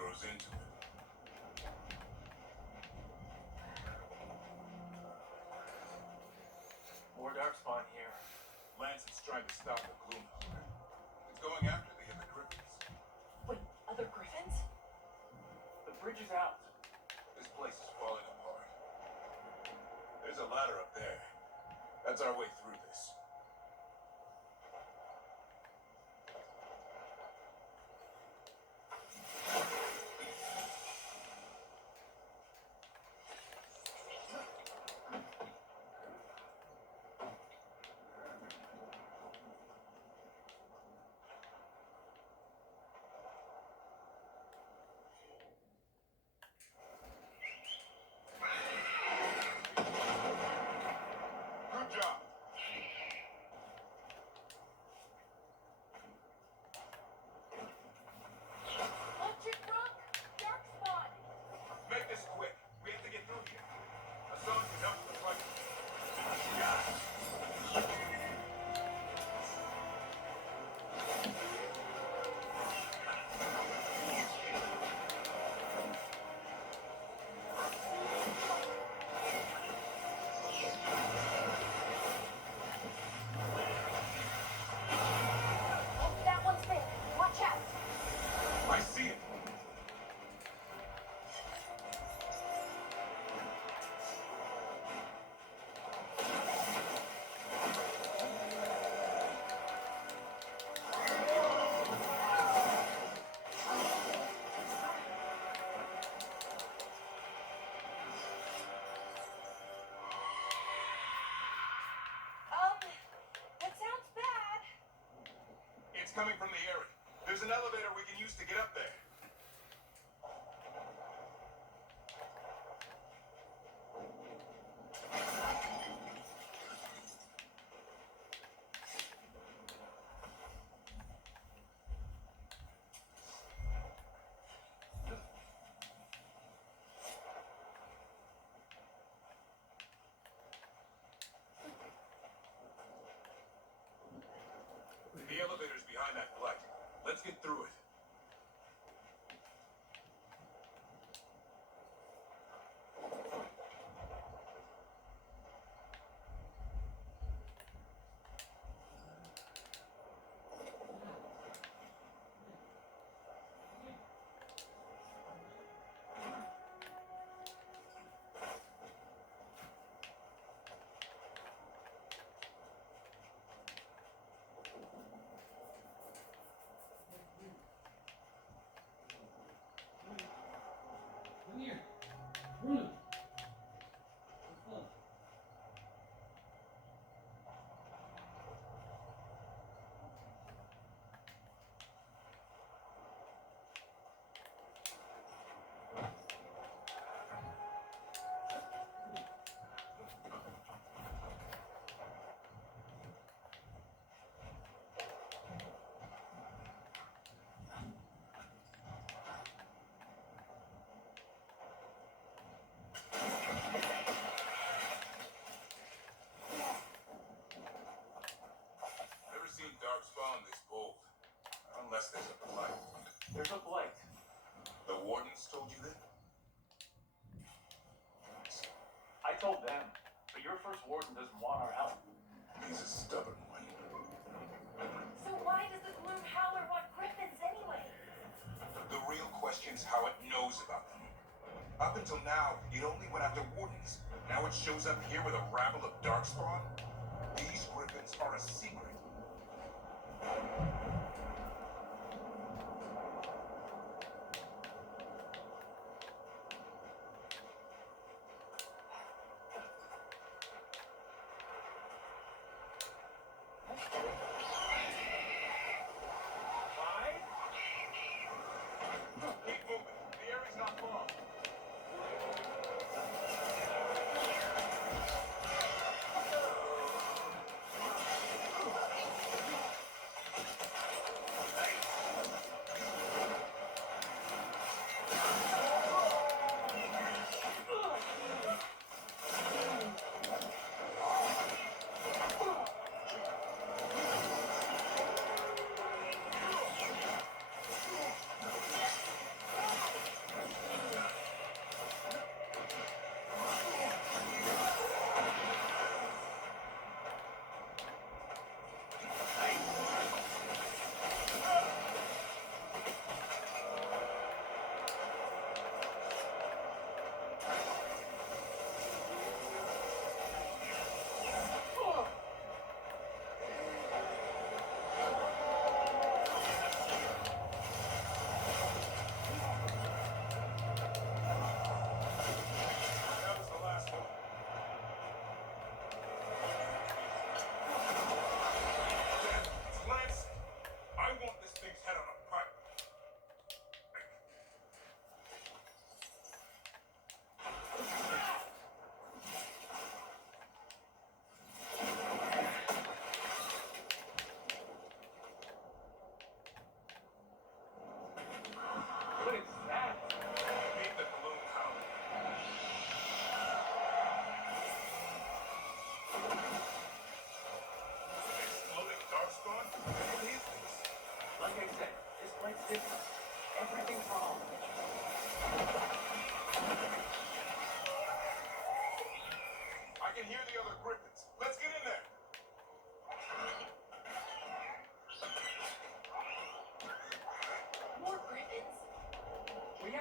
grows into it. More Darkspawn here. Lance is trying to stop the Gloomhowler. It's going after the other Griffins. Wait, other Griffins? The bridge is out. This place is falling apart. There's a ladder up there. That's our way through this. Good job. Electric Rock! Darkspawn! Make this quick. We have to get through here. Hassan can help with the fight. Oh, that one's there. Watch out! I see it. That sounds bad. It's coming from the area. There's an elevator we can use to get up there. The elevator's behind that light. Let's get through it. Never seen Darkspawn this bold. Unless there's a blight. There's a blight. The wardens told you that? I told them, but your first warden doesn't want our help. He's a stubborn one. So why does the Gloomhowler want Griffins anyway? The real question's how it knows about them. Up until now, it only went after wardens. Now it shows up here with a rabble of Darkspawn? These Griffins are a secret. Keep moving. The area's not long.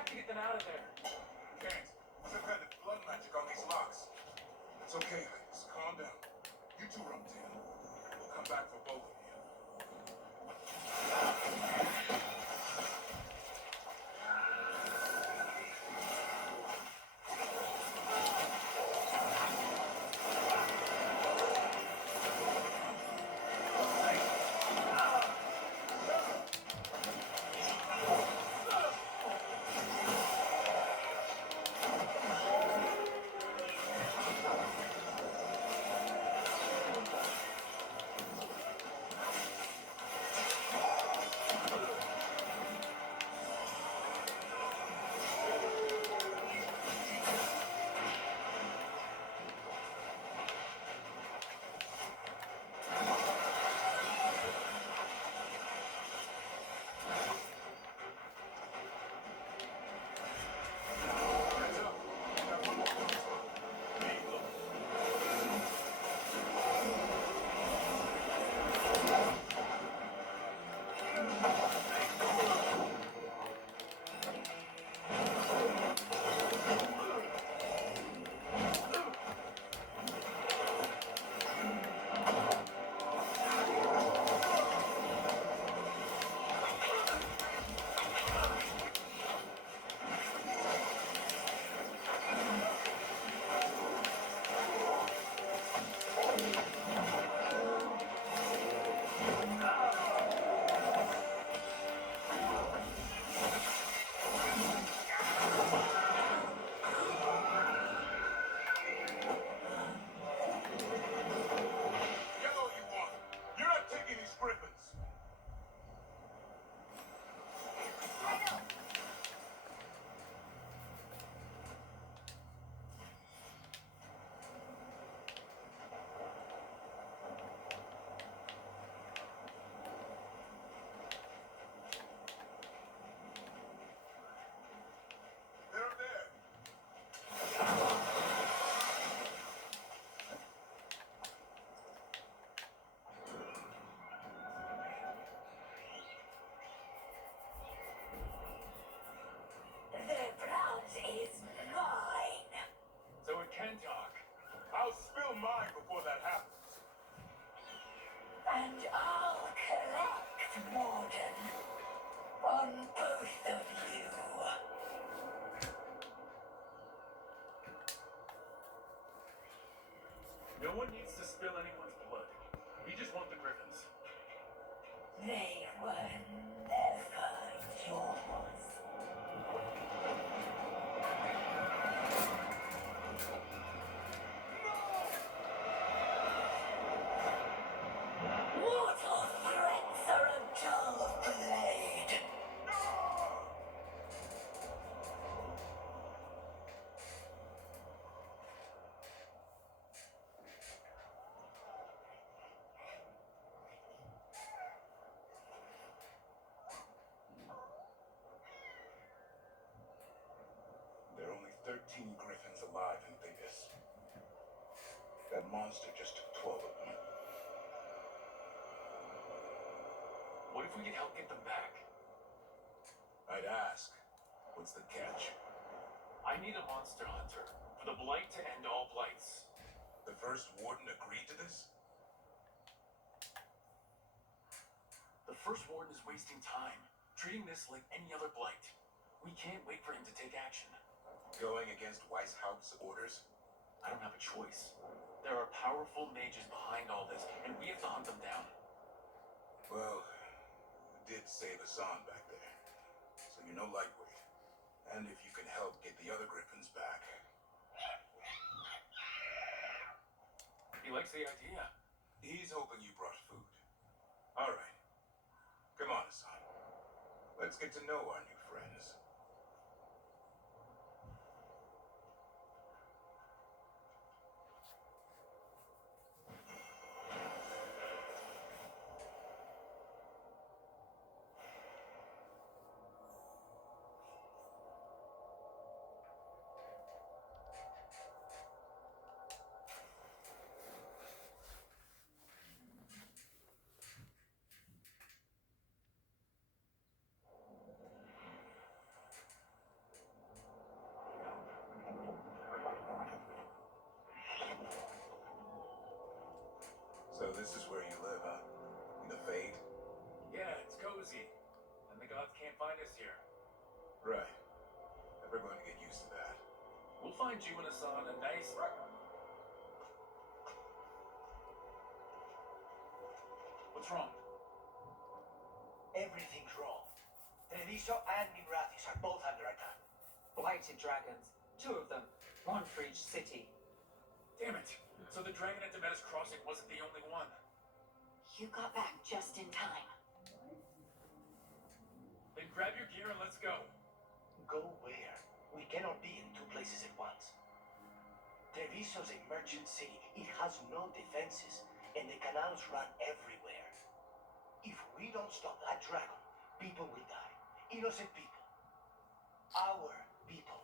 to get them out of there. Can't. Some kind of blood magic on these locks. It's okay, Hades. Calm down. You two run in. We'll come back for both of you. Heads up. We got one more coming. Me, look. Get all you want. You're not taking these griffins. I know. They're there. The bronze is mine. So it can talk. I'll spill mine before that happens. And I'll collect Morden on both of you. No one needs to spill anyone's blood. We just want the griffins. They were never yours. Mortal threats are a dull blade. There are only 13 griffins alive in Thetis. That monster just took 12 of them. What if we could help get them back? I'd ask, what's the catch? I need a monster hunter for the blight to end all blights. The first warden agreed to this? The first warden is wasting time, treating this like any other blight. We can't wait for him to take action. Going against Weishaupt's orders? I don't have a choice. There are powerful mages behind all this, and we have to hunt them down. Well, you did save Hassan back there. So you're no lightweight. And if you can help get the other griffins back. He likes the idea. He's hoping you brought food. All right. Come on, Hassan. Let's get to know our new friends. this is where you live, huh? In the Fade? Yeah, it's cozy. And the gods can't find us here. Right. Never going to get used to that. We'll find you and Hassan a nice... What's wrong? Everything's wrong. Treviso and Minrathis are both under attack. Blighted dragons. 2 of them. 1 for each city. Damn it. So the dragon at Demetus Crossing wasn't the only one. You got back just in time. Then grab your gear and let's go. Go where? We cannot be in 2 places at once. Treviso's a merchant city. It has no defenses, and the canals run everywhere. If we don't stop that dragon, people will die. Innocent people. Our people.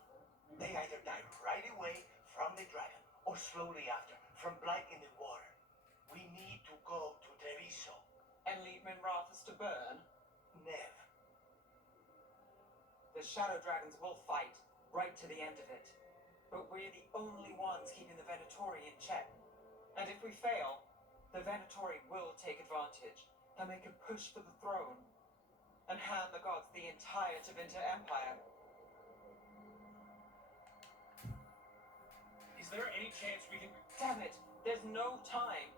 They either die right away from the dragon, or slowly after, from blight in the water. We need to go to Treviso. And leave Minrathis to burn? Nev. The Shadow Dragons will fight, right to the end of it. But we're the only ones keeping the Venatori in check. And if we fail, the Venatori will take advantage and make a push for the throne. And hand the gods the entire Tevinter Empire. Is there any chance we can... Damn it, there's no time.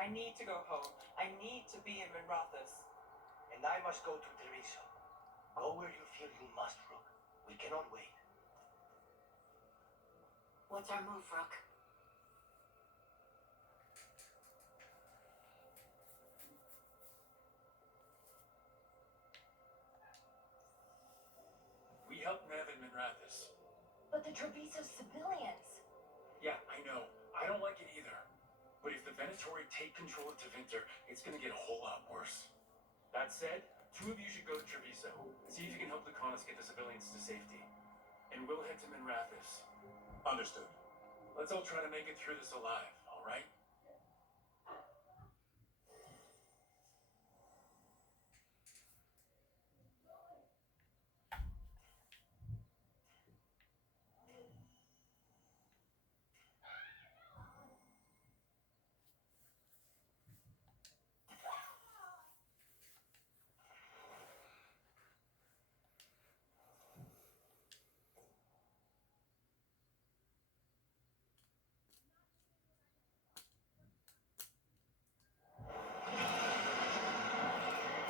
I need to go home. I need to be in Minrathis. And I must go to Treviso. Go where you feel you must, Rook. We cannot wait. What's our move, Rook? We helped Nev and Minrathis. But the Treviso civilians. Yeah, I know. I don't like it either. But if the Venatori take control of Tevinter, it's gonna get a whole lot worse. That said, 2 of you should go to Treviso. See if you can help the Kaunas get the civilians to safety. And we'll head to Minrathis. Understood. Let's all try to make it through this alive, alright?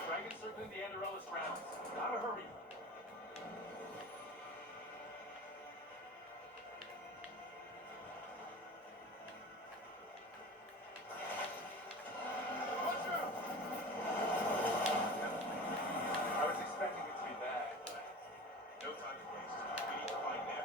Dragon circling the Anderellis grounds. Gotta hurry. I was expecting it to be bad, but... No time to waste. We need to find Nev.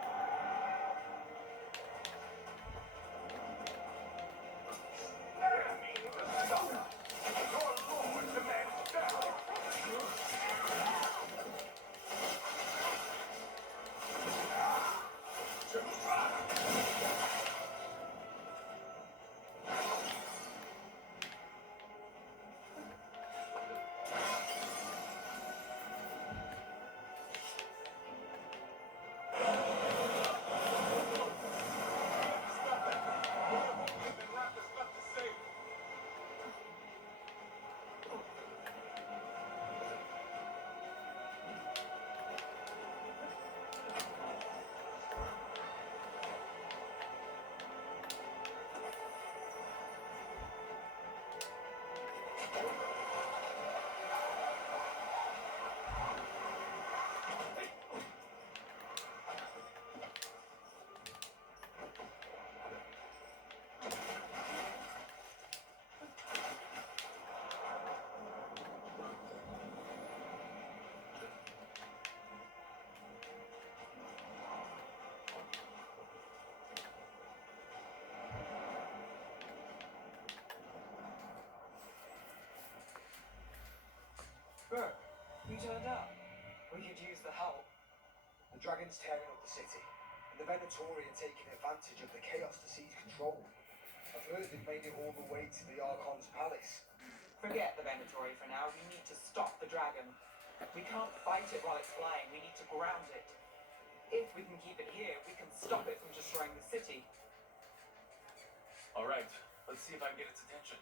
Burke, you turned up. We could use the help. The dragon's tearing up the city, and the Venatori are taking advantage of the chaos to seize control. I've heard they've made it all the way to the Archon's palace. Forget the Venatori for now. We need to stop the dragon. We can't fight it while it's flying. We need to ground it. If we can keep it here, we can stop it from destroying the city. Alright, let's see if I can get its attention.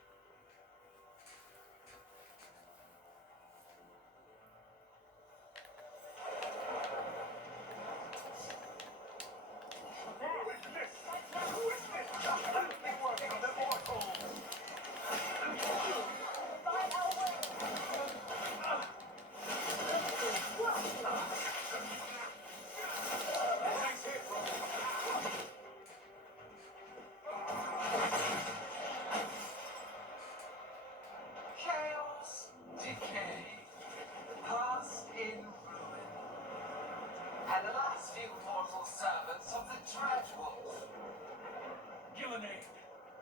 few mortal servants of the Dreadwolf. Gillenade!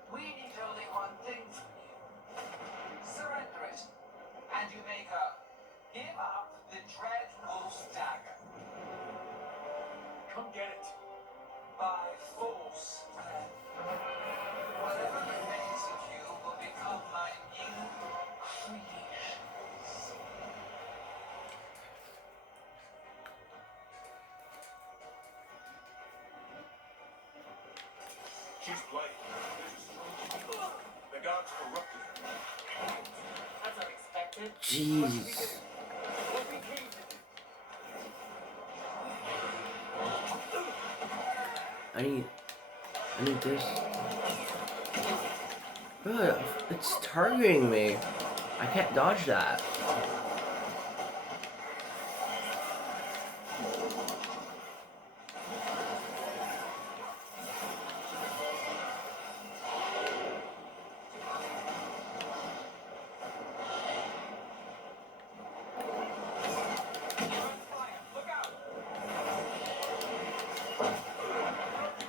We need only one thing from you. Surrender it, and you may go. Give up the Dreadwolf's dagger. Come get it. By force, then. Whatever remains of you will become my new creations. She's blighted. There's a strong. The gods corrupted her. That's unexpected. Jeez. What we came to do. I need this. Bro, it's targeting me. I can't dodge that.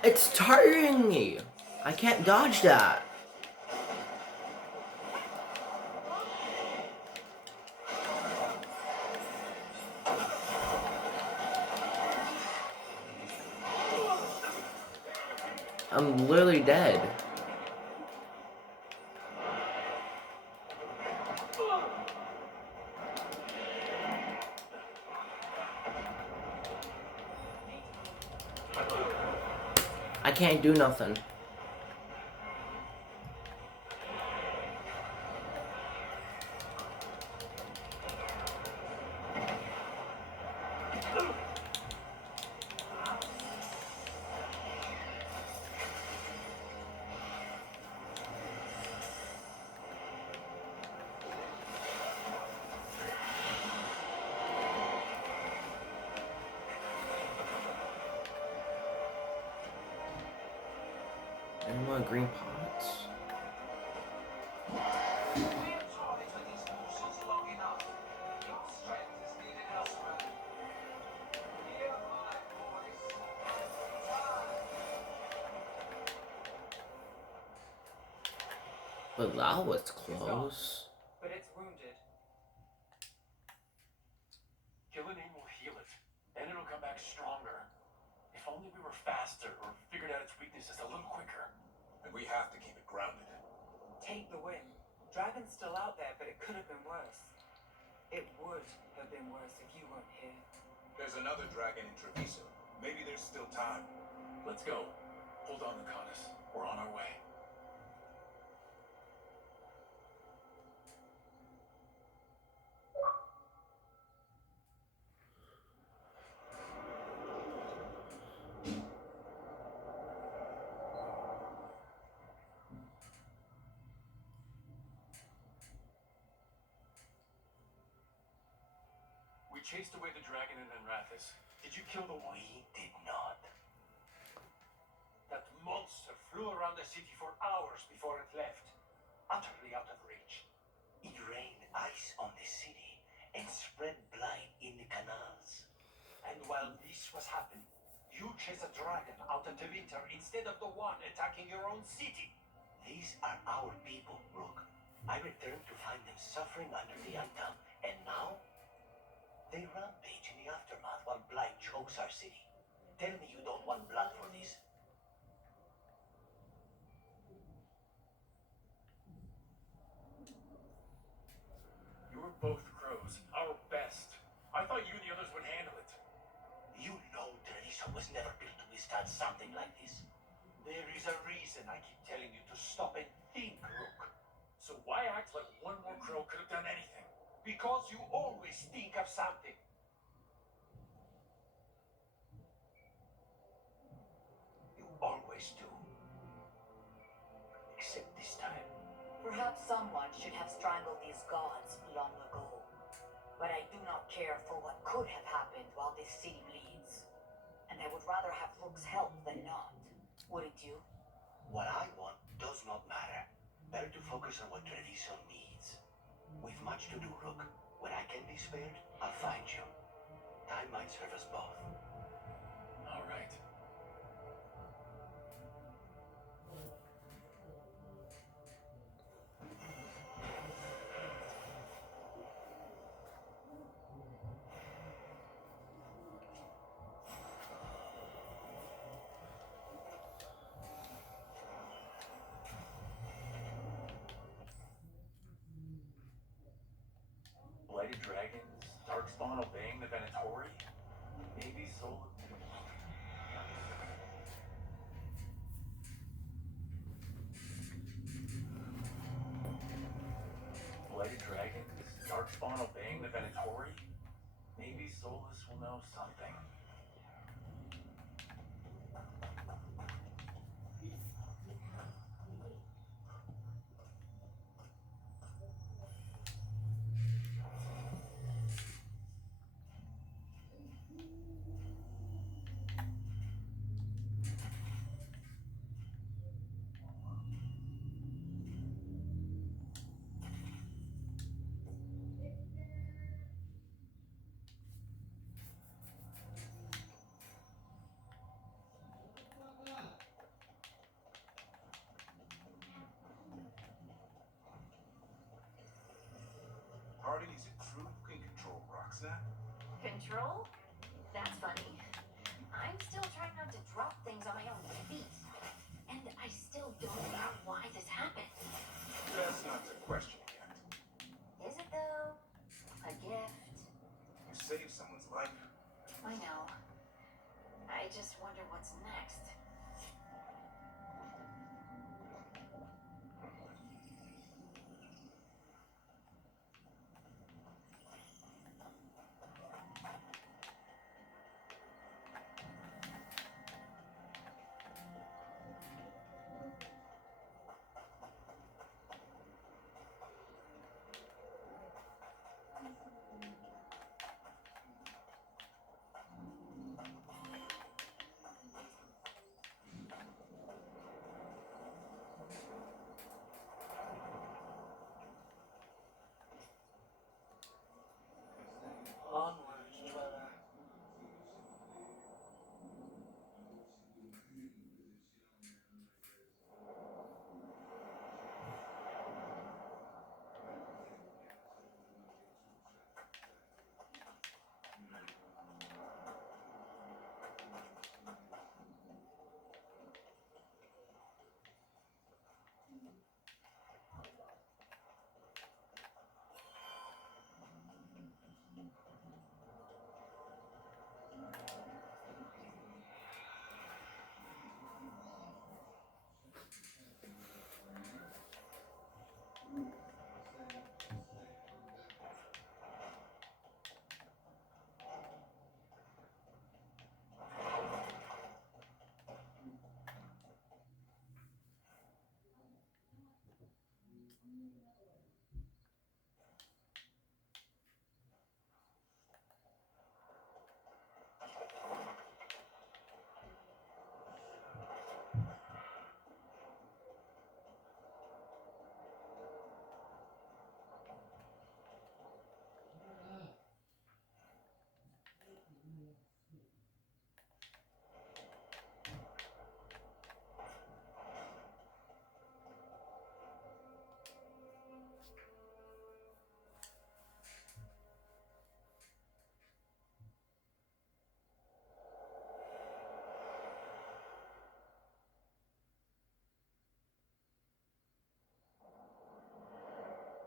It's targeting me. I can't dodge that. I'm literally dead. I can't do nothing. Any more green pots? We have toyed with these morsels long enough. Your strength is needed elsewhere. Hear my voice. But that was close. But it's wounded. Gillenade will heal it. Then it'll come back stronger. If only we were faster or figured out its weaknesses a little quicker. And we have to keep it grounded. Take the win. Dragon's still out there, but it could have been worse. It would have been worse if you weren't here. There's another dragon in Treviso. Maybe there's still time. Let's go. Hold on, Lucanus. We're on our way. We chased away the dragon in Anrathis. Did you kill the one? We did not. That monster flew around the city for hours before it left, utterly out of reach. It rained ice on the city and spread blight in the canals. And while this was happening, you chased a dragon out of the winter instead of the one attacking your own city. These are our people, Rook. I returned to find them suffering under the Untown, and now they rampage in the aftermath while blight chokes our city. Tell me you don't want blood for this. You were both crows. Our best. I thought you and the others would handle it. You know Treviso was never built to withstand something like this. There is a reason I keep telling you to stop and think, Rook. So why act like one more crow could have done anything? Because you always think of something. You always do. Except this time. Perhaps someone should have strangled these gods long ago. But I do not care for what could have happened while this city bleeds. And I would rather have Rook's help than not. Wouldn't you? What I want does not matter. Better to focus on what Treviso needs. We've much to do, Rook. When I can be spared, I'll find you. Time might serve us both. Blighted dragons, Darkspawn obeying the Venatori? Maybe Soul. Blighted dragons, Darkspawn obeying the Venatori? Maybe Solus will know something. Harding, is it true you can control Roxanne? Control? That's funny. I'm still trying not to drop things on my own feet. And I still don't know why this happened. That's not the question yet. Is it though? A gift? You saved someone's life. I know. I just wonder what's next. Onward, Dweller.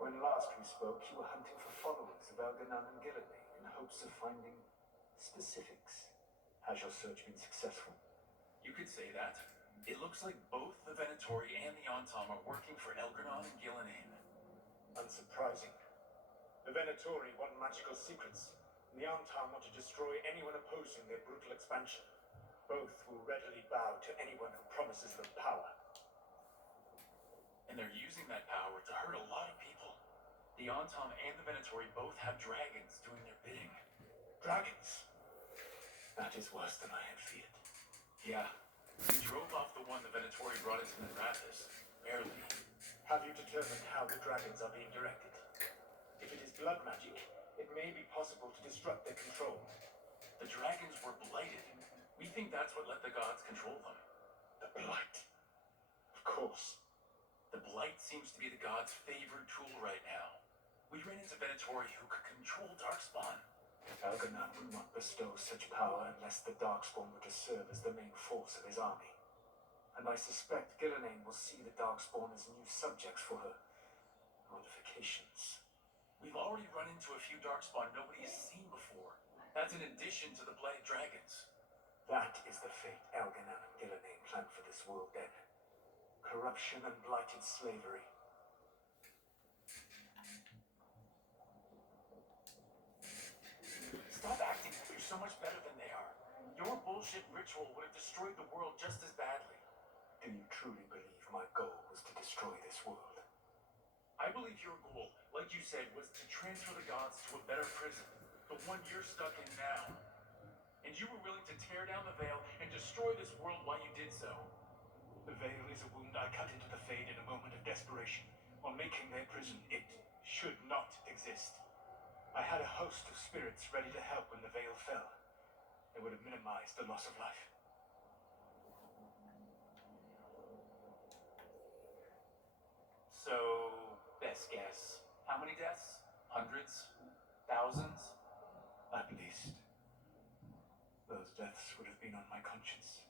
When last we spoke, you were hunting for followers of Elganon and Gillenay in hopes of finding specifics. Has your search been successful? You could say that. It looks like both the Venatori and the Antom are working for Elgranon and Gillenane. Unsurprising. The Venatori want magical secrets, and the Antom want to destroy anyone opposing their brutal expansion. Both will readily bow to anyone who promises them power. And they're using that power to hurt a lot of people. The Antom and the Venatori both have dragons doing their bidding. Dragons? That is worse than I had feared. Yeah. We drove off the one the Venatori brought into Mithrathis. Barely. Have you determined how the dragons are being directed? If it is blood magic, it may be possible to disrupt their control. The dragons were blighted. We think that's what let the gods control them. The blight. Of course. The blight seems to be the gods' favored tool right now. We ran into Venatori who could control Darkspawn. Elganon would not bestow such power unless the Darkspawn were to serve as the main force of his army. And I suspect Gillenane will see the Darkspawn as new subjects for her modifications. We've already run into a few Darkspawn nobody has seen before. That's in addition to the Blooded Dragons. That is the fate Elganan and Gillenane planned for this world then. Corruption and blighted slavery. Stop acting like you're so much better than they are. Your bullshit ritual would have destroyed the world just as badly. Do you truly believe my goal was to destroy this world? I believe your goal, like you said, was to transfer the gods to a better prison. The one you're stuck in now. And you were willing to tear down the veil and destroy this world while you did so. The veil is a wound I cut into the Fade in a moment of desperation. While making their prison, it should not exist. I had a host of spirits ready to help when the veil fell. It would have minimized the loss of life. So, best guess. How many deaths? Hundreds? Thousands? At least. Those deaths would have been on my conscience.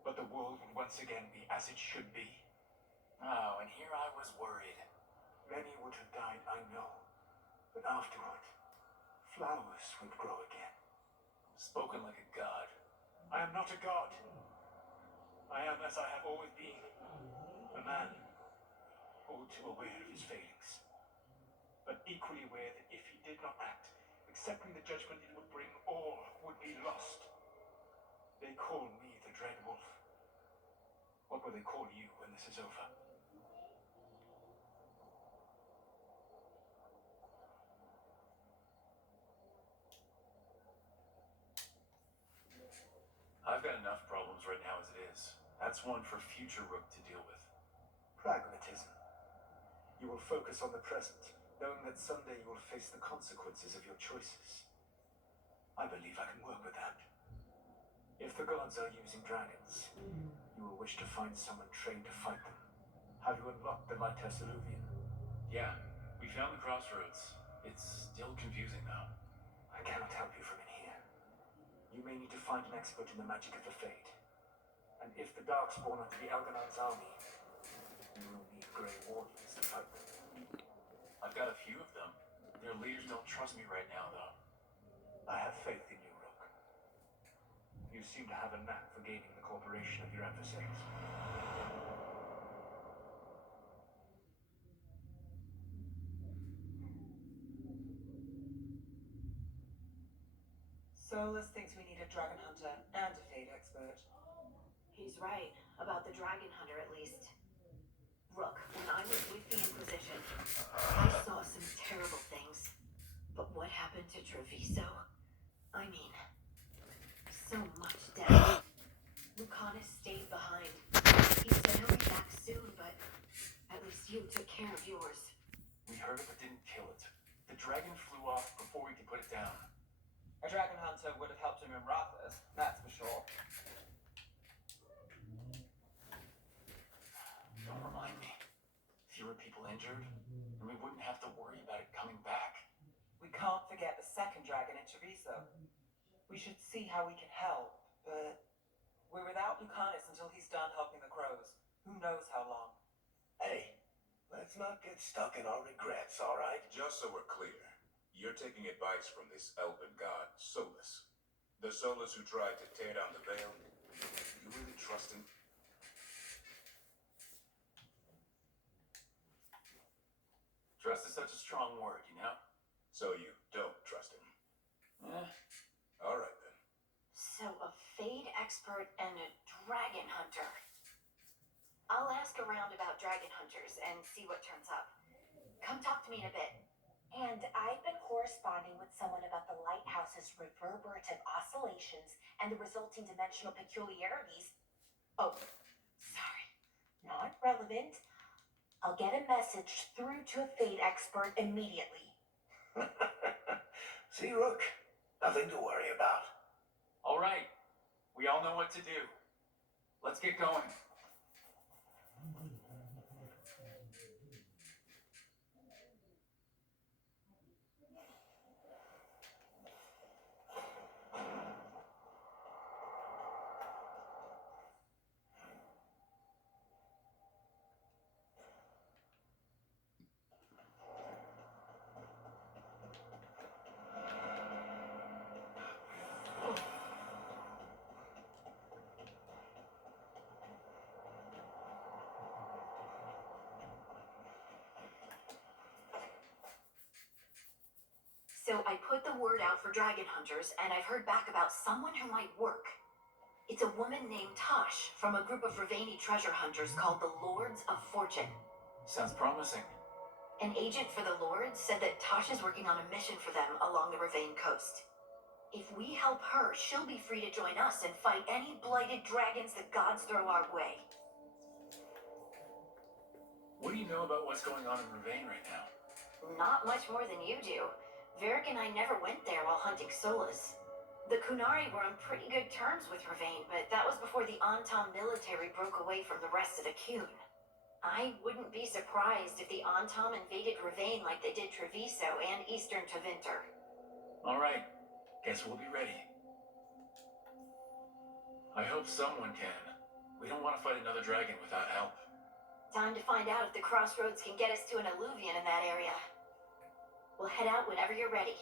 But the world would once again be as it should be. Oh, and here I was worried. Many would have died, I know. But afterward, flowers would grow again. Spoken like a god. I am not a god. I am as I have always been. A man. All too aware of his failings. But equally aware that if he did not act, accepting the judgment it would bring, all would be lost. They call me the Dread Wolf. What will they call you when this is over? I've got enough problems right now as it is. That's one for future Rook to deal with. Pragmatism. You will focus on the present, knowing that someday you will face the consequences of your choices. I believe I can work with that. If the gods are using dragons, you will wish to find someone trained to fight them. Have you unlocked the Lighthouse Illuvian? Yeah, we found the crossroads. It's still confusing though. I cannot help you from in here. You may need to find an expert in the magic of the Fade. And if the Darkspawn are to be Elganan's army, you will need Grey Wardens to fight them. I've got a few of them. Their leaders don't trust me right now though. I have faith in you, Rook. You seem to have a knack for gaining the cooperation of your adversaries. Solus thinks we need a dragon hunter and a Fade expert. He's right, about the dragon hunter at least. Rook, when I was with the Inquisition, I saw some terrible things. But what happened to Treviso? I mean, so much death. Lucanus stayed behind. He said he'll be back soon, but at least you took care of yours. We heard it but didn't kill it. The dragon flew off before we could put it down. A dragon hunter would have helped him in Rathas, that's for sure. Don't remind me. Fewer people injured, and we wouldn't have to worry about it coming back. We can't forget the second dragon in Treviso. We should see how we can help, but we're without Lucanus until he's done helping the crows. Who knows how long? Hey, let's not get stuck in our regrets, all right? Just so we're clear, you're taking advice from this elven god, Solus. The Solus who tried to tear down the veil. You really trust him? Trust is such a strong word, you know? So you don't trust him? All right then. So a Fade expert and a dragon hunter. I'll ask around about dragon hunters and see what turns up. Come talk to me in a bit. And I've been corresponding with someone about the lighthouse's reverberative oscillations and the resulting dimensional peculiarities. Oh, sorry. Not relevant. I'll get a message through to a Fade expert immediately. See, Rook? Nothing to worry about. All right. We all know what to do. Let's get going. So I put the word out for dragon hunters, and I've heard back about someone who might work. It's a woman named Tosh from a group of Ravani treasure hunters called the Lords of Fortune. Sounds promising. An agent for the Lords said that Tosh is working on a mission for them along the Ravane coast. If we help her, she'll be free to join us and fight any blighted dragons the gods throw our way. What do you know about what's going on in Ravane right now? Not much more than you do. Varric and I never went there while hunting Solus. The Kunari were on pretty good terms with Ravane, but that was before the Antam military broke away from the rest of the Qun. I wouldn't be surprised if the Antam invaded Ravane like they did Treviso and Eastern Tevinter. Alright, guess we'll be ready. I hope someone can. We don't want to fight another dragon without help. Time to find out if the crossroads can get us to an alluvion in that area. We'll head out whenever you're ready.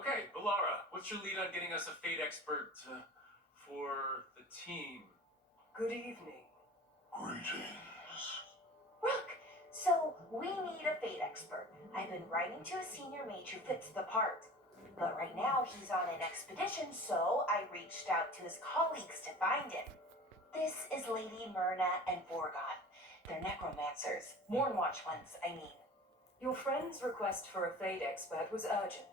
Okay, Balara, what's your lead on getting us a fate expert for the team? Good evening. Greetings. Rook, so we need a fate expert. I've been writing to a senior mage who fits the part. But right now he's on an expedition, so I reached out to his colleagues to find him. This is Lady Myrna and Vorgon. They're necromancers. Mournwatch ones, I mean. Your friend's request for a fate expert was urgent.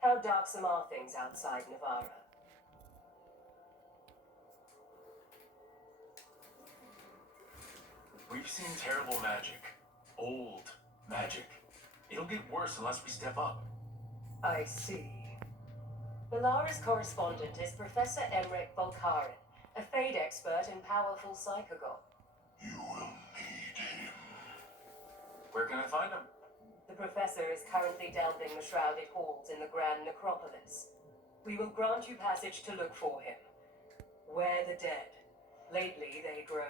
How darksome are things outside Navarra? We've seen terrible magic. Old magic. It'll get worse unless we step up. I see. Balara's correspondent is Professor Emmerich Volkaren, a fate expert and powerful psychagon. You will need him. Where can I find him? The professor is currently delving the shrouded halls in the Grand Necropolis. We will grant you passage to look for him. Where the dead. Lately they grow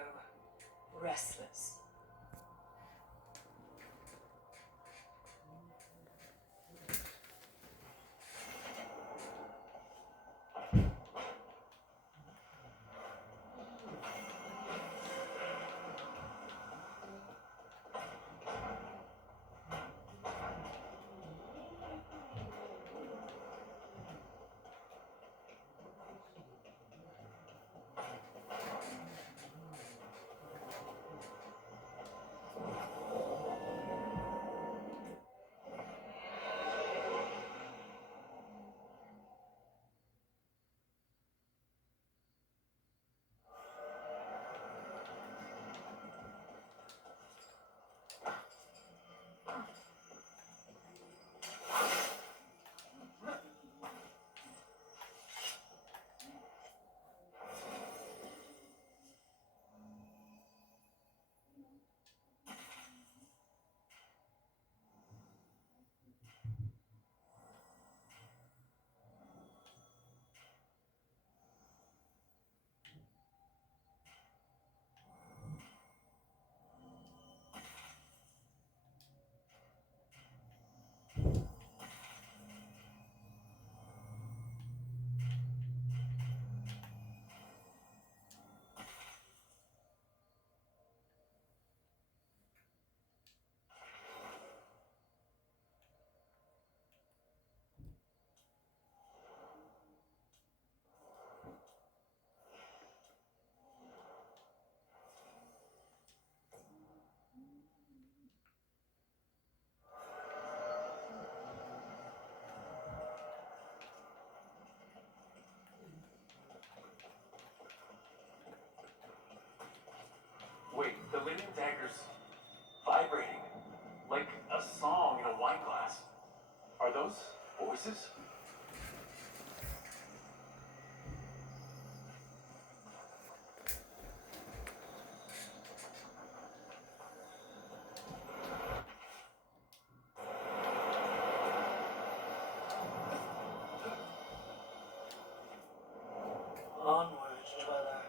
restless. Wait, the living dagger's vibrating. Like a song in a wine glass. Are those voices? Onward, dweller.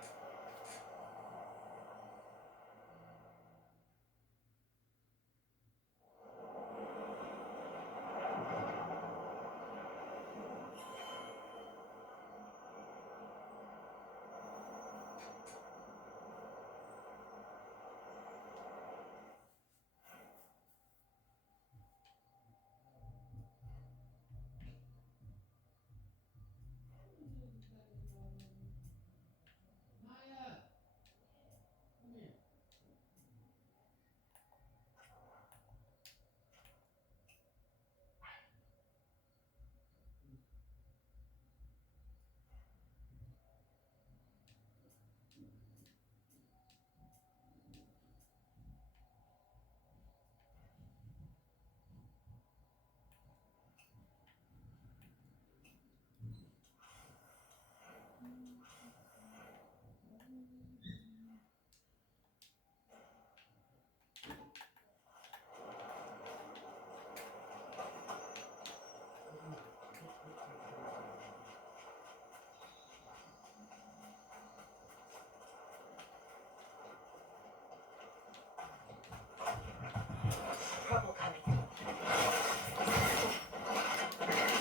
Trouble coming.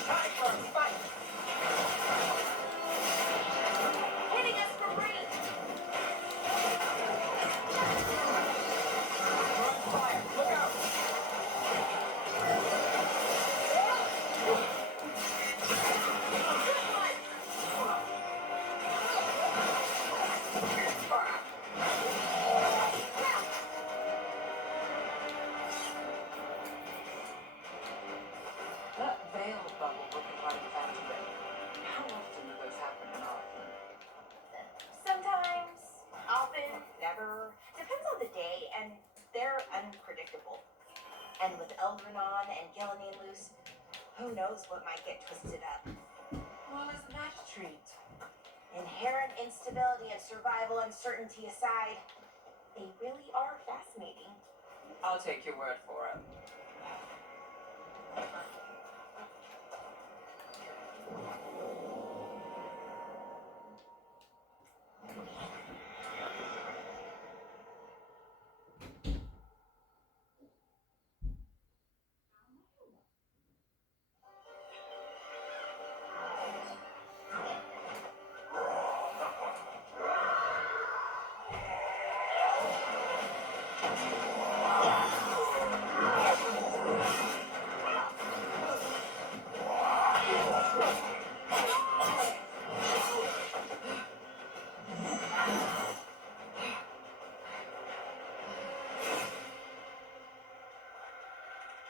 Time for a fight. Hitting us for free. Fire! Look out! That veil bubble looking like Vanderbilt. How often do those happen in Arthur? Sometimes, often, never. Depends on the day, and they're unpredictable. And with Eldranon and Gillinan loose, who knows what might get twisted up. Well, isn't that a treat? Inherent instability and survival uncertainty aside, they really are fascinating. I'll take your word for it.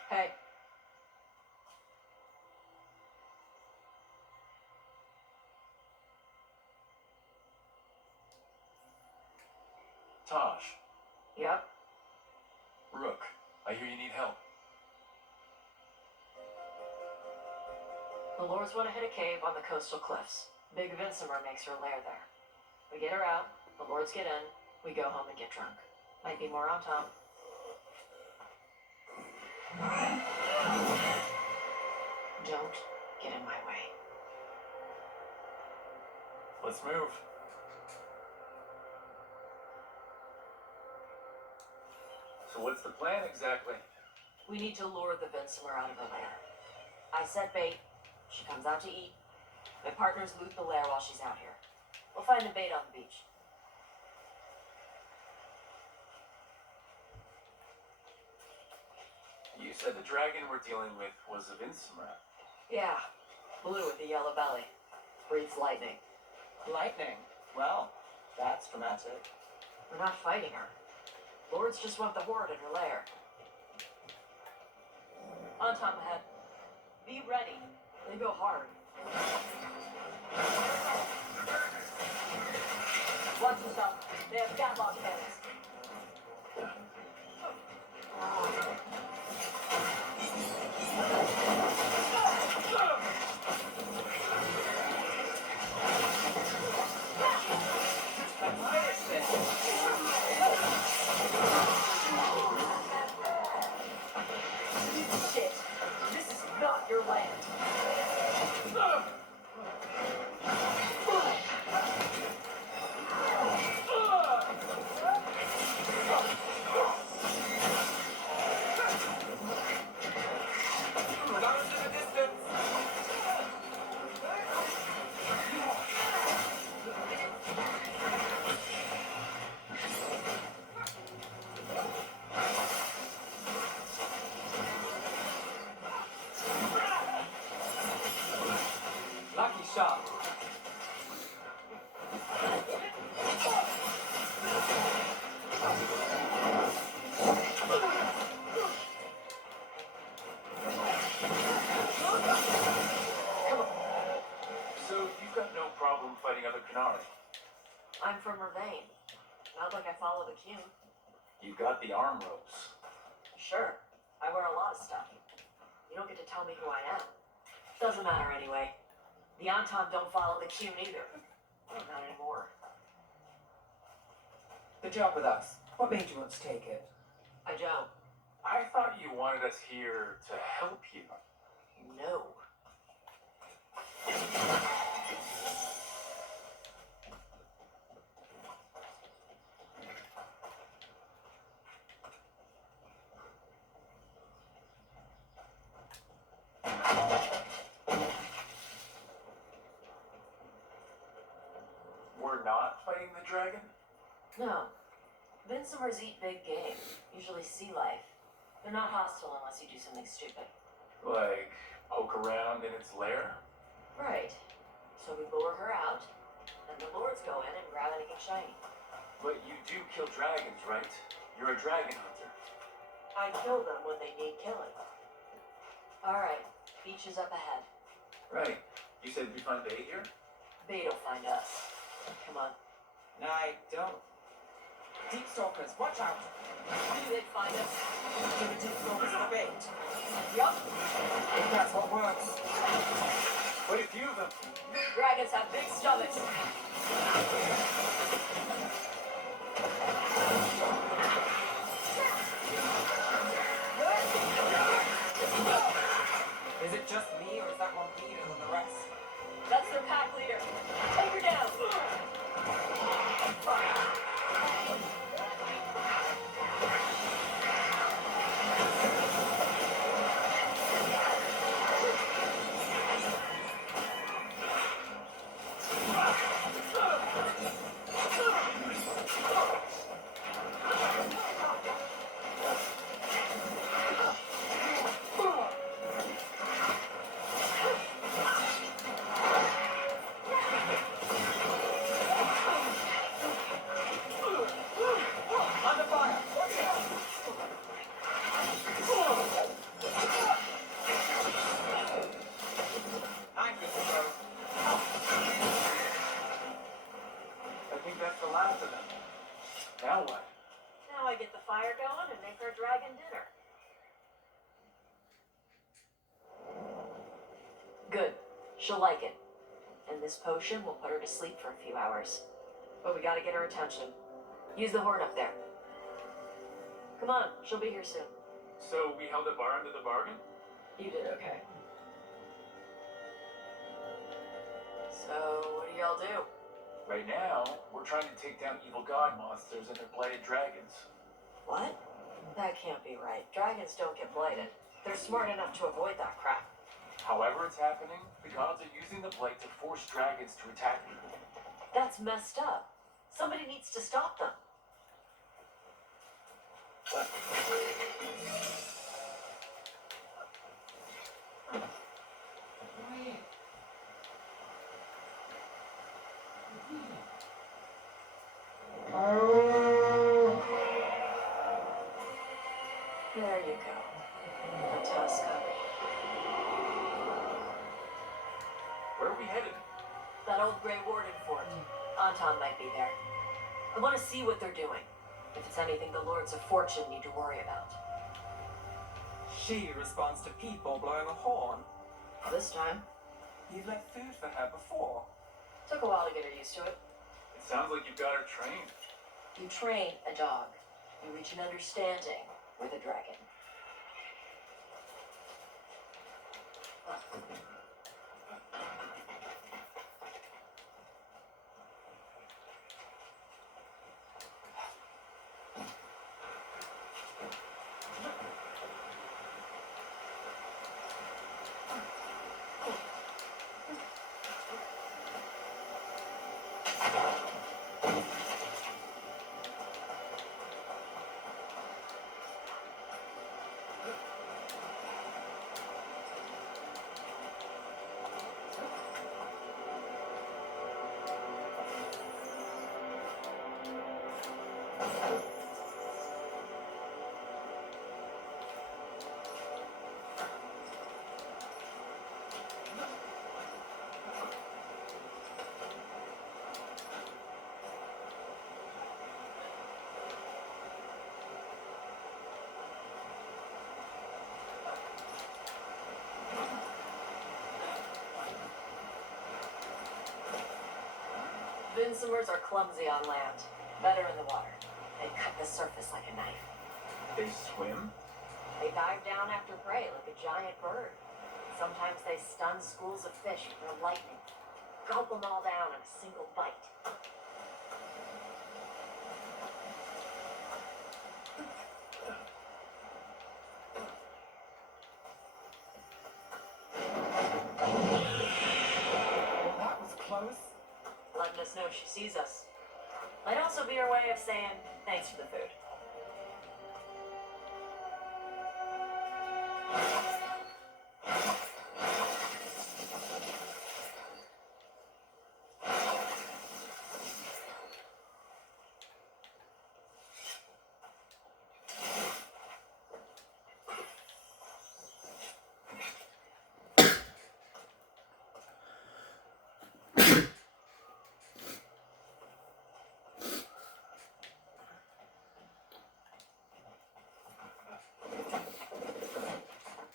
Hey. Taj, Yep. Rook, I hear you need help. The Lords want to hit a cave on the coastal cliffs. Big Vincimer makes her lair there. We get her out, the Lords get in, we go home and get drunk. Might be more on Tom. Don't get in my way. Let's move. So what's the plan exactly? We need to lure the Vincimer out of her lair. I set bait, she comes out to eat. My partners loot the lair while she's out here. We'll find the bait on the beach. You said the dragon we're dealing with was a Vincimer. Yeah, blue with the yellow belly. Breathes lightning. Lightning? Well, that's dramatic. We're not fighting her. Lords just want the horde in her lair. On top ahead. Be ready. They go hard. Watch yourself. They have gatlock cannons. Shit. This is not your land. stop. So you've got no problem fighting other Canari. I'm from Ravain. Not like I follow the Cume. You've got the arm ropes. Sure, I wear a lot of stuff. You don't get to tell me who I am. Doesn't matter anyway. The Anton don't follow the Cume either. Well, not anymore. The job with us. What made you want to take it? I don't. I thought you wanted us here to help you. No. We're not fighting the dragon? No. Vincimers eat big game, usually sea life. They're not hostile unless you do something stupid. Like, poke around in its lair? Right. So we lure her out, and the lords go in and grab anything shiny. But you do kill dragons, right? You're a dragon hunter. I kill them when they need killing. Alright, beach is up ahead. Right. You said we find bait here? Bait'll find us. Come on. I don't. Deep stalkers, watch out! Maybe they'd find us. Give the deep stalkers the bait. Yup. If that's what works. Quite a few of them. Dragons have big stomachs. Is it just me, or is that one bigger than the rest? That's their pack leader. Take her down. Under fire! I'm good to go. I think that's the last of them. Now what? Now I get the fire going and make her dragon dinner. Good. She'll like it. And this potion will put her to sleep for a few hours. But we gotta get her attention. Use the horn up there. Come on, she'll be here soon. So we held a bar under the bargain? You did okay. So, what do y'all do? Right now, we're trying to take down evil god monsters and their blighted dragons. What? That can't be right. Dragons don't get blighted. They're smart enough to avoid that crap. However it's happening, the gods are using the blight to force dragons to attack people. That's messed up. Somebody needs to stop them. There you go. Tuska. Where are we headed? That old Grey Warden fort. Anton might be there. I want to see what they're doing. If it's anything the Lords of Fortune need to worry about. She responds to people blowing a horn. This time, You've left food for her before. took a while to get her used to it. It sounds like you've got her trained. You train a dog. You reach an understanding with a dragon. Vinsomers are clumsy on land, better in the water. They cut the surface like a knife. They swim? They dive down after prey like a giant bird. Sometimes they stun schools of fish with their lightning, gulp them all down in a single bite. Well, that was close. Letting us know she sees us. Might also be her way of saying thanks for the food.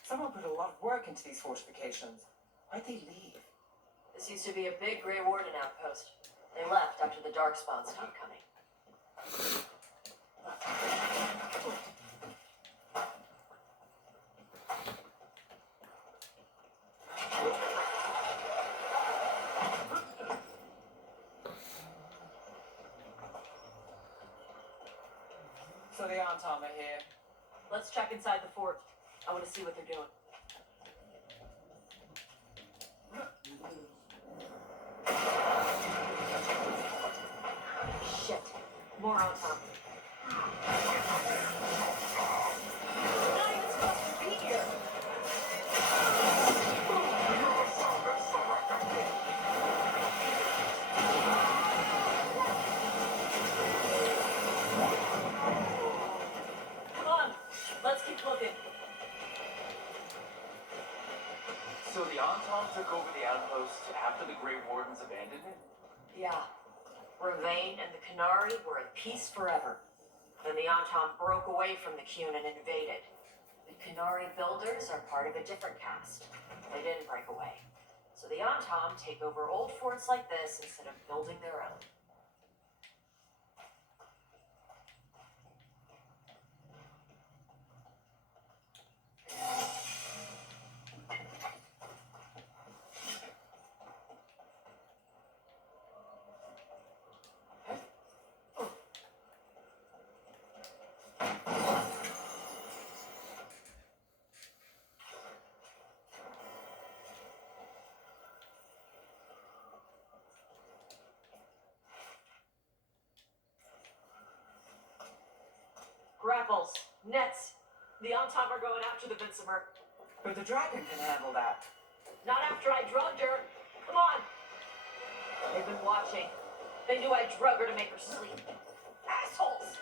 Someone put a lot of work into these fortifications. Why'd they leave? This used to be a big Grey Warden outpost. They left after the Darkspawn stopped coming. So the Antom are here. Let's check inside the fort. I want to see what they're doing. Shit. More on top. Not even supposed to be here. Come on. Let's keep looking. So the Antom took over the outpost after the Grey Wardens abandoned it? Yeah. Ravain and the Canary were at peace forever. Then the Antom broke away from the Qun and invaded. The Canary builders are part of a different caste. They didn't break away. So the Antom take over old forts like this instead of building their own. Grapples, nets. The Antom are going after the Vinsomer. But the dragon can handle that. Not after I drugged her. Come on. They've been watching. They knew I drug her to make her sleep. Assholes!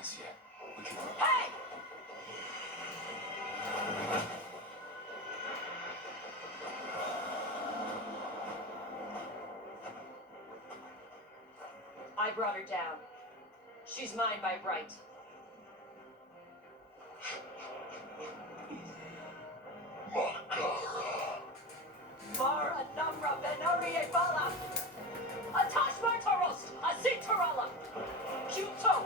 us yet. We can. Hey! I brought her down. She's mine by right. Makara. Mara Namra Benarie Bala! Atash Martaros! Asitarala! Kyuto!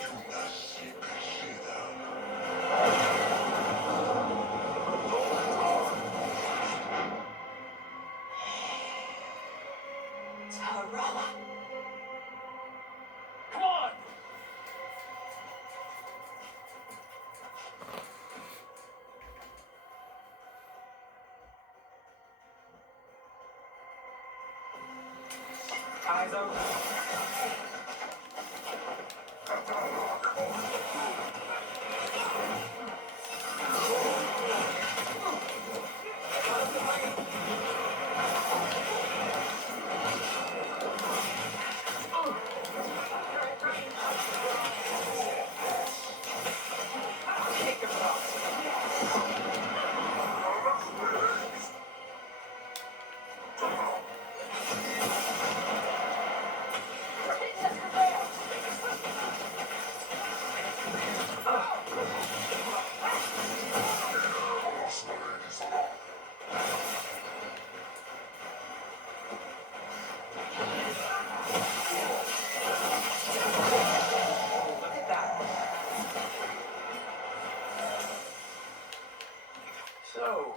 Tunasi Peshida. Tarala! Come on! Eyes open. Take a shot. Look at that. So,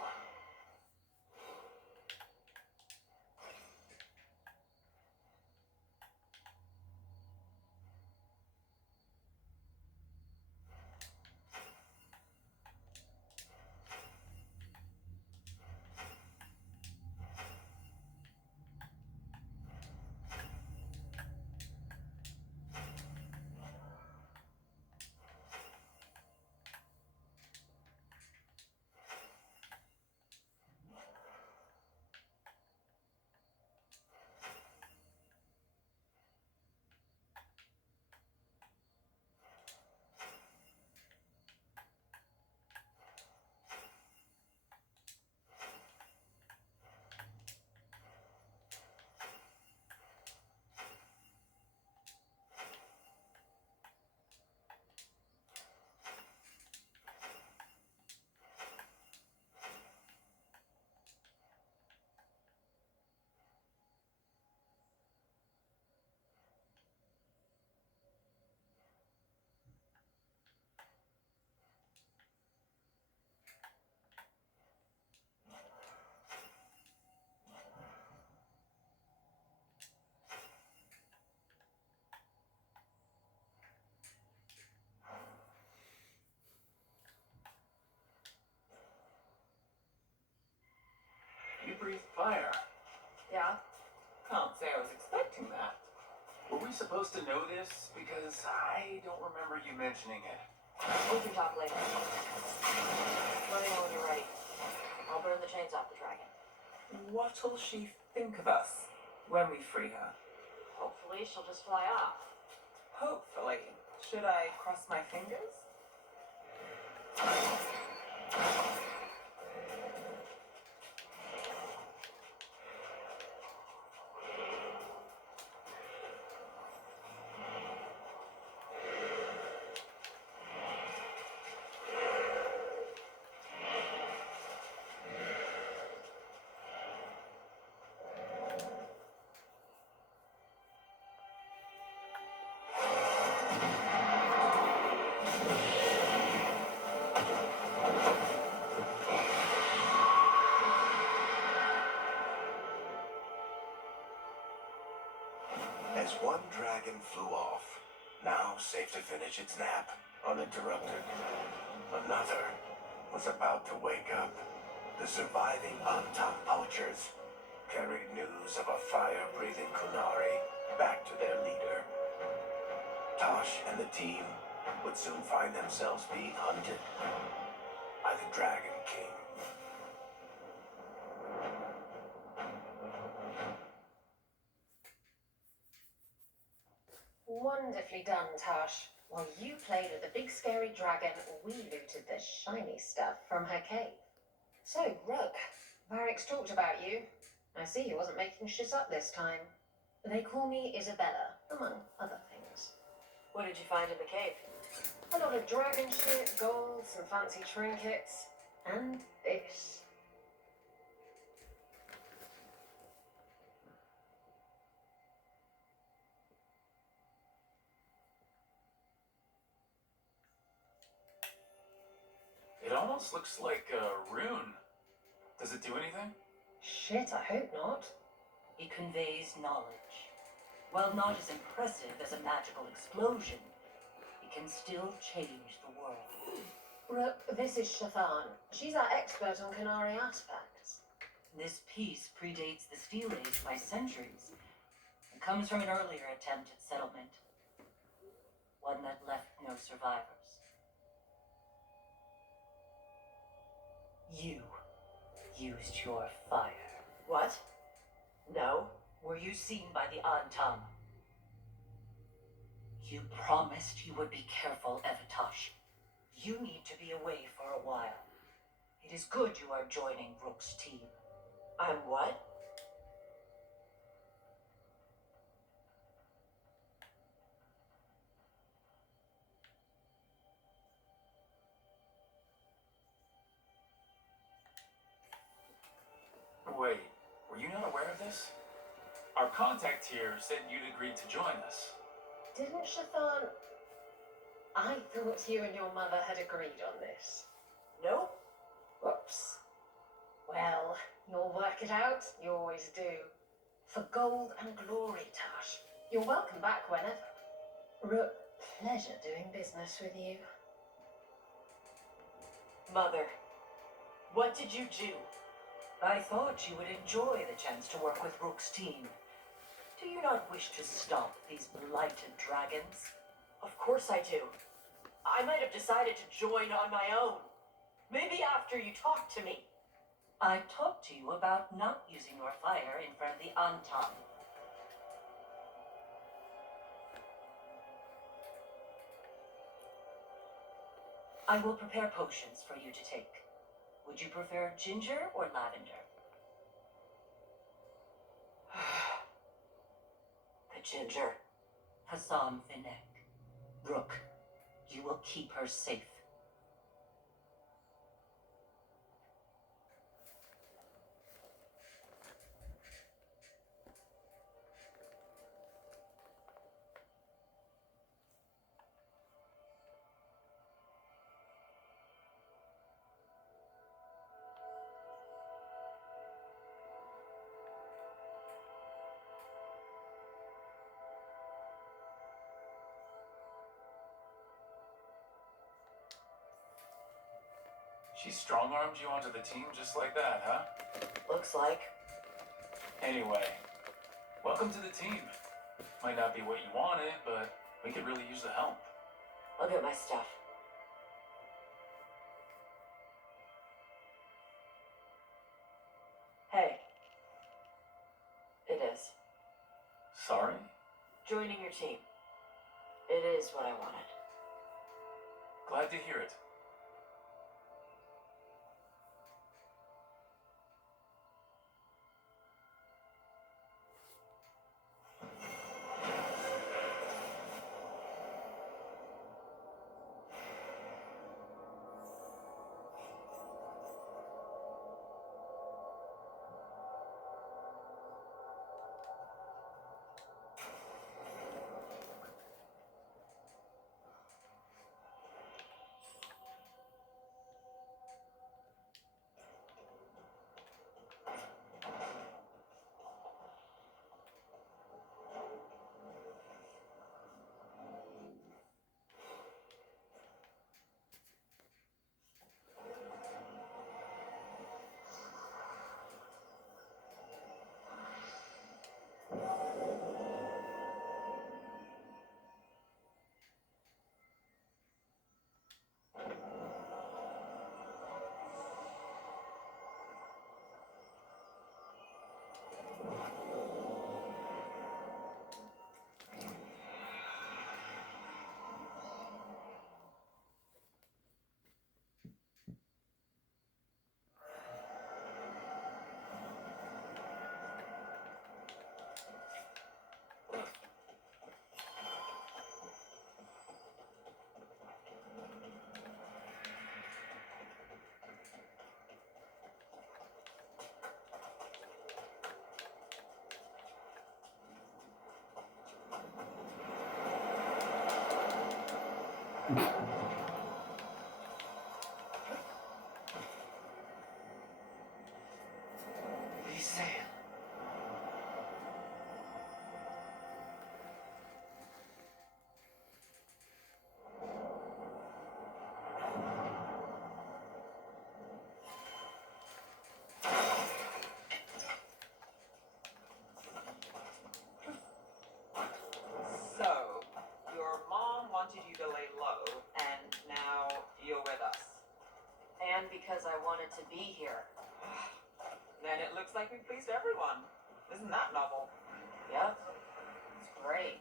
you breathe fire. Yeah? Can't say I was expecting that. Were we supposed to know this? Because I don't remember you mentioning it. We can talk later. Let me know when you're ready. I'll burn the chains off the dragon. What'll she think of us when we free her? Hopefully she'll just fly off. Hopefully. Should I cross my fingers? As one dragon flew off, now safe to finish its nap, uninterrupted, another was about to wake up. The surviving Antam poachers carried news of a fire-breathing Kunari back to their leader. Tosh and the team would soon find themselves being hunted by the Dragon King. One Wonderfully done, Tash. While you played with the big scary dragon, we looted the shiny stuff from her cave. So, Rook, Varric's talked about you. I see he wasn't making shit up this time. They call me Isabella, among other things. What did you find in the cave? A lot of dragon shit, gold, some fancy trinkets, and this. It almost looks like a rune. Does it do anything? Shit, I hope not. It conveys knowledge. While not as impressive as a magical explosion, it can still change the world. Rook, this is Shathan. She's our expert on Canary artifacts. This piece predates the Steel Age by centuries. It comes from an earlier attempt at settlement. One that left no survivors. You used your fire. What? No. Were you seen by the Antam? You promised you would be careful, Evatosh. You need to be away for a while. It is good you are joining Rook's team. I'm what? Wait, were you not aware of this? Our contact here said you'd agreed to join us. Didn't Shathan... I thought you and your mother had agreed on this. No? Whoops. Well, you'll work it out. You always do. For gold and glory, Tash. You're welcome back whenever. Rook, pleasure doing business with you. Mother, what did you do? I thought you would enjoy the chance to work with Rook's team. Do you not wish to stop these blighted dragons? Of course I do. I might have decided to join on my own. Maybe after you talked to me. I talked to you about not using your fire in front of the Antam. I will prepare potions for you to take. Would you prefer ginger or lavender? The ginger. Hassam Finek. Rook, you will keep her safe. She strong-armed you onto the team just like that, huh? Looks like. Anyway, welcome to the team. Might not be what you wanted, but we could really use the help. I'll get my stuff. Hey. It is. Sorry? Joining your team. It is what I wanted. Glad to hear it. because I wanted to be here. Then it looks like we pleased everyone. Isn't that novel? Yep. It's great.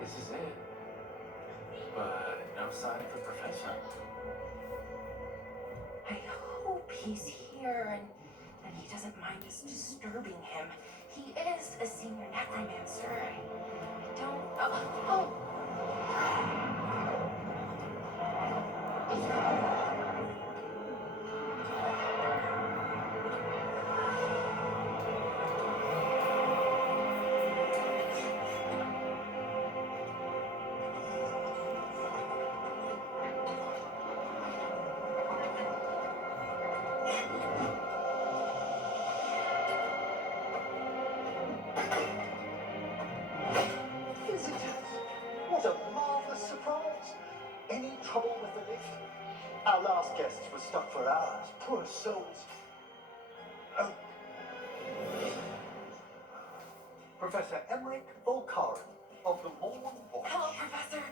This is it. But no sign of the professor. I hope he's here and he doesn't mind us disturbing him. He is a senior necromancer. I don't. Oh! Visitors! What a marvelous surprise! Any trouble with the lift? Our last guests were stuck for hours. Poor souls. Oh. Professor Emmerich Volkaren of the Morn Watch. Hello, Professor.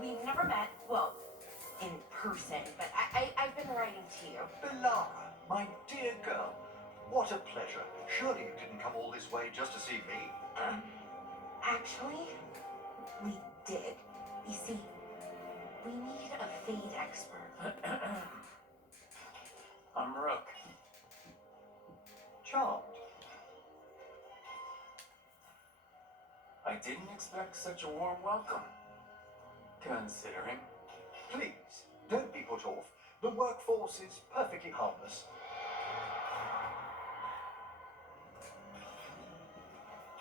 We've never met. Well, in person, but I've been writing to you. Belara, my dear girl, what a pleasure. Surely you didn't come all this way just to see me. Actually, we did. You see, we need a fade expert. I'm Rook. Charmed. I didn't expect such a warm welcome. Considering. Please, don't be put off. The workforce is perfectly harmless.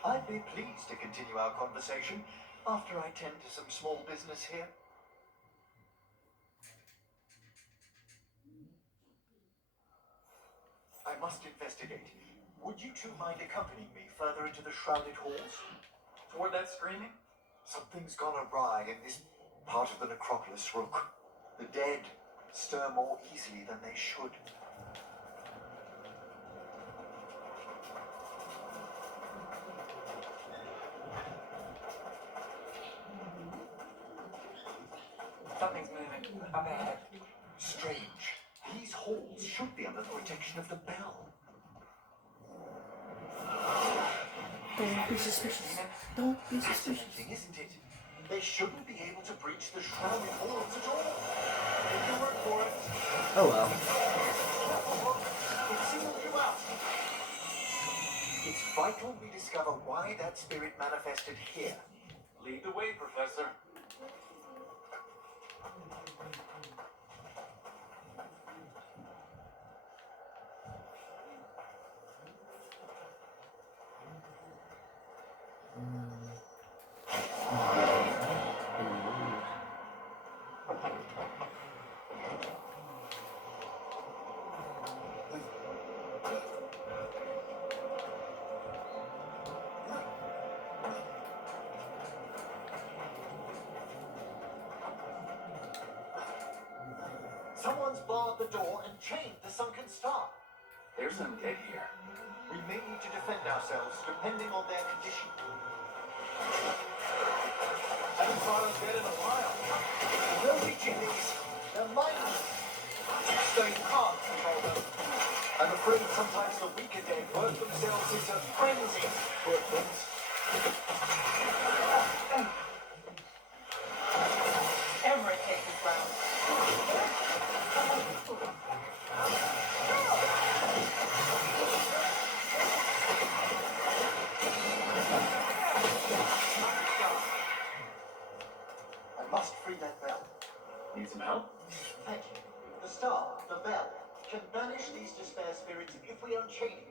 I'd be pleased to continue our conversation after I tend to some small business here. I must investigate. Would you two mind accompanying me further into the shrouded halls? Toward that screaming? Something's gone awry in this part of the necropolis, Rook. The dead stir more easily than they should. Something's moving. Up ahead. Strange. These halls should be under the protection of the bell. Don't be suspicious. Don't be suspicious. Fascinating, isn't it? They shouldn't be able to breach the shrouded halls at all. Take your word for it. Oh well. It singled you out. It's vital we discover why that spirit manifested here. Lead the way, Professor. Someone's barred the door and chained the sunken star. There's undead here. We may need to defend ourselves depending on their condition. Haven't fought undead in a while. No reaching these. They're mindless. So you can't control them. I'm afraid sometimes the weaker dead work themselves into frenzy. Poor things. Emmerich takes his round. can banish these despair spirits if we unchain it.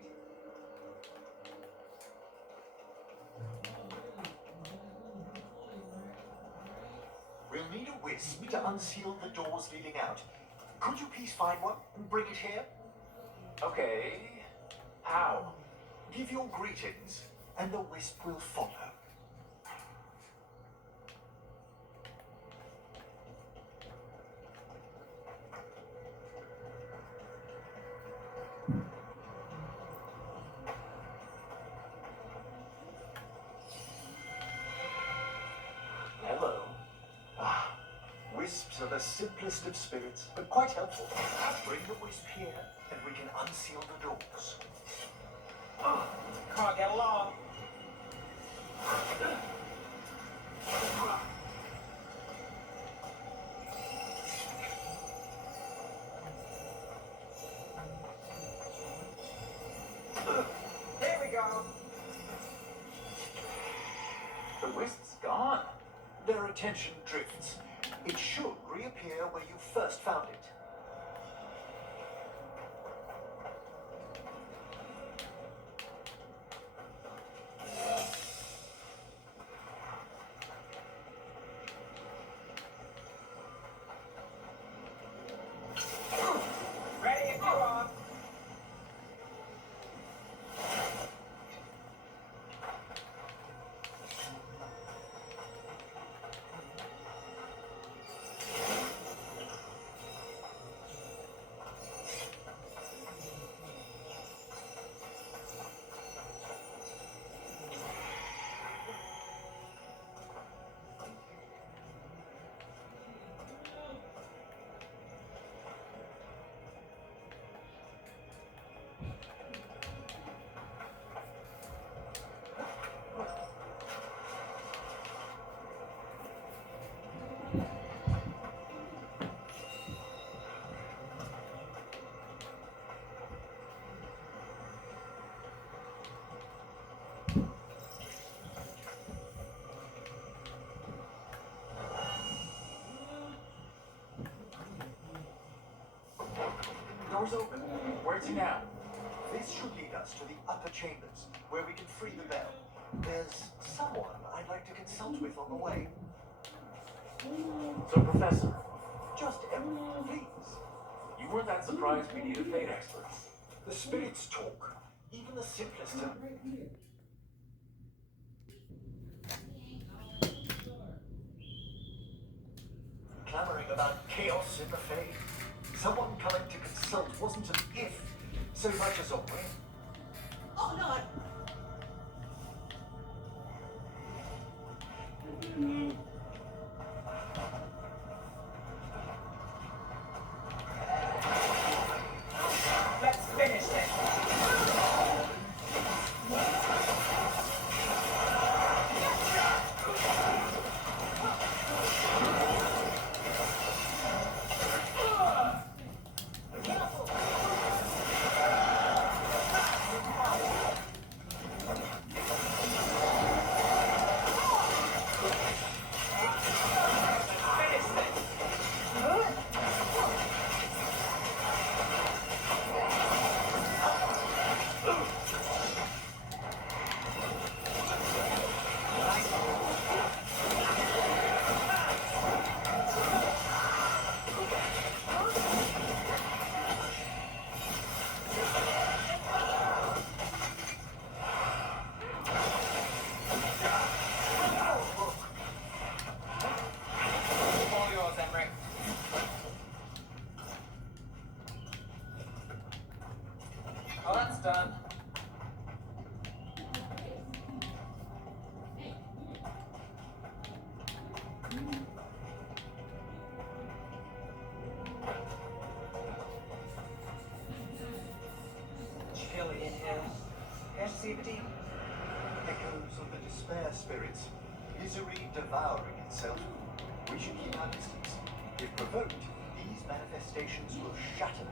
We'll need a wisp to unseal the doors leading out. Could you please find one and bring it here? Okay. How? Give your greetings, and the wisp will follow. Hello. Wisps are the simplest of spirits, but quite helpful. Bring the wisp here, and we can unseal the doors. Can't get along. There we go. The wisp's gone. Their attention drifts. It should reappear where you first found it. Ready if you are. Door's open. Where to now? This should lead us to the upper chambers, where we can free the bell. There's someone I'd like to consult with on the way. So, Professor, Just everyone, please. you weren't that surprised we need a fate expert. The spirits talk. Even the simplest of... Clamoring about chaos in the Fade. Someone coming to consult wasn't an if, so much as a when. Oh no! Let's finish this. Finish this. All yours, Emmerich. Oh, that's done. Chilly in here. Can't you see the deep? Echoes of the despair spirits. Misery devouring itself. We should keep our distance. If provoked, these manifestations will shatter.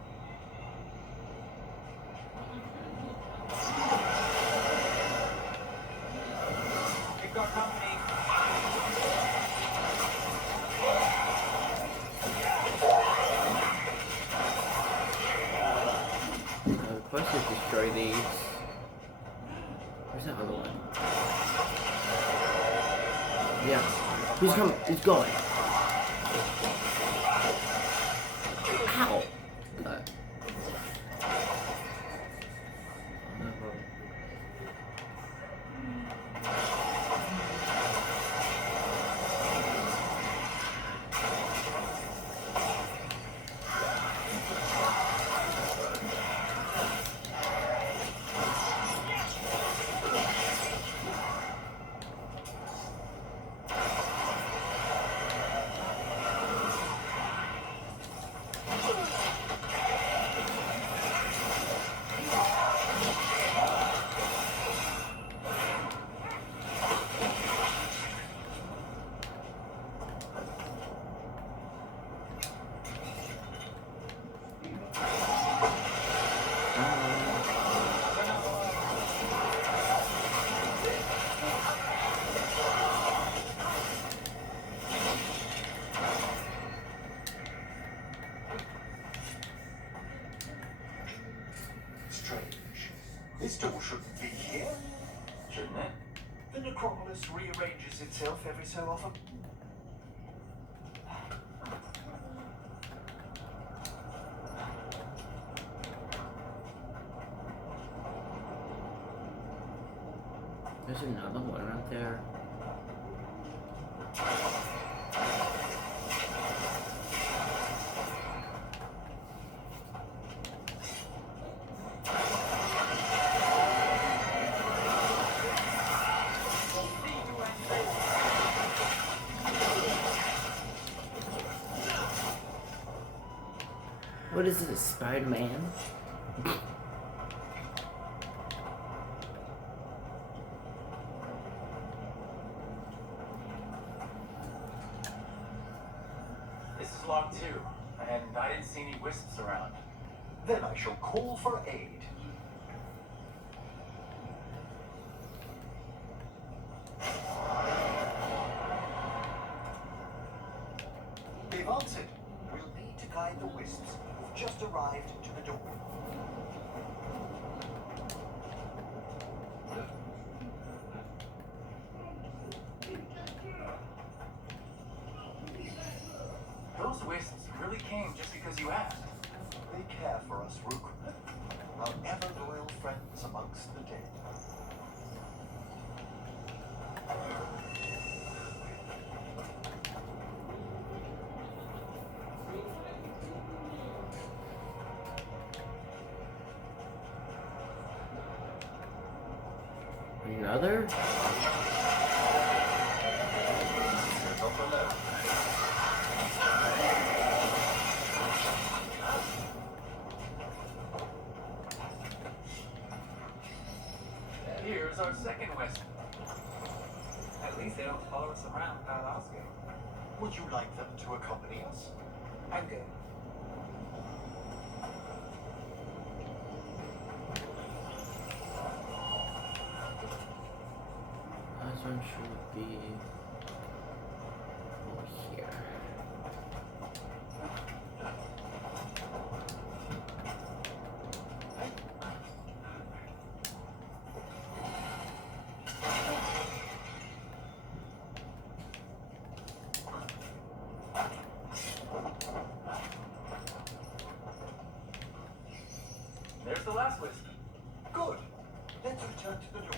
We've got company. supposed to destroy these. Where's that other one? Yeah. He's coming. He's going. Ow! Good. This door shouldn't be here. Shouldn't it? The necropolis rearranges itself every so often. There's another one right there. What is it, Spider-Man? This is log 2, and I didn't see any wisps around. Then I shall call for aid. They've answered. We'll need to guide the wisps who've just arrived to the door. Those wisps really came just because you asked. They care for us, Rook. Our ever-loyal friends amongst the dead. Another? Here's our second wisp. At least they don't follow us around without asking. Would you like them to accompany us? I'm good. This one should be over here. There's the last wisp. Good. Let's return to the door.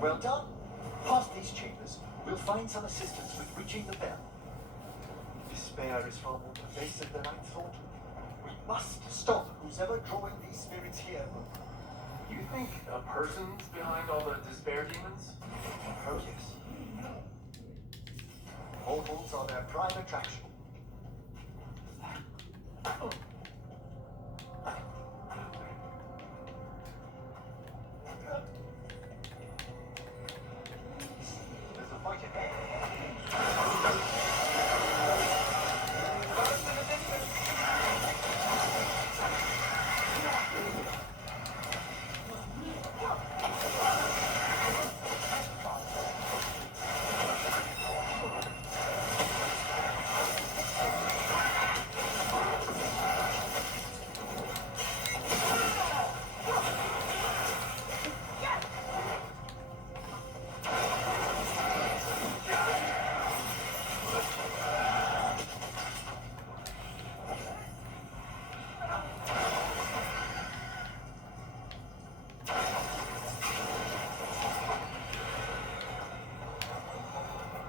Well done. Past these chambers, we'll find some assistance with reaching the bell. Despair is far more pervasive than I thought. We must stop who's ever drawing these spirits here. You think a person's behind all the despair demons? Oh, yes. Mortals are their prime attraction. There's a fight ahead.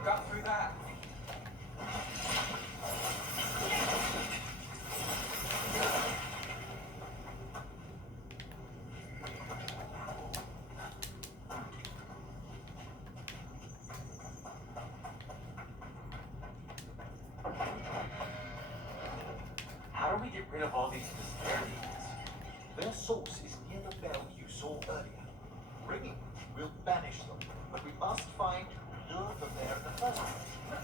got through that. How do we get rid of all these disparities? Their source is near the bell you saw earlier. Ringing will banish them, but we must find who lured them there in the first place.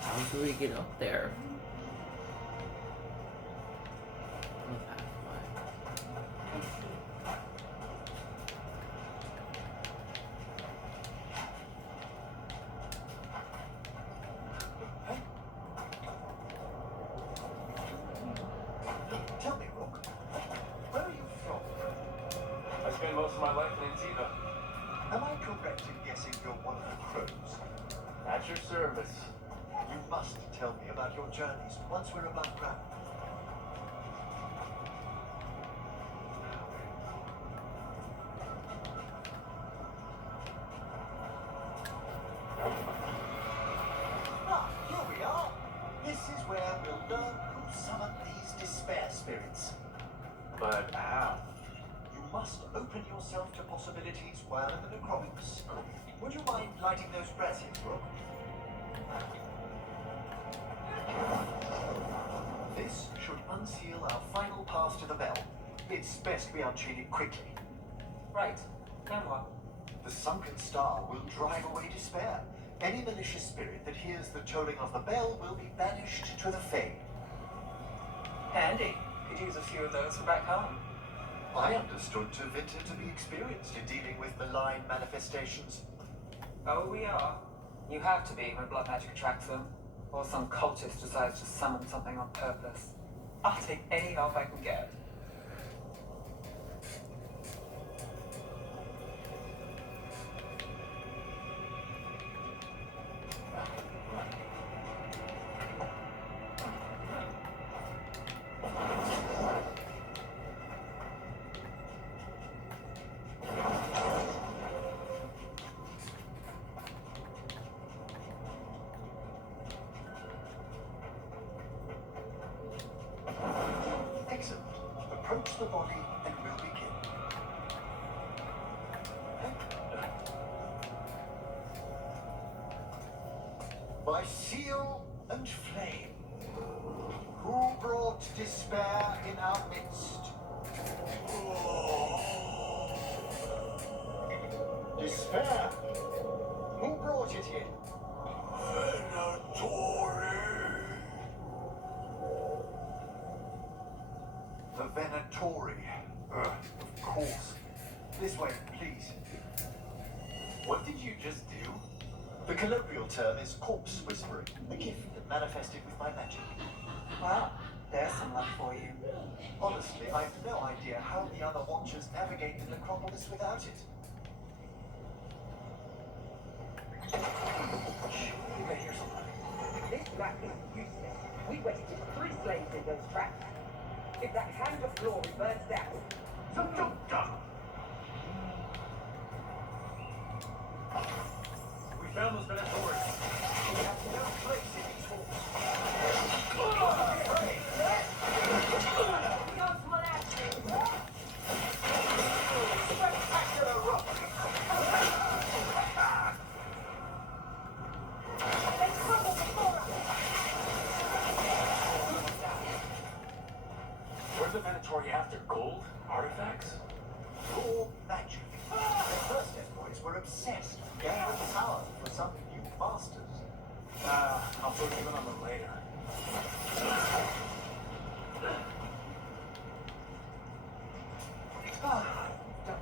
How do we get up there? Oh, pathway. Tell me, Rook, where are you from? I spent most of my life in Antiva. Am I correct in guessing you're one of the crows? At your service. You must tell me about your journeys once we're above ground. Ah, here we are. This is where we'll learn who summoned these despair spirits. But how? You must open yourself to possibilities while in the necropolis. Would you mind lighting those braziers, Rook? This should unseal our final pass to the bell. It's best we unchain it quickly. Right. Then what? The sunken star will drive away despair. Any malicious spirit that hears the tolling of the bell will be banished to the Fade. Handy. Could use a few of those for back home. I understood Tevinter to be experienced in dealing with malign manifestations. Oh, we are. You have to be when blood magic attracts them. Or some cultist decides to summon something on purpose. I'll take any help I can get. Excellent. Approach the body and we'll begin. By seal and flame, who brought despair in our midst? Despair? Who brought it in? The Venatori. Of course. This way, please. What did you just do? The colloquial term is corpse whispering, a gift that manifested with my magic. Well, there's some luck for you. Honestly, I've no idea how the other Watchers navigate the necropolis without it. You better hear something. This black is useless. We wasted 3 slaves in those tracks. If that hand of glory burns down, We found those Venatori. We have no place in these halls. Spectacular rock! What are the Venatori after? Gold? Artifacts? Raw magic. The first envoys were obsessed with gaining power for some new masters. I'll put you in on them later. Ah, done it.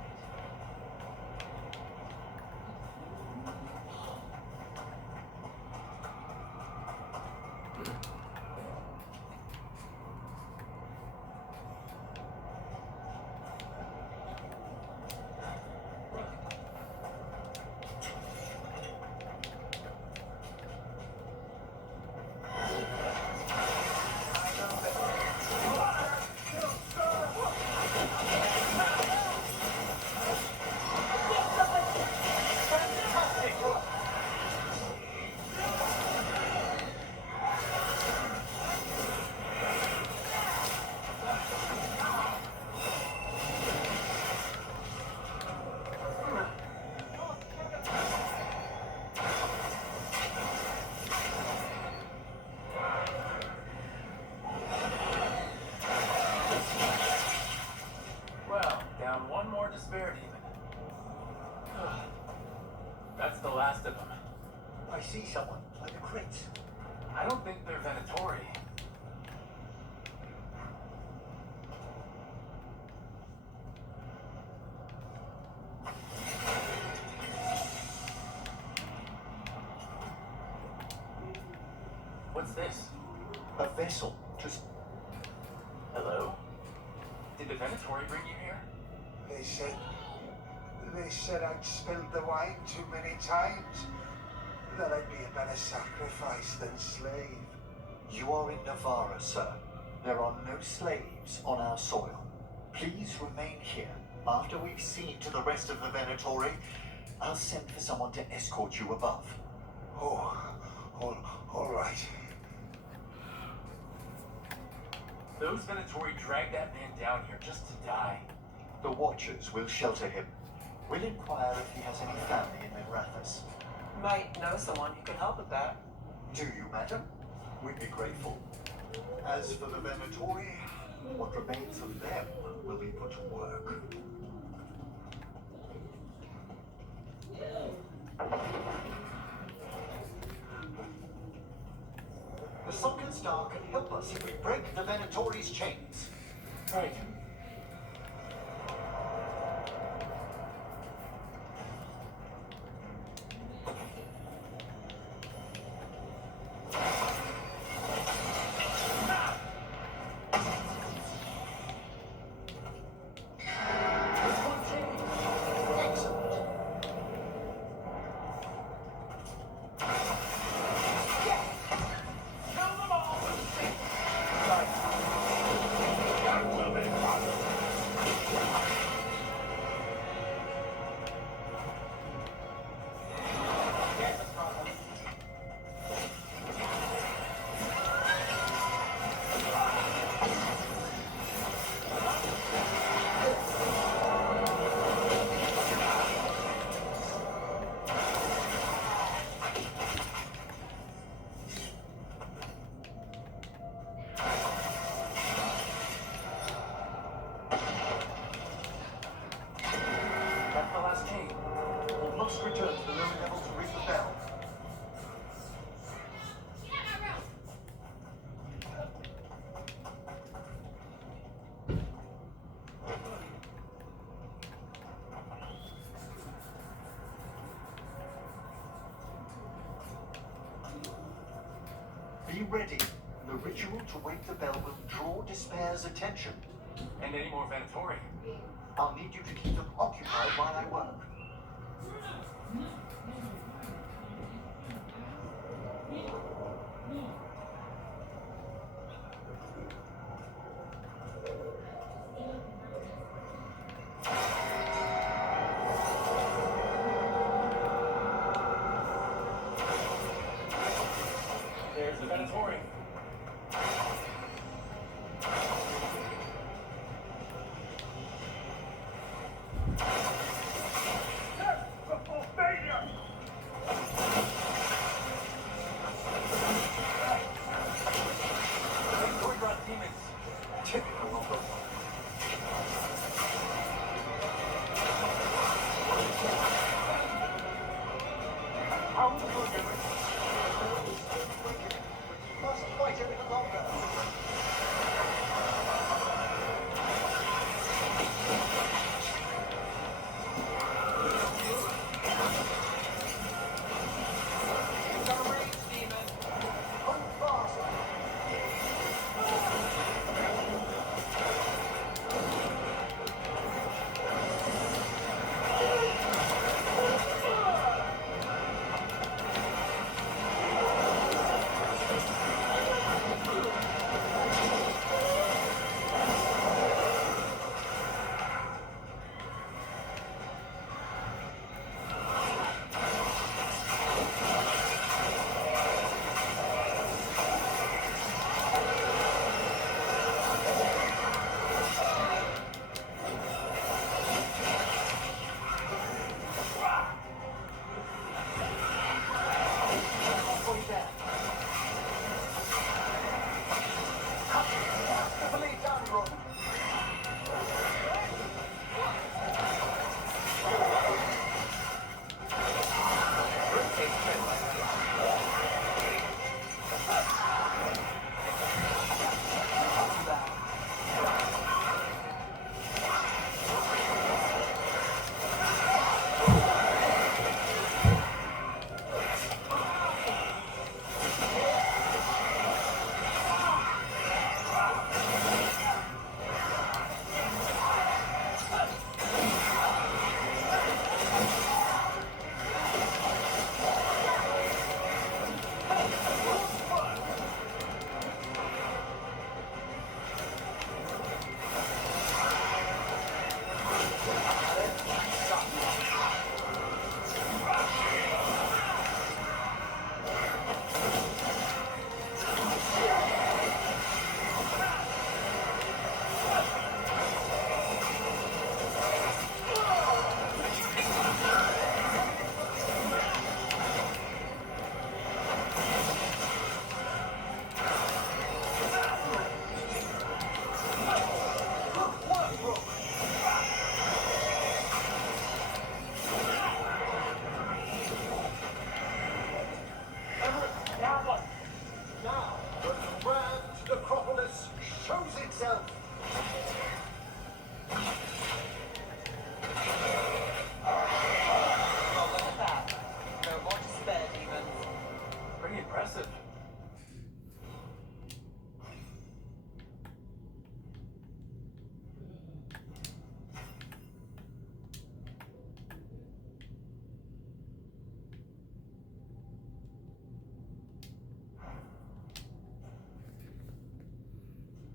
I see someone by the crates. I don't think they're Venatori. What's this? A vessel. Just Hello? Did the Venatori bring you here? They said I'd spilled the wine too many times. That I'd be a better sacrifice than slave. You are in Navarra, sir. There are no slaves on our soil. Please remain here. After we've seen to the rest of the Venatori, I'll send for someone to escort you above. Oh, all right. Those Venatori dragged that man down here just to die. The Watchers will shelter him. We'll inquire if he has any family in Minrathous. Might know someone who can help with that. Do you, madam? We'd be grateful. As for the Venatori, what remains of them will be put to work. The Sunken Star can help us if we break the Venatori's chains. Right. That's the last chain. We must return to the lower level to ring the bell. Be ready. The ritual to wake the bell will draw Despair's attention. And any more Venatori? I'll need you to keep them occupied while I work. There's the Venatori.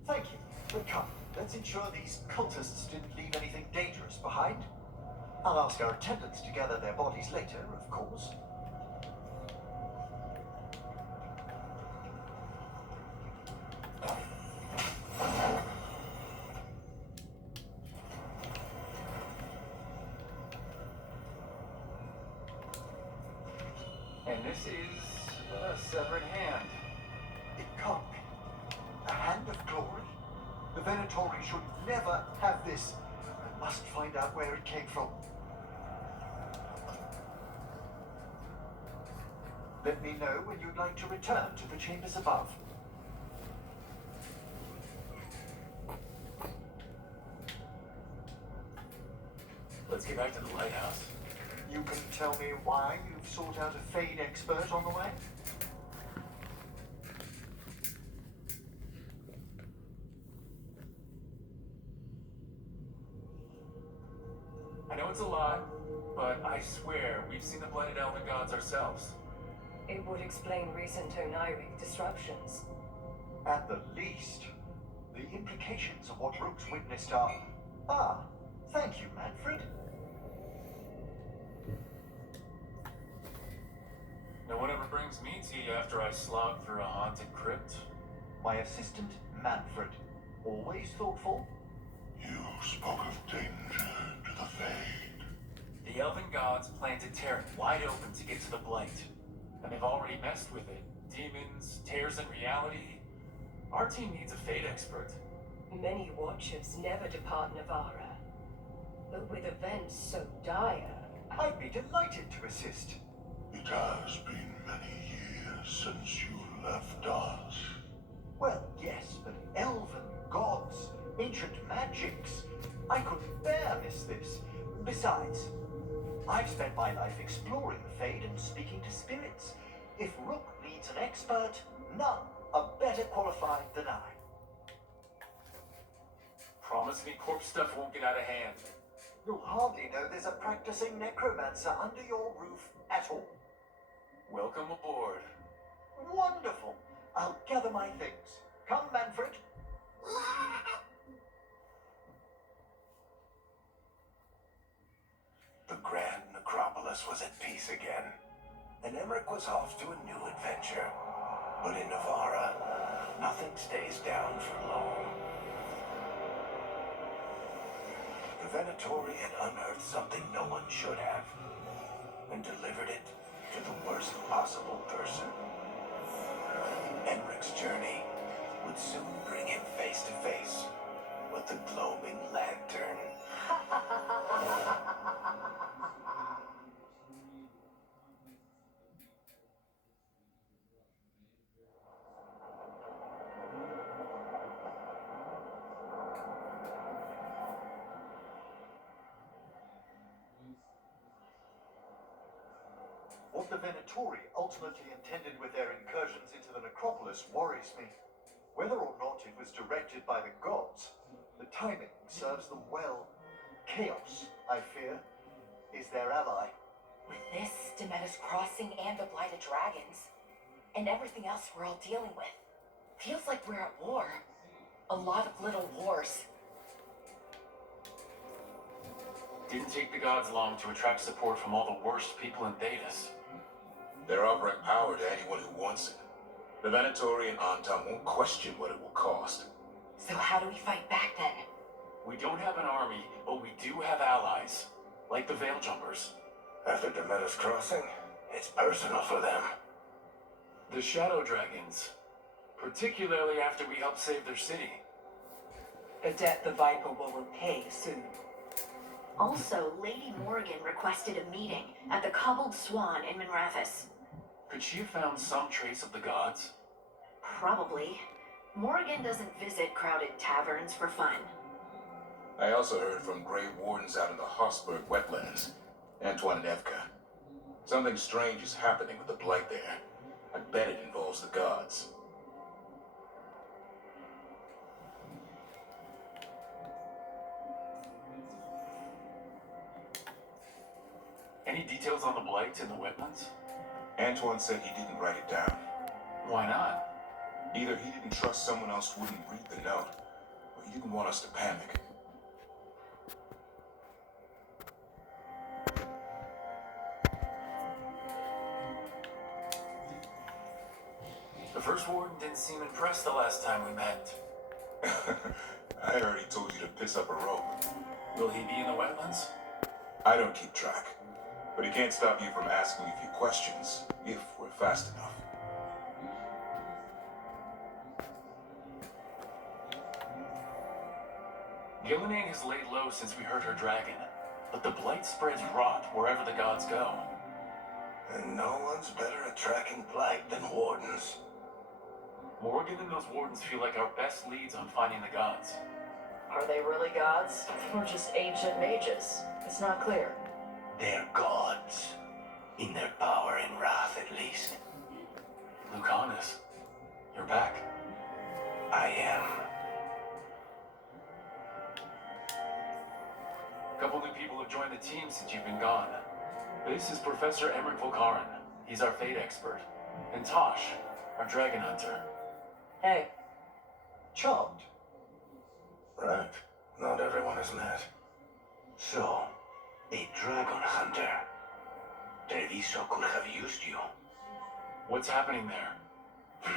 Thank you. But come, let's ensure these cultists didn't leave anything dangerous behind. I'll ask our attendants to gather their bodies later, of course. And this is a severed hand. It can't be. A hand of glory? The Venatori should never have this. I must find out where it came from. Let me know when you'd like to return to the chambers above. Let's get back to the lighthouse. You can tell me why you've sought out a Fade expert on the way? I know it's a lot, but I swear we've seen the Blighted Elven Gods ourselves. It would explain recent Oniric disruptions. At the least, the implications of what Rook's witnessed are... Ah, thank you, Manfred. No one ever brings me tea after I slog through a haunted crypt. My assistant, Manfred. Always thoughtful. You spoke of danger to the Fade. The Elven Gods plan to tear it wide open to get to the Blight. And they've already messed with it. Demons, tears in reality. Our team needs a Fade expert. Many Watchers never depart Navarra. But with events so dire... I'd be delighted to assist. It has been many years since you left us. Well, yes, but elven gods, ancient magics. I couldn't bear miss this. Besides, I've spent my life exploring the Fade and speaking to spirits. If Rook needs an expert, none are better qualified than I. Promise me corpse stuff won't get out of hand. You'll hardly know there's a practicing necromancer under your roof at all. Welcome aboard. Wonderful. I'll gather my things. Come, Manfred. The Grand Necropolis was at peace again, and Emmerich was off to a new adventure. But in Navarra, nothing stays down for long. The Venatori had unearthed something no one should have, and delivered it to the worst possible person. Emrich's journey would soon bring him face to face with the Gloaming Lantern. What the Venatori ultimately intended with their incursions into the necropolis worries me. Whether or not it was directed by the gods, the timing serves them well. Chaos, I fear, is their ally. With this, Demeter's Crossing and the Blighted Dragons, and everything else we're all dealing with, feels like we're at war. A lot of little wars. Didn't take the gods long to attract support from all the worst people in Thedas. They're offering power to anyone who wants it. The Venatori and Antam won't question what it will cost. So how do we fight back then? We don't have an army, but we do have allies. Like the Veil Jumpers. After Demeter's Crossing, it's personal for them. The Shadow Dragons. Particularly after we helped save their city. A debt the Viper will repay soon. Also, Lady Morrigan requested a meeting at the Cobbled Swan in Minrathous. Could she have found some trace of the gods? Probably. Morrigan doesn't visit crowded taverns for fun. I also heard from Grey Wardens out in the Hossberg wetlands. Antoine and Evka. Something strange is happening with the Blight there. I bet it involves the gods. Any details on the Blight in the wetlands? Antoine said he didn't write it down. Why not? Either he didn't trust someone else wouldn't read the note, or he didn't want us to panic. The first warden didn't seem impressed the last time we met. I already told you to piss up a rope. Will he be in the wetlands? I don't keep track, but he can't stop you from asking a few questions, if we're fast enough. Gillenane has laid low since we heard her dragon, but the blight spreads rot wherever the gods go. And no one's better at tracking blight than wardens. Morgan and those wardens feel like our best leads on finding the gods. Are they really gods? Or just ancient mages? It's not clear. They're gods. In their power and wrath, at least. Lucanus, you're back. I am. A couple new people have joined the team since you've been gone. This is Professor Emmerich Volkaren. He's our fate expert. And Tosh, our dragon hunter. Hey. Charmed. Right. Not everyone is met. So, a dragon hunter. Treviso could have used you. What's happening there?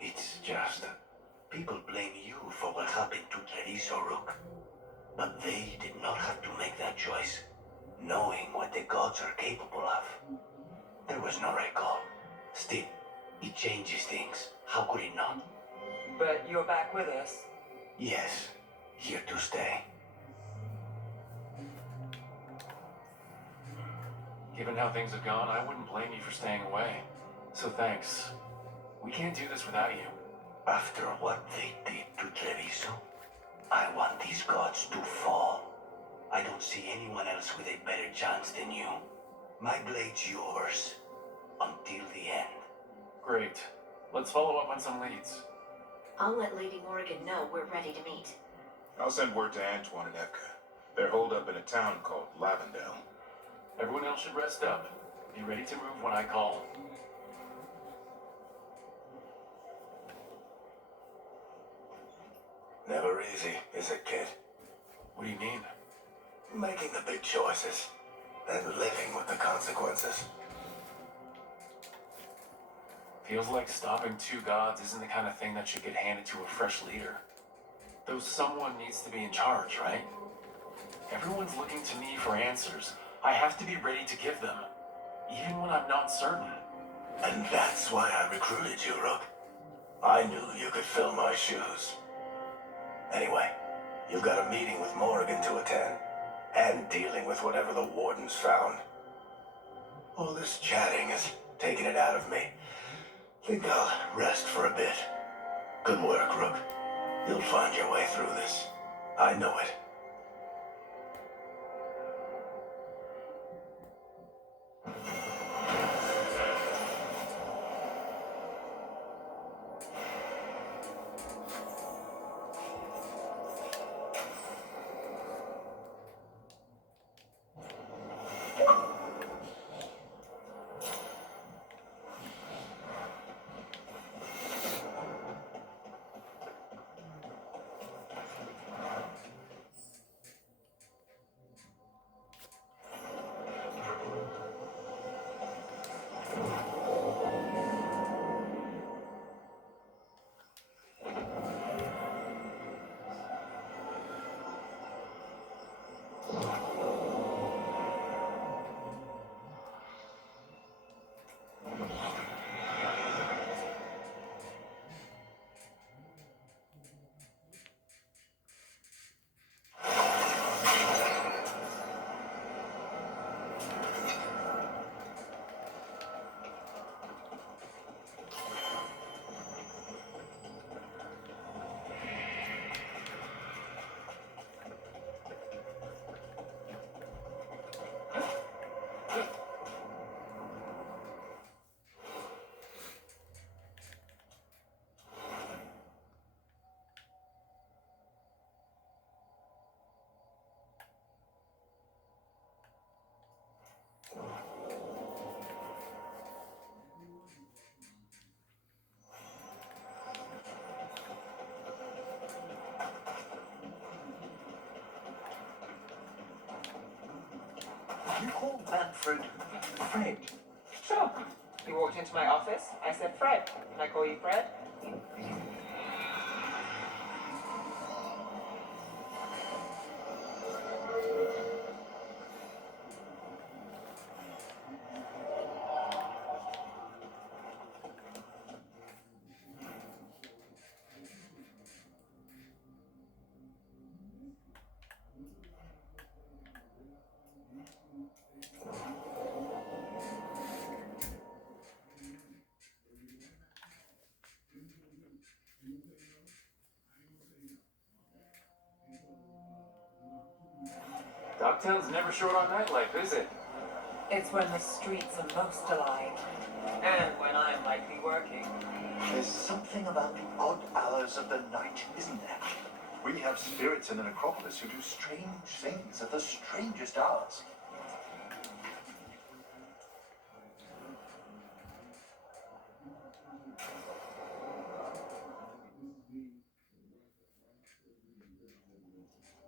It's just... people blame you for what happened to Treviso, Rook. But they did not have to make that choice, knowing what the gods are capable of. There was no recall. Still, it changes things. How could it not? But you're back with us. Yes, here to stay. Given how things have gone, I wouldn't blame you for staying away. So thanks. We can't do this without you. After what they did to Treviso, I want these gods to fall. I don't see anyone else with a better chance than you. My blade's yours. Until the end. Great. Let's follow up on some leads. I'll let Lady Morgan know we're ready to meet. I'll send word to Antoine and Evka. They're holed up in a town called Lavendale. Everyone else should rest up. Be ready to move when I call. Never easy, is it, kid? What do you mean? Making the big choices. And living with the consequences. Feels like stopping two gods isn't the kind of thing that should get handed to a fresh leader. Though someone needs to be in charge, right? Everyone's looking to me for answers. I have to be ready to give them, even when I'm not certain. And that's why I recruited you, Rook. I knew you could fill my shoes. Anyway, you've got a meeting with Morrigan to attend, and dealing with whatever the wardens found. All this chatting is taking it out of me. Think I'll rest for a bit. Good work, Rook. You'll find your way through this. I know it. You called Manfred Fred. Sure. You walked into my office, I said Fred. Can I call you Fred? Dogtown's never short on nightlife, is it? It's when the streets are most alive. And when I'm likely working. There's something about the odd hours of the night, isn't there? We have spirits in the necropolis who do strange things at the strangest hours.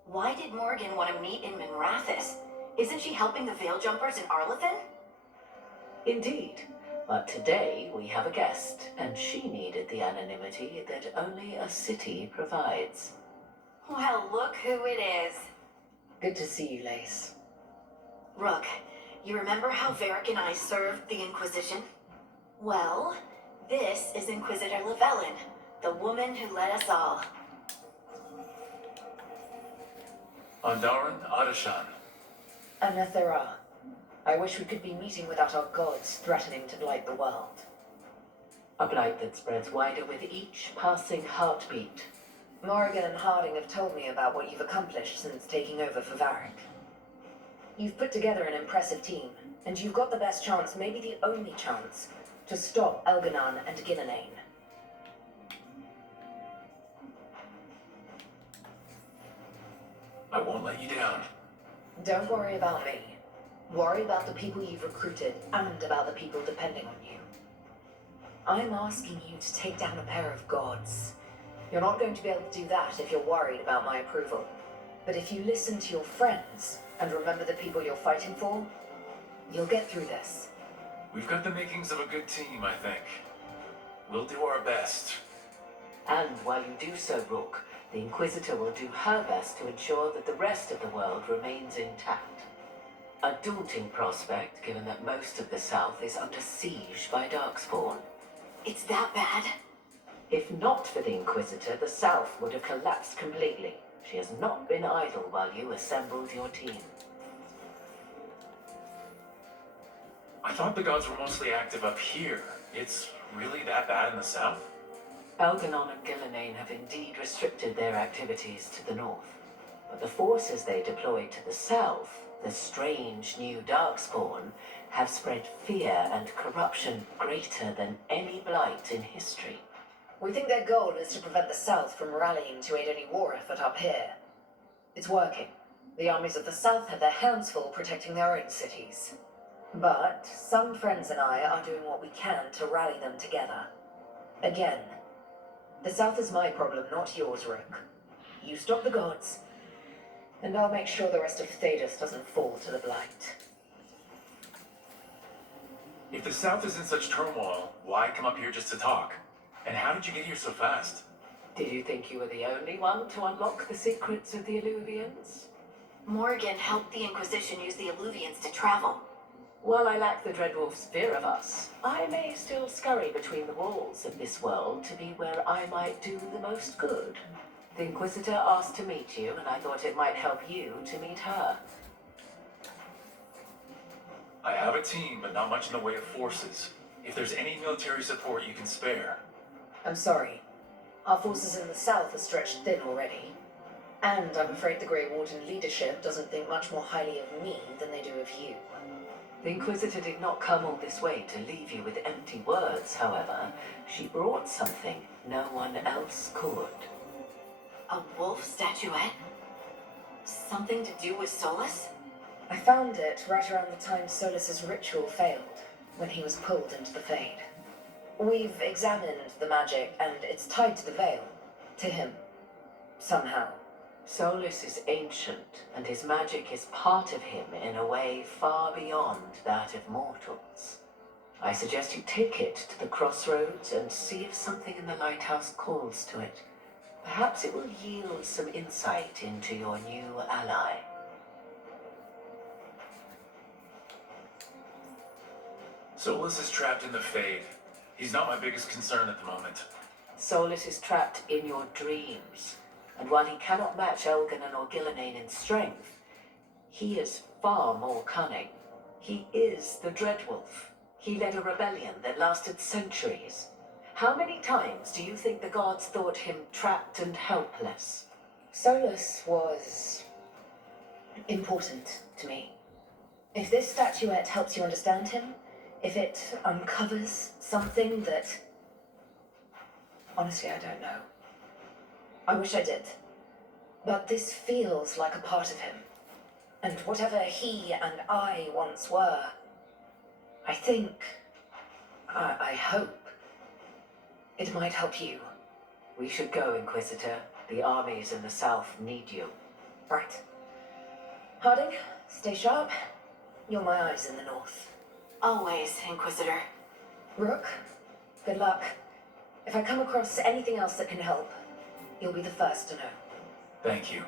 Why did Morgan want to meet in Minrathous? Isn't she helping the Veil Jumpers in Arlathan? Indeed. But today we have a guest, and she needed the anonymity that only a city provides. Well, look who it is. Good to see you, Lace. Rook, you remember how Varric and I served the Inquisition? Well, this is Inquisitor Llewellyn, the woman who led us all. Andaran Adashan. Anethera. I wish we could be meeting without our gods threatening to blight the world. A blight that spreads wider with each passing heartbeat. Morrigan and Harding have told me about what you've accomplished since taking over for Varric. You've put together an impressive team, and you've got the best chance, maybe the only chance, to stop Elganon and Gillenane. I won't let you down. Don't worry about me. Worry about the people you've recruited and about the people depending on you. I'm asking you to take down a pair of gods. You're not going to be able to do that if you're worried about my approval. But if you listen to your friends and remember the people you're fighting for, you'll get through this. We've got the makings of a good team, I think. We'll do our best. And while you do so, Rook, the Inquisitor will do her best to ensure that the rest of the world remains intact. A daunting prospect, given that most of the South is under siege by Darkspawn. It's that bad? If not for the Inquisitor, the South would have collapsed completely. She has not been idle while you assembled your team. I thought the gods were mostly active up here. It's really that bad in the south? Elganon and Gillenane have indeed restricted their activities to the north. But the forces they deployed to the south, the strange new Darkspawn, have spread fear and corruption greater than any blight in history. We think their goal is to prevent the South from rallying to aid any war effort up here. It's working. The armies of the South have their hands full protecting their own cities. But some friends and I are doing what we can to rally them together. Again, the South is my problem, not yours, Rook. You stop the gods, and I'll make sure the rest of Thedas doesn't fall to the blight. If the south is in such turmoil, why come up here just to talk? And how did you get here so fast? Did you think you were the only one to unlock the secrets of the Illuvians? Morgan helped the Inquisition use the Illuvians to travel. While I lack the Dreadwolf's fear of us, I may still scurry between the walls of this world to be where I might do the most good. The Inquisitor asked to meet you, and I thought it might help you to meet her. I have a team, but not much in the way of forces. If there's any military support you can spare. I'm sorry. Our forces in the south are stretched thin already. And I'm afraid the Grey Warden leadership doesn't think much more highly of me than they do of you. The Inquisitor did not come all this way to leave you with empty words, however. She brought something no one else could. A wolf statuette? Something to do with Solus? I found it right around the time Solus's ritual failed, when he was pulled into the Fade. We've examined the magic, and it's tied to the veil. To him. Somehow. Solus is ancient, and his magic is part of him in a way far beyond that of mortals. I suggest you take it to the crossroads and see if something in the lighthouse calls to it. Perhaps it will yield some insight into your new ally. Solus is trapped in the Fade. He's not my biggest concern at the moment. Solus is trapped in your dreams, and while he cannot match Elganon or Gillenane in strength, he is far more cunning. He is the Dreadwolf. He led a rebellion that lasted centuries. How many times do you think the gods thought him trapped and helpless? Solus was important to me. If this statuette helps you understand him, if it uncovers something that... Honestly, I don't know. I wish I did. But this feels like a part of him. And whatever he and I once were, I think, I hope, it might help you. We should go, Inquisitor. The armies in the south need you. Right. Harding, stay sharp. You're my eyes in the north. Always, Inquisitor. Rook, good luck. If I come across anything else that can help, you'll be the first to know. Thank you.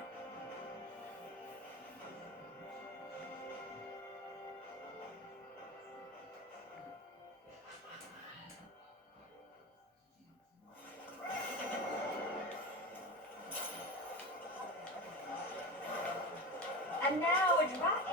And now a dragon.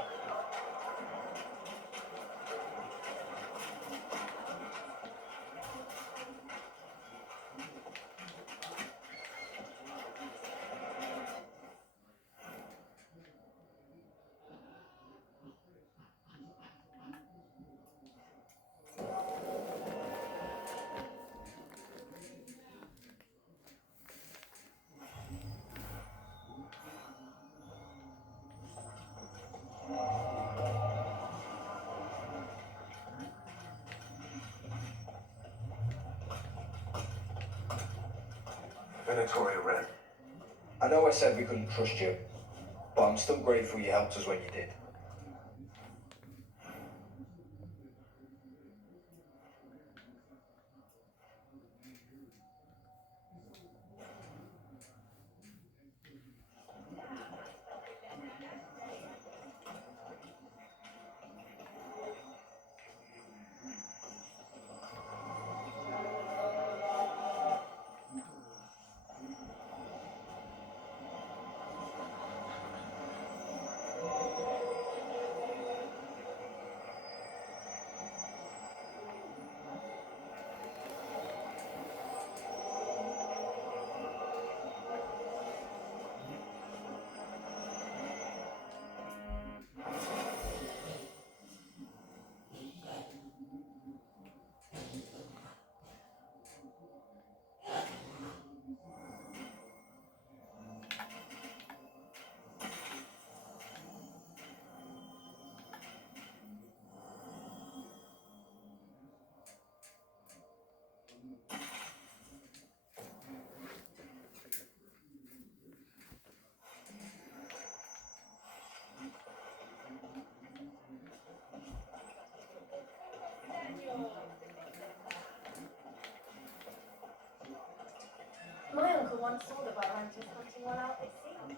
Venatori Ren. I know I said we couldn't trust you, but I'm still grateful you helped us when you did. My uncle once saw the Barrantes hunting one out at sea.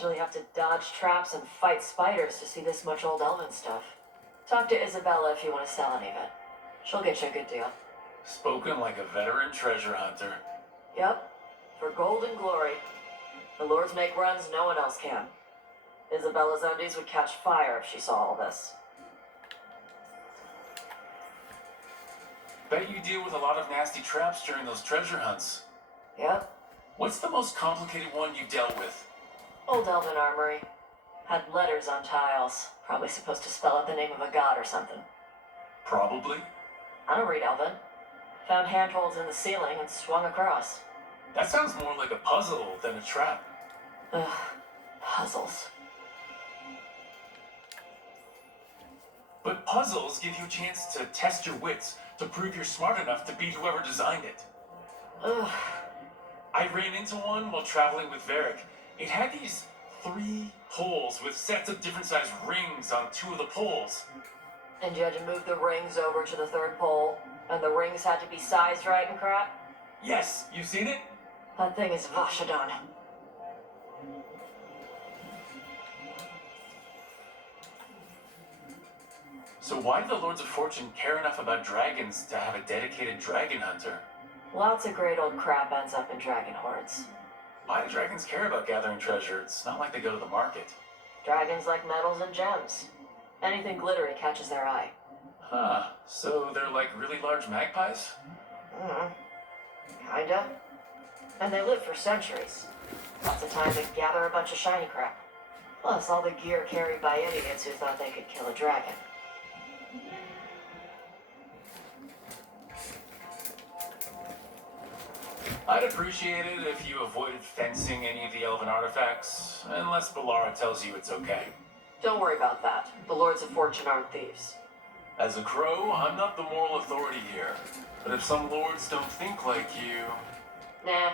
usually have to dodge traps and fight spiders to see this much old elven stuff. Talk to Isabella if you want to sell any of it. She'll get you a good deal. Spoken like a veteran treasure hunter. Yep, for gold and glory. The lords make runs no one else can. Isabella's undies would catch fire if she saw all this. Bet you deal with a lot of nasty traps during those treasure hunts. Yep. What's the most complicated one you've dealt with? Old elven armory. Had letters on tiles. Probably supposed to spell out the name of a god or something. Probably. I don't read elven. Found handholds in the ceiling and swung across. That sounds more like a puzzle than a trap. Ugh, puzzles. But puzzles give you a chance to test your wits, to prove you're smart enough to beat whoever designed it. Ugh. I ran into one while traveling with Varric. It had these 3 holes with sets of different sized rings on 2 of the poles. And you had to move the rings over to the 3rd pole, and the rings had to be sized right and crap? Yes, you've seen it? That thing is Vashadon. So why do the Lords of Fortune care enough about dragons to have a dedicated dragon hunter? Lots of great old crap ends up in dragon hordes. Why do dragons care about gathering treasure? It's not like they go to the market. Dragons like metals and gems. Anything glittery catches their eye. Huh. So they're like really large magpies? Kinda. And they live for centuries. Lots of time to gather a bunch of shiny crap. Plus all the gear carried by idiots who thought they could kill a dragon. I'd appreciate it if you avoided fencing any of the elven artifacts, unless Bellara tells you it's okay. Don't worry about that. The Lords of Fortune aren't thieves. As a crow, I'm not the moral authority here. But if some lords don't think like you... Nah.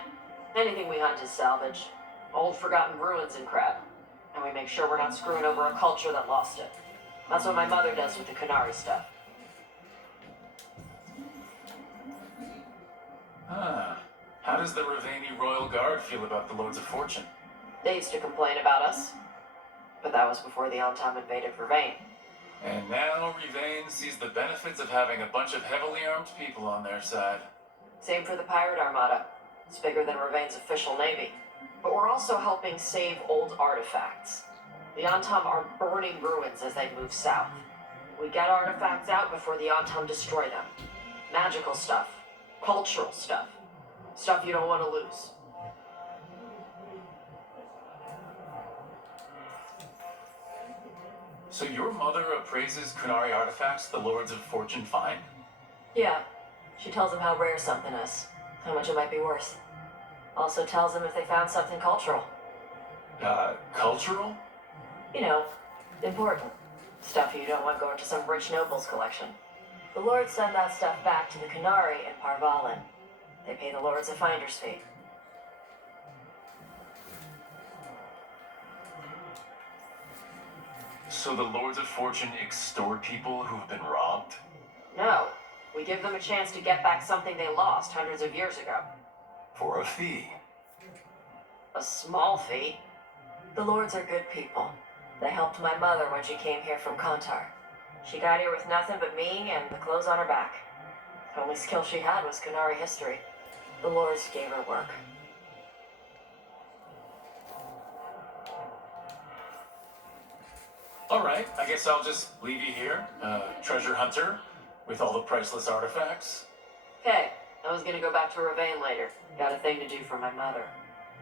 Anything we hunt is salvage. Old forgotten ruins and crap. And we make sure we're not screwing over a culture that lost it. That's what my mother does with the Qunari stuff. Huh. How does the Ravani Royal Guard feel about the Lords of Fortune? They used to complain about us. But that was before the Antam invaded Vervain. And now Rivane sees the benefits of having a bunch of heavily armed people on their side. Same for the Pirate Armada. It's bigger than Ravain's official navy. But we're also helping save old artifacts. The Antam are burning ruins as they move south. We get artifacts out before the Antam destroy them. Magical stuff. Cultural stuff. Stuff you don't want to lose. So your mother appraises Qunari artifacts the Lords of Fortune find? Yeah. She tells them how rare something is. How much it might be worth. Also tells them if they found something cultural. Cultural? You know, important. Stuff you don't want going to some rich noble's collection. The lords send that stuff back to the Qunari in Parvalin. They pay the lords a finder's fee. So the Lords of Fortune extort people who have been robbed? No. We give them a chance to get back something they lost hundreds of years ago. For a fee. A small fee. The lords are good people. They helped my mother when she came here from Kontar. She got here with nothing but me and the clothes on her back. The only skill she had was Qunari history. The lords gave her work. Alright, I guess I'll just leave you here, treasure hunter, with all the priceless artifacts. Okay, I was gonna go back to Ravain later. Got a thing to do for my mother.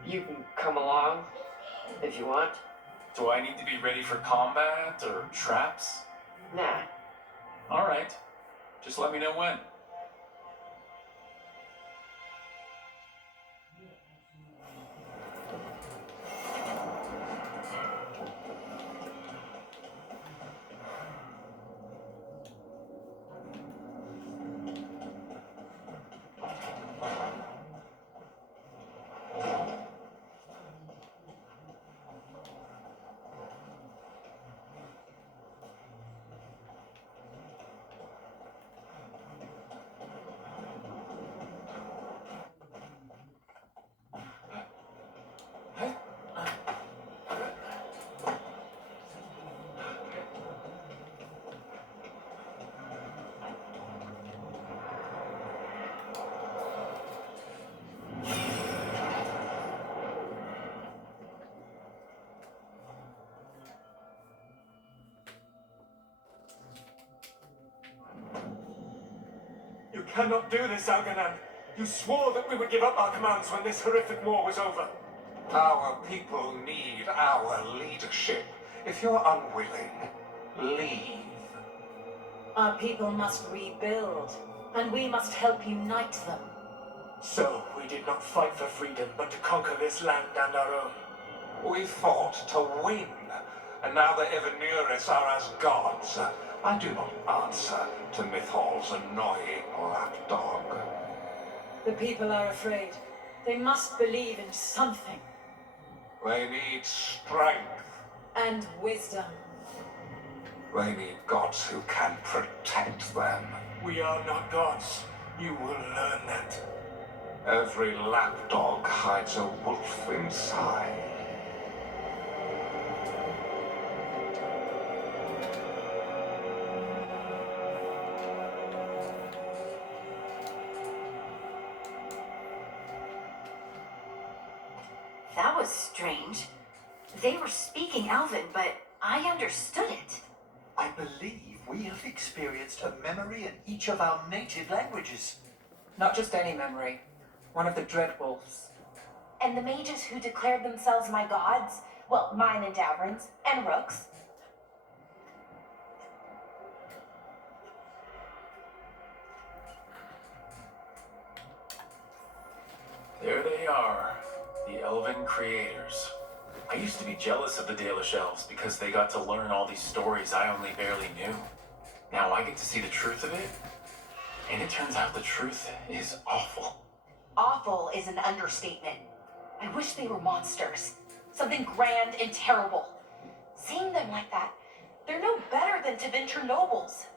You can come along, if you want. Do I need to be ready for combat or traps? Nah. Alright, just let me know when. cannot do this, Algernon. You swore that we would give up our commands when this horrific war was over. Our people need our leadership. If you're unwilling, leave. Our people must rebuild, and we must help unite them. So, we did not fight for freedom, but to conquer this land and our own. We fought to win, and now the Evanuris are as gods. I do not answer to Mythal's annoying lapdog. The people are afraid. They must believe in something. They need strength. And wisdom. They need gods who can protect them. We are not gods. You will learn that. Every lapdog hides a wolf inside. That was strange. They were speaking Elven, but I understood it. I believe we have experienced a memory in each of our native languages. Not just any memory. One of the Dreadwolves. And the mages who declared themselves my gods, well, mine and Davrin's, and Rook's. There they are, the Elven creators. I used to be jealous of the Dalish elves because they got to learn all these stories I only barely knew. Now I get to see the truth of it, and it turns out the truth is awful. Awful is an understatement. I wish they were monsters. Something grand and terrible. Seeing them like that, they're no better than Tevinter nobles.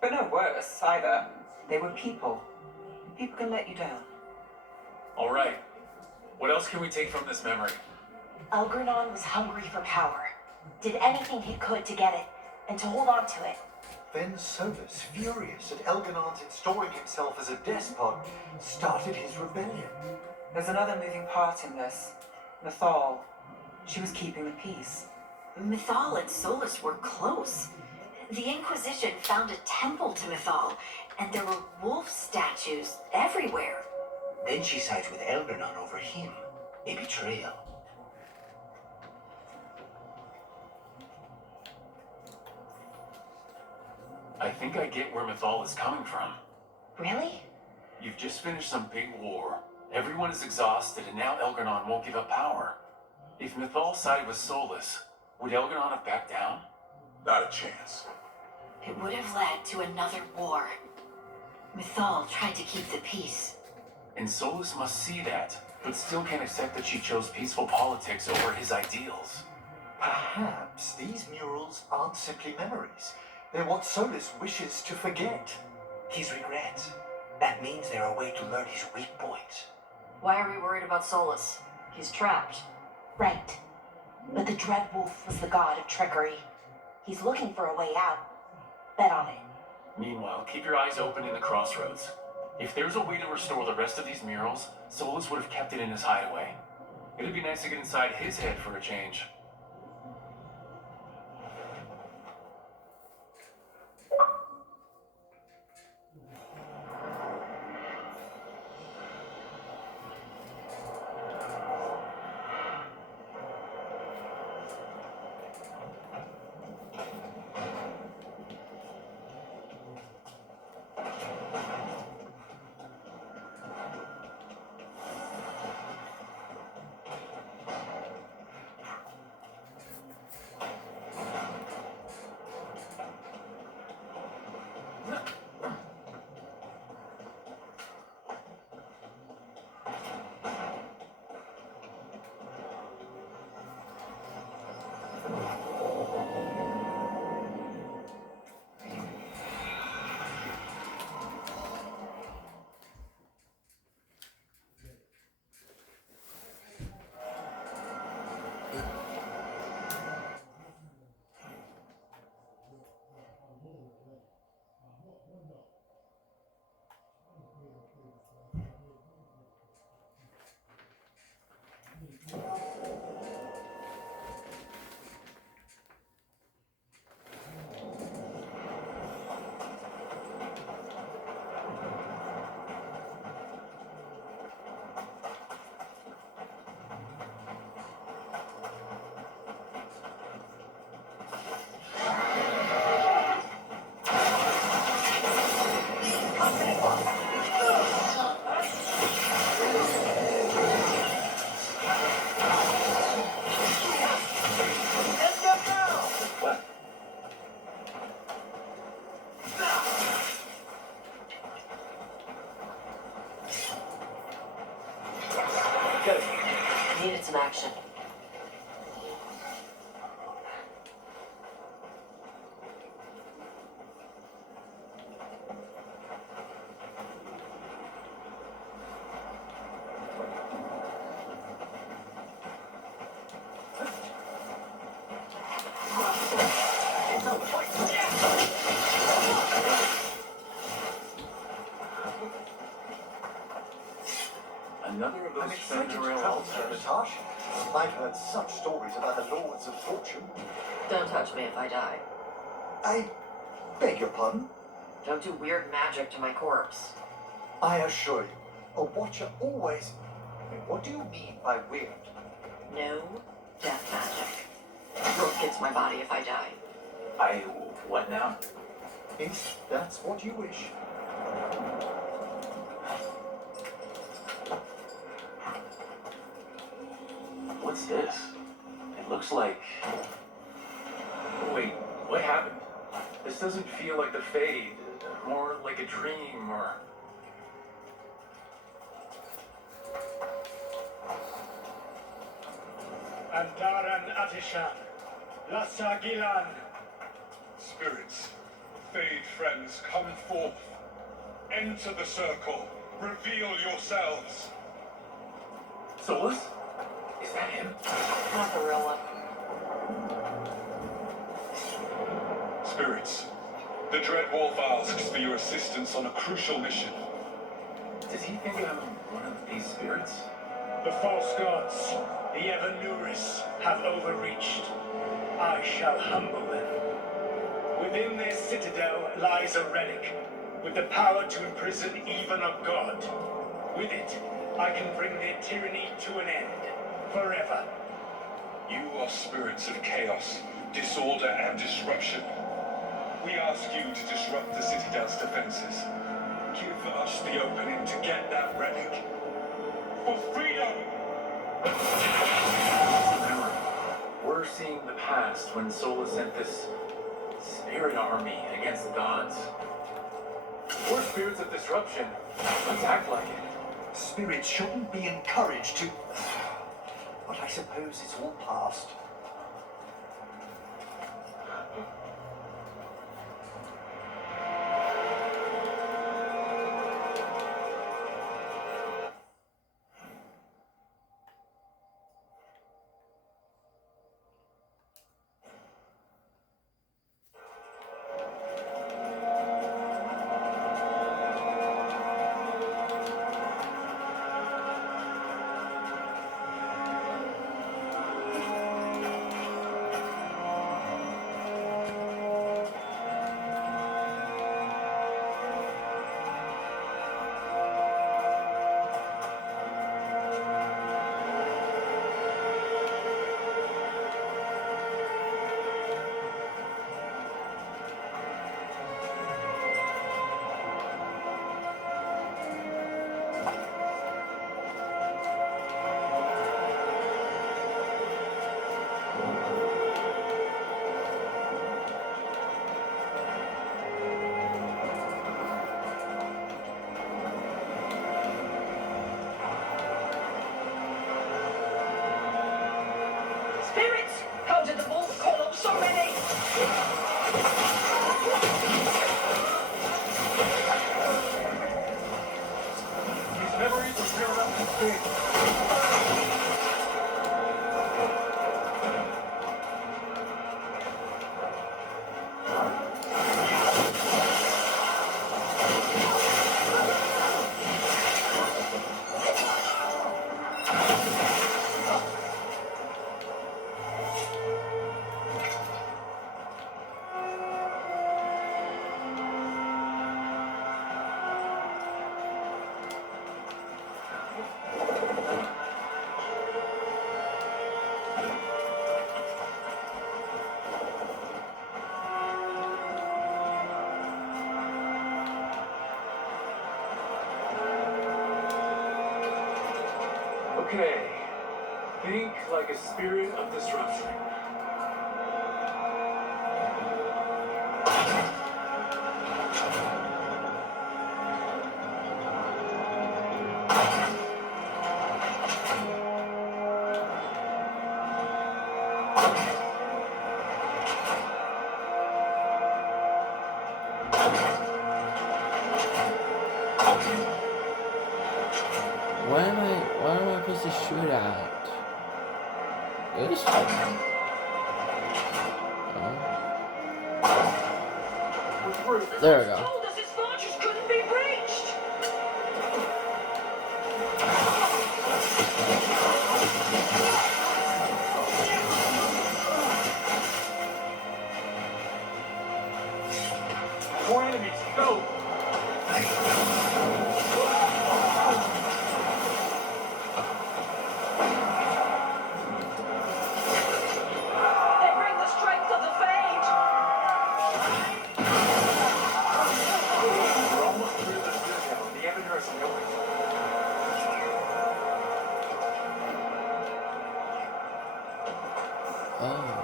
But no worse, either. They were people. People can let you down. All right, what else can we take from this memory? Elgernon was hungry for power. Did anything he could to get it, and to hold on to it. Then Solus, furious at Elgernon's installing himself as a despot, started his rebellion. There's another moving part in this. Mythal. She was keeping the peace. Mythal and Solus were close. The Inquisition found a temple to Mythal, and there were wolf statues everywhere. Then she sides with Elgernon over him. A betrayal. I think I get where Mythal is coming from. Really? You've just finished some big war. Everyone is exhausted, and now Elgernon won't give up power. If Mythal sided with Solus, would Elgernon have backed down? Not a chance. It would have led to another war. Mythal tried to keep the peace. And Solus must see that, but still can't accept that she chose peaceful politics over his ideals. Perhaps these murals aren't simply memories. They're what Solus wishes to forget. His regrets. That means they're a way to learn his weak points. Why are we worried about Solus? He's trapped. Right. But the Dreadwolf was the god of trickery. He's looking for a way out. Bet on it. Meanwhile, keep your eyes open in the crossroads. If there's a way to restore the rest of these murals, Solus would have kept it in his hideaway. It'd be nice to get inside his head for a change. action. Another of I'm those excited to Fenrir travel to altars. Natasha. I've heard such stories about the Lords of Fortune. Don't touch me if I die. I beg your pardon? Don't do weird magic to my corpse. I assure you, a watcher always... What do you mean by weird? No death magic. Rook gets my body if I die. What now? If that's what you wish. What's this? It looks like... Wait, what happened? This doesn't feel like the Fade. More like a dream, or... Andaran Atishan, Lassa Gilan. Spirits, Fade friends, come forth. Enter the circle. Reveal yourselves. Solus? Is that him? Not Gorilla. Spirits, the Dread Wolf asks for your assistance on a crucial mission. Does he think I'm one of these spirits? The false gods, the Evanuris, have overreached. I shall humble them. Within their citadel lies a relic, with the power to imprison even a god. With it, I can bring their tyranny to an end, forever. You are spirits of chaos, disorder, and disruption. We ask you to disrupt the Citadel's defenses. Give us the opening to get that relic. For freedom! Remember, we're seeing the past when Solus sent this spirit army against the gods. We're spirits of disruption. Let's act like it. Spirits shouldn't be encouraged to... But I suppose it's all past. Spirits! How did the wolf call up so many? These memories are filled up with fear. Okay. Think like a spirit of disruption. Shoot out. This one. There we go. Told us its marches couldn't be breached. More enemies, go! They bring the strength of the Fade. We're almost through the citadel. The Evanurus is going. Oh.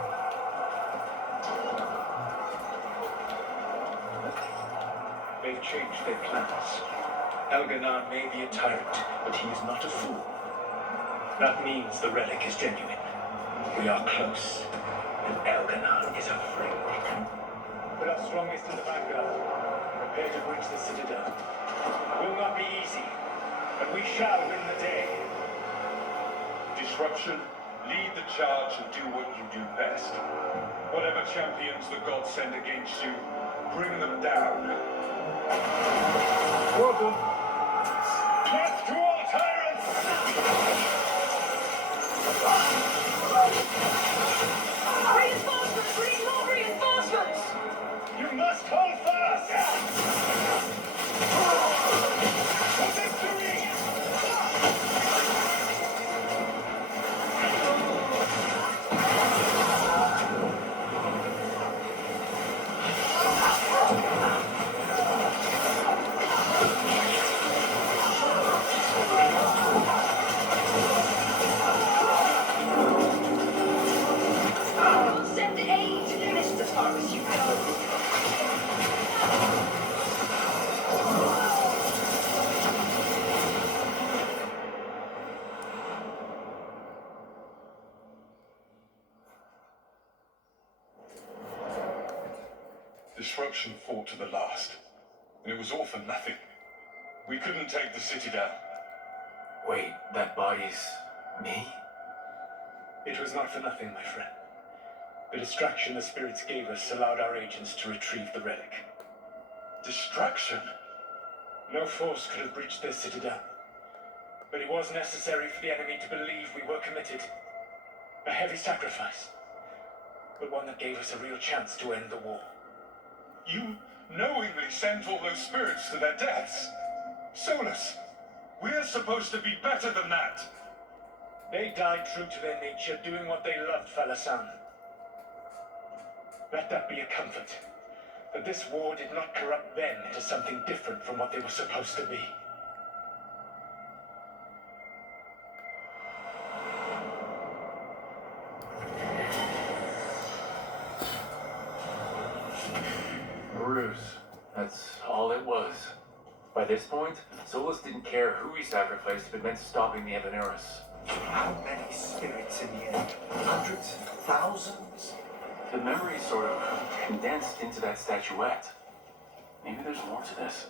They've changed their plans. Elganon may be a tyrant, but he is not a fool. That means the relic is genuine. We are close, and Elganon is afraid. Put our strongest in the vanguard. Prepare to breach the citadel. It will not be easy, but we shall win the day. Disruption, lead the charge and do what you do best. Whatever champions the gods send against you, bring them down. Welcome. Death to all tyrants! Reinforcements! We need more reinforcements! You must hold fast! For victory! We'll send aid! Just as far as you go. Disruption fought to the last, and it was all for nothing. We couldn't take the city down. Wait, that body's me? It was not for nothing, my friend. The distraction the spirits gave us allowed our agents to retrieve the relic. Distraction? No force could have breached their citadel. But it was necessary for the enemy to believe we were committed. A heavy sacrifice, but one that gave us a real chance to end the war. You knowingly sent all those spirits to their deaths. Solus, we're supposed to be better than that. They died true to their nature, doing what they loved, Falasan. Let that be a comfort, that this war did not corrupt them into something different from what they were supposed to be. A ruse. That's all it was. By this point, Solus didn't care who he sacrificed if it meant stopping the Evanurus. How many spirits in the end? Hundreds? Thousands? The memory sort of condensed into that statuette. Maybe there's more to this.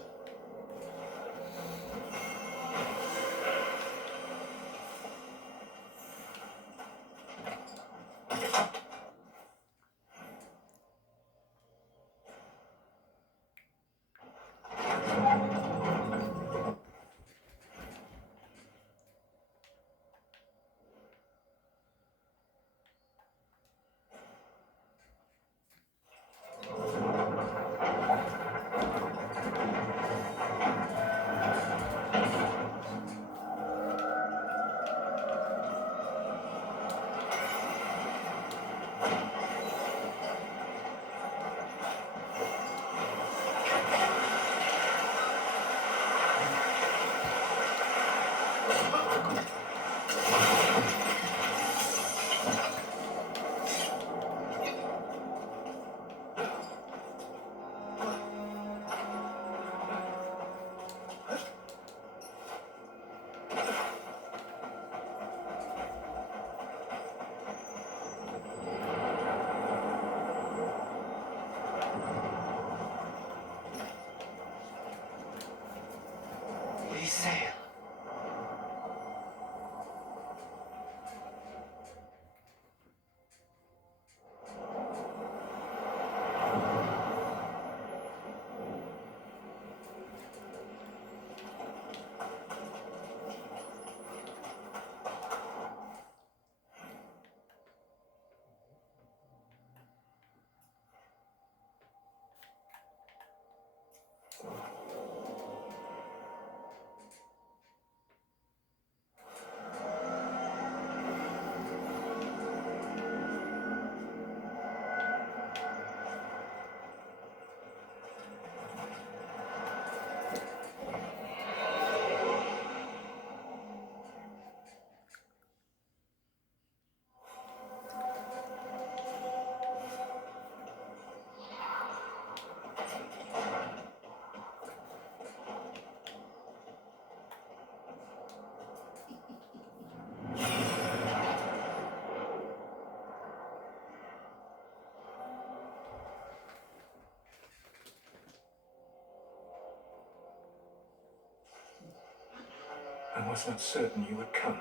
was not certain you would come.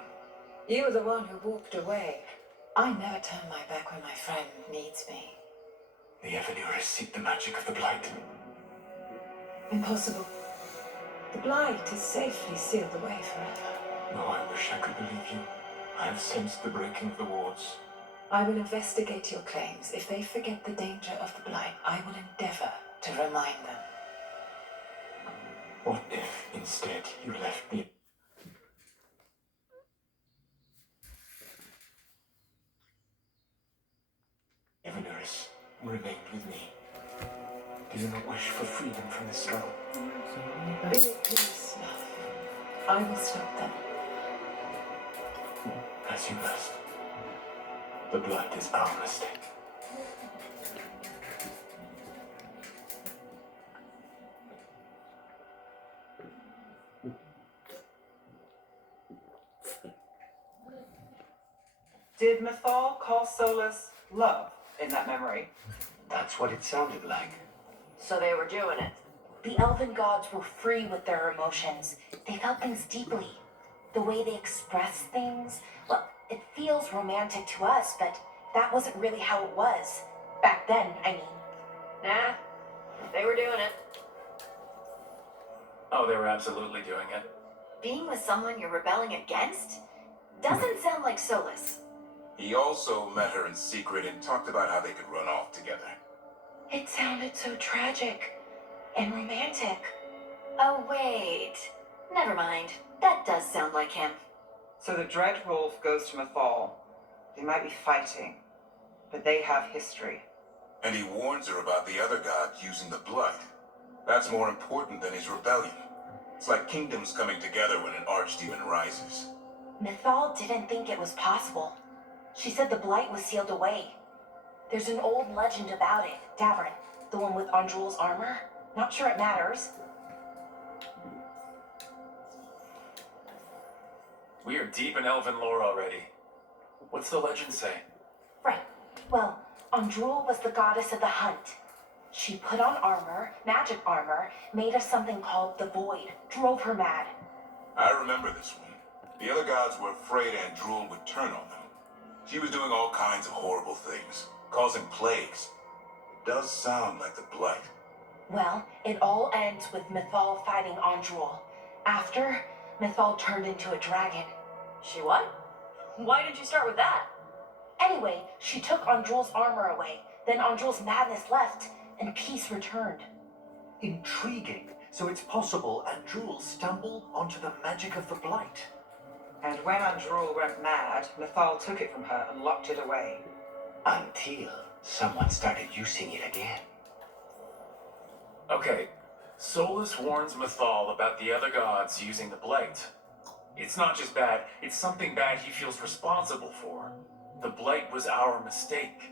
You were the one who walked away. I never turn my back when my friend needs me. The Evenuris seek the magic of the Blight. Impossible. The Blight is safely sealed away forever. Oh, I wish I could believe you. I have sensed the breaking of the wards. I will investigate your claims. If they forget the danger of the Blight, I will endeavor to remind them. What if, instead, you left me? Evenuris remained with me. Do you not wish for freedom from this spell? Be at peace, love. I will stop them. As you must. The Blight is our mistake. Did Mythal call Solus love in that memory? That's what it sounded like. So they were doing it. The elven gods were free with their emotions. They felt things deeply. The way they expressed things, well, it feels romantic to us, but that wasn't really how it was. Back then, I mean. Nah, they were doing it. Oh, they were absolutely doing it. Being with someone you're rebelling against? Doesn't sound like Solus. He also met her in secret and talked about how they could run off together. It sounded so tragic and romantic. Oh, wait. Never mind. That does sound like him. So the Dread Wolf goes to Mythal. They might be fighting, but they have history. And he warns her about the other gods using the Blight. That's more important than his rebellion. It's like kingdoms coming together when an archdemon rises. Mythal didn't think it was possible. She said the Blight was sealed away. There's an old legend about it. Davrin, the one with Andrul's armor. Not sure it matters. We are deep in elven lore already. What's the legend say? Right. Well, Andrul was the goddess of the hunt. She put on armor, magic armor, made of something called the Void. Drove her mad. I remember this one. The other gods were afraid Andrul would turn on them. She was doing all kinds of horrible things, causing plagues. It does sound like the Blight. Well, it all ends with Mythal fighting Andrul. After, Mythal turned into a dragon. She what? Why did you start with that? Anyway, she took Andrul's armor away. Then Andrul's madness left, and peace returned. Intriguing. So it's possible Andrul stumbled onto the magic of the Blight. And when Andrul went mad, Mythal took it from her and locked it away. Until someone started using it again. Okay, Solus warns Mythal about the other gods using the Blight. It's not just bad, it's something bad he feels responsible for. The Blight was our mistake.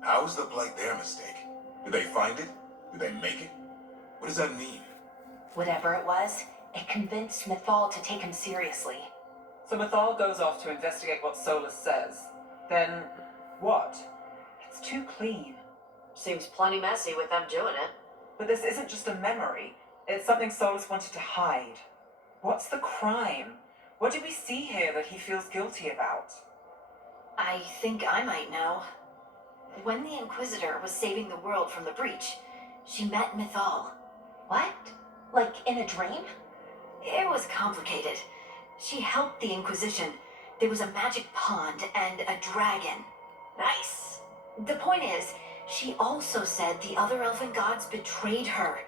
How is the Blight their mistake? Did they find it? Did they make it? What does that mean? Whatever it was, it convinced Mythal to take him seriously. So Mythal goes off to investigate what Solus says. Then, what? It's too clean. Seems plenty messy with them doing it. But this isn't just a memory. It's something Solus wanted to hide. What's the crime? What did we see here that he feels guilty about? I think I might know. When the Inquisitor was saving the world from the breach, she met Mythal. What? Like in a dream? It was complicated. She helped the Inquisition. There was a magic pond and a dragon. Nice. The point is, she also said the other elven gods betrayed her,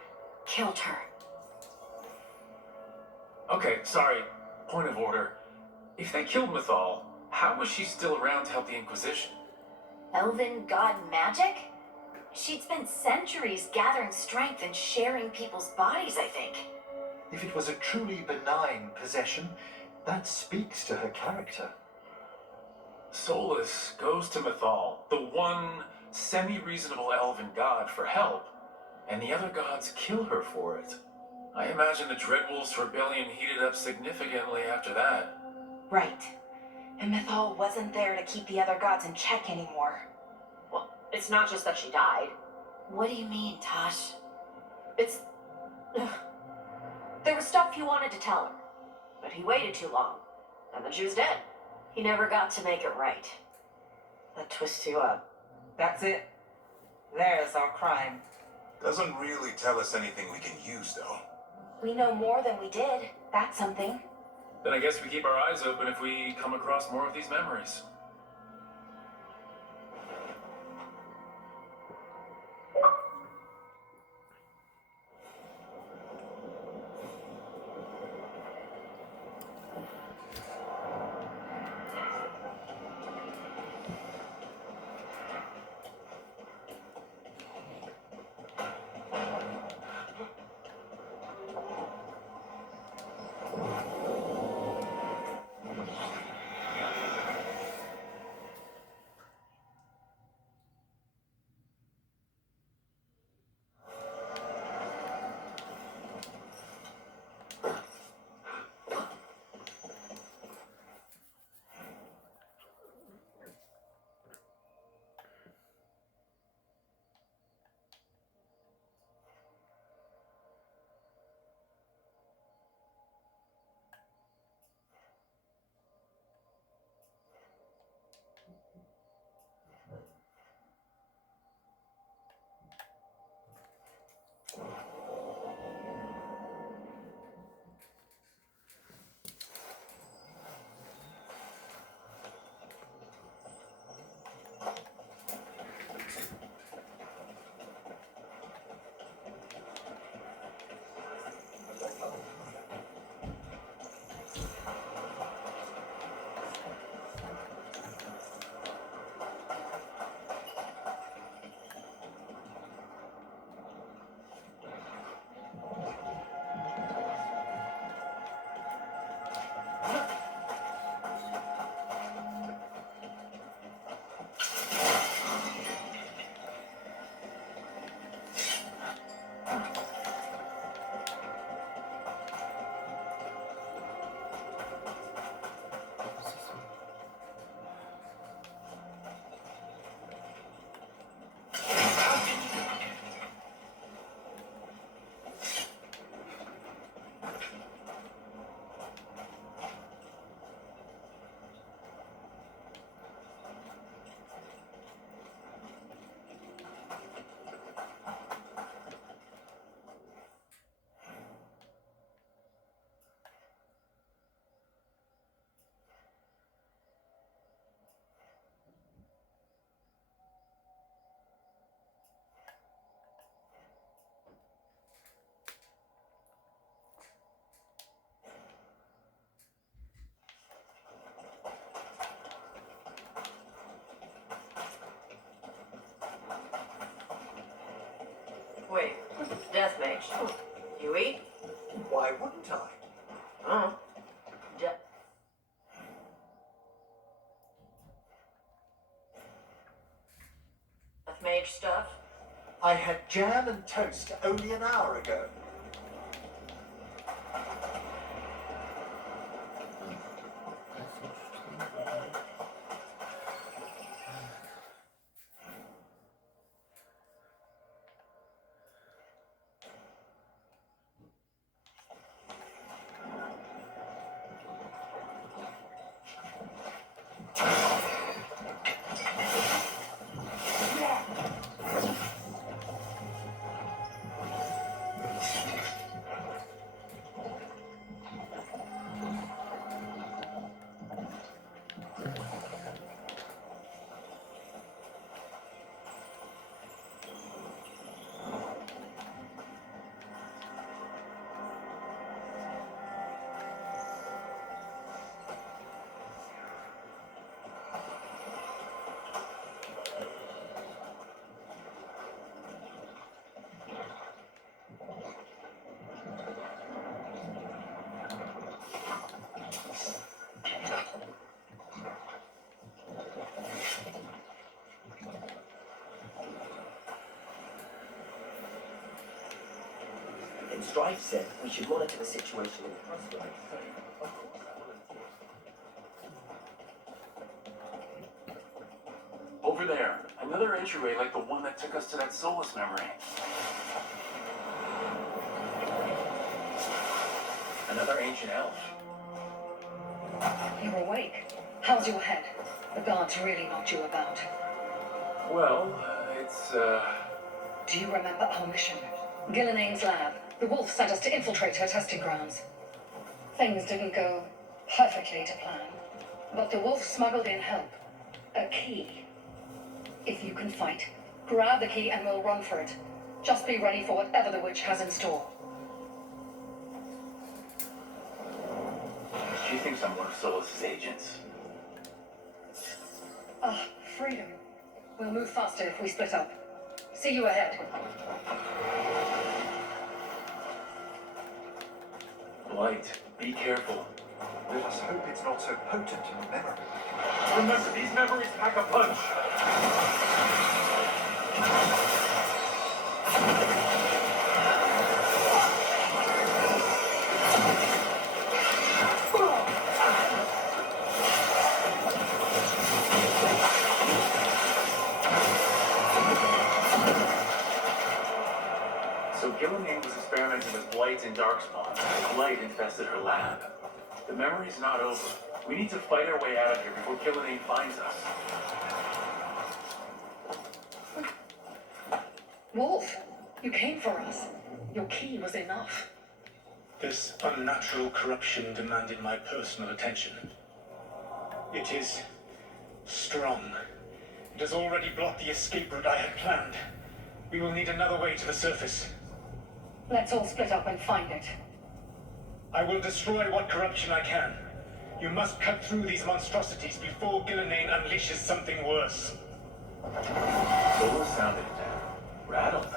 killed her. Okay, sorry. Point of order. If they killed Mythal, how was she still around to help the Inquisition? Elven god magic? She'd spent centuries gathering strength and sharing people's bodies, I think. If it was a truly benign possession, that speaks to her character. Solus goes to Mythal, the one semi-reasonable elven god, for help, and the other gods kill her for it. I imagine the Dreadwolf's rebellion heated up significantly after that. Right. And Mythal wasn't there to keep the other gods in check anymore. Well, it's not just that she died. What do you mean, Tosh? It's... There was stuff you wanted to tell her. But he waited too long, and then she was dead. He never got to make it right. That twists you up. That's it. There's our crime. Doesn't really tell us anything we can use, though. We know more than we did. That's something. Then I guess we keep our eyes open if we come across more of these memories. Wait, Death Mage. You eat? Why wouldn't I? Oh. Death Mage stuff? I had jam and toast only an hour ago. And Strife said we should monitor the situation in the crossroads. Of course I volunteered. Over there, another entryway like the one that took us to that Solus memory. Another ancient elf. You're awake. How's your head? The guards really knocked you about. Well, it's, Do you remember our mission? Gillinane's lab. The Wolf sent us to infiltrate her testing grounds. Things didn't go perfectly to plan, but the Wolf smuggled in help. A key. If you can fight, grab the key and we'll run for it. Just be ready for whatever the witch has in store. She thinks I'm one of Solus's agents. Ah, freedom. We'll move faster if we split up. See you ahead. Blight, be careful. Let us hope it's not so potent in memory. Remember, these memories pack a punch. So Gillinane was experimenting with blight and darkspawn. The blight infested her lab. The memory's not over. We need to fight our way out of here before Gillinane finds us. Wolf, you came for us. Your key was enough. This unnatural corruption demanded my personal attention. It is strong. It has already blocked the escape route I had planned. We will need another way to the surface. Let's all split up and find it. I will destroy what corruption I can. You must cut through these monstrosities before Gillinane unleashes something worse. Solus sounded rattled.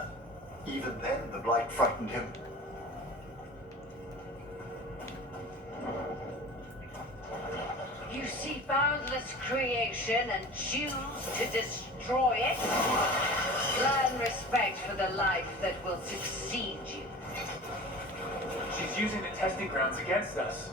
Even then, the blight frightened him. You see boundless creation and choose to destroy it? Learn respect for the life that will succeed you. She's using the testing grounds against us.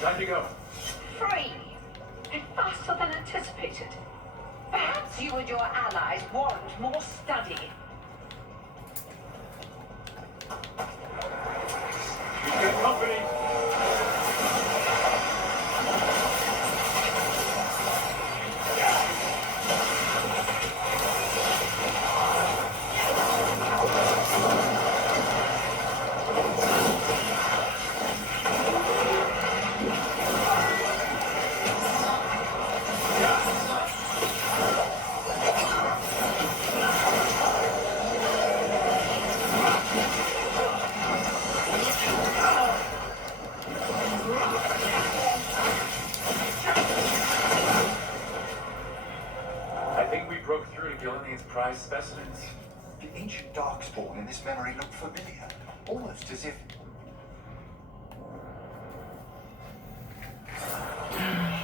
Time to go. Free! And faster than anticipated. Perhaps you and your allies warrant more study. You get company. nice specimens. The ancient Darkspawn in this memory looked familiar, almost as if...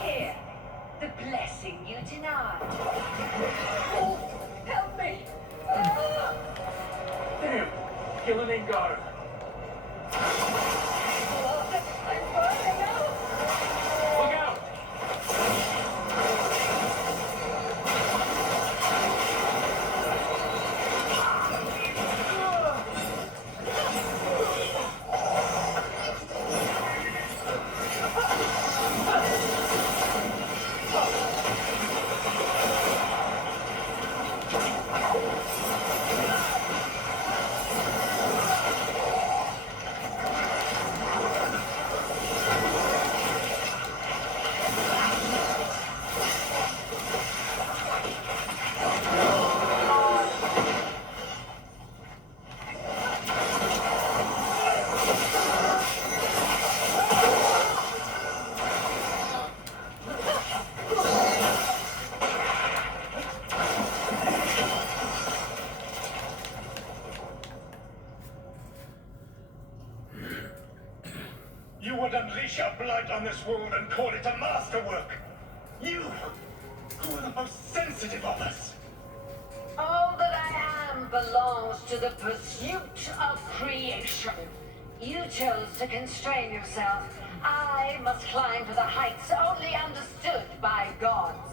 Here, the blessing you denied. Oh, help me! Ah! Damn! Gillinan got her. I'm burning out! Look out! You would unleash your blood on this world and call it a masterwork. You, who are the most sensitive of us. All that I am belongs to the pursuit of creation. You chose to constrain yourself. I must climb to the heights only understood by gods.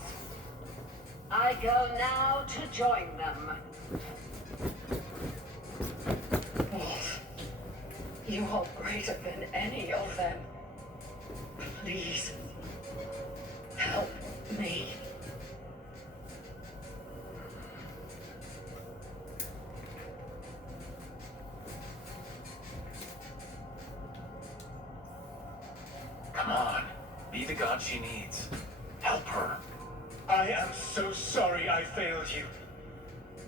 I go now to join them. Wolf, you are greater than any of them. Please, help me. Come on. Be the god she needs. Help her. I am so sorry I failed you.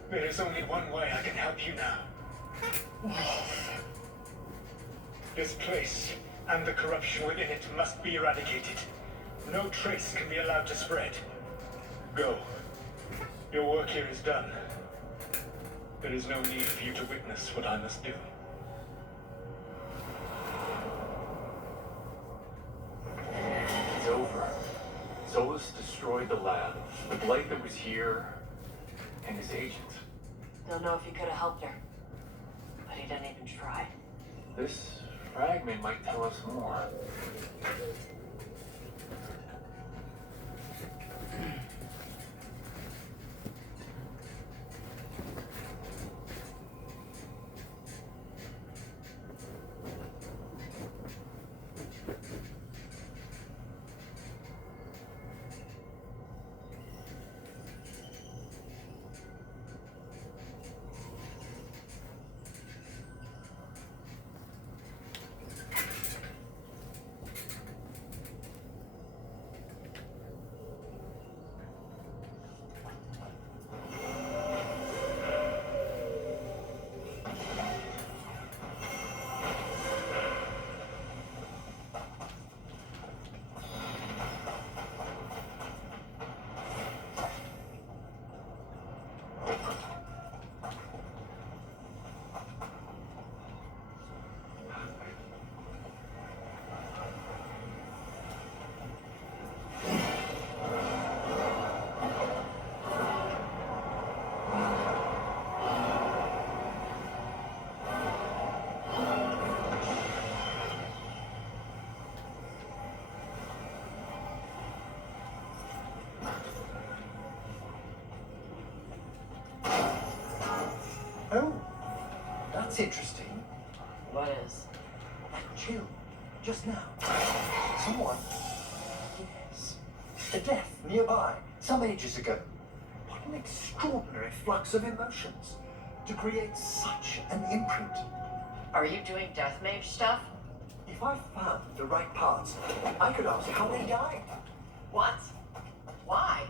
There is only one way I can help you now. Wolf. This place and the corruption within it must be eradicated. No trace can be allowed to spread. Go. Your work here is done. There is no need for you to witness what I must do. It's over. Solus destroyed the lab, the blight that was here, and his agent. Don't know if he could have helped her, but he didn't even try. This fragment might tell us more. Oh, that's interesting. What is? That chill, just now. Someone... Yes. A death nearby, some ages ago. What an extraordinary flux of emotions to create such an imprint. Are you doing death mage stuff? If I found the right parts, I could ask how they died. What? Why?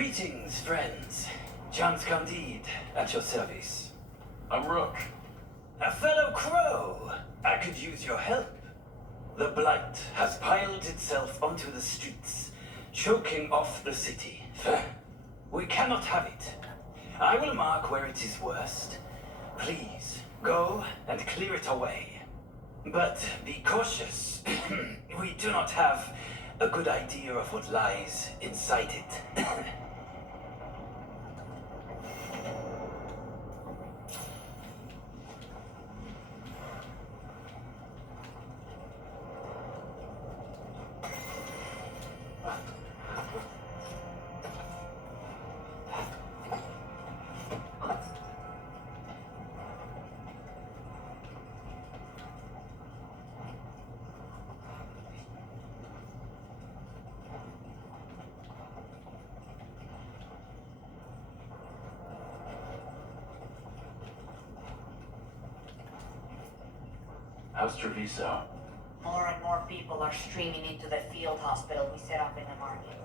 Greetings, friends. Chance Candide, at your service. I'm Rook. A fellow crow. I could use your help. The blight has piled itself onto the streets, choking off the city. We cannot have it. I will mark where it is worst. Please, go and clear it away. But be cautious. We do not have a good idea of what lies inside it. How's Treviso? More and more people are streaming into the field hospital we set up in the market.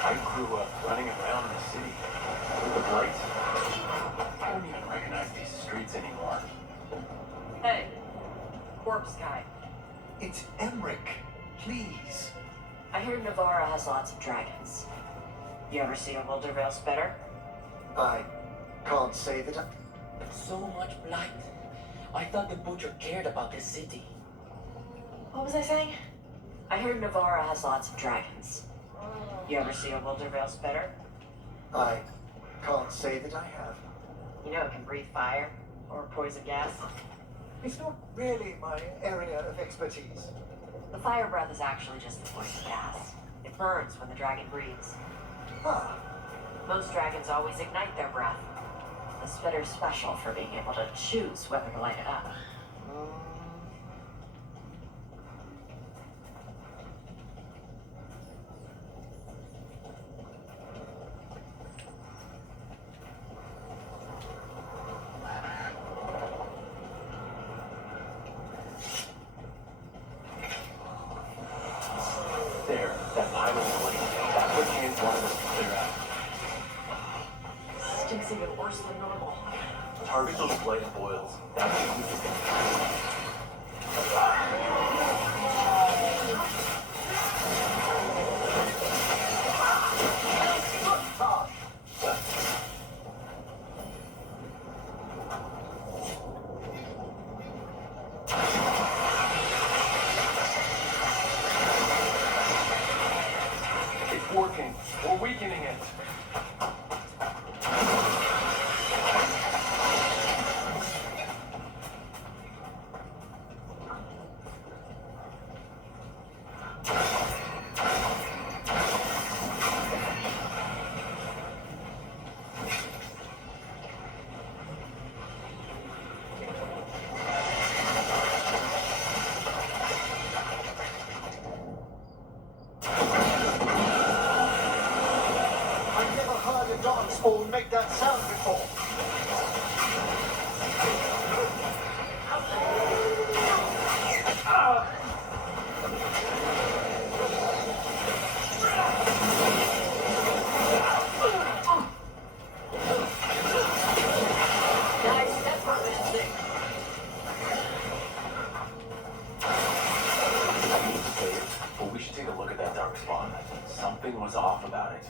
I grew up running around in the city with the blights. I don't even recognize these streets anymore. Hey, corpse guy. It's Emmerich. Please. I hear Navarra has lots of dragons. You ever see a Wildervale spitter? I can't say that I... So much blight. I thought the butcher cared about this city. What was I saying? I hear Navarra has lots of dragons. You ever see a Wildervale spitter? I can't say that I have. You know it can breathe fire or poison gas. It's not really my area of expertise. The fire breath is actually just the poison gas. It burns when the dragon breathes. Ah. Most dragons always ignite their breath. The spitter's special for being able to choose whether to light it up. stinks even worse than normal. Target those blight boils. That's what we just It's working. We're weakening it. I've never heard a darkspawn make that sound before. Guys, that's what this thing. But we should take a look at that dark spawn. Something was off about it.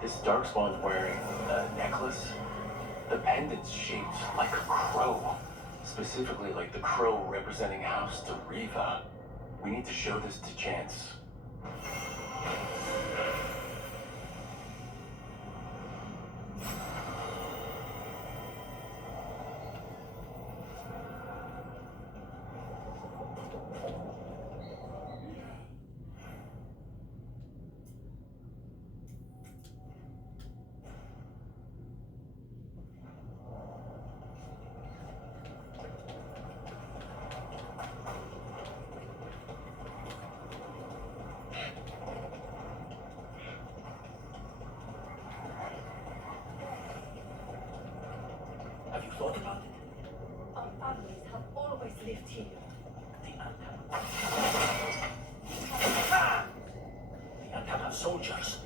This darkspawn's wearing a necklace. The pendant's shaped like a crow. Specifically like the crow representing House Deriva. We need to show this to Chance. Have you thought about it? Our families have always lived here. The Antam have soldiers.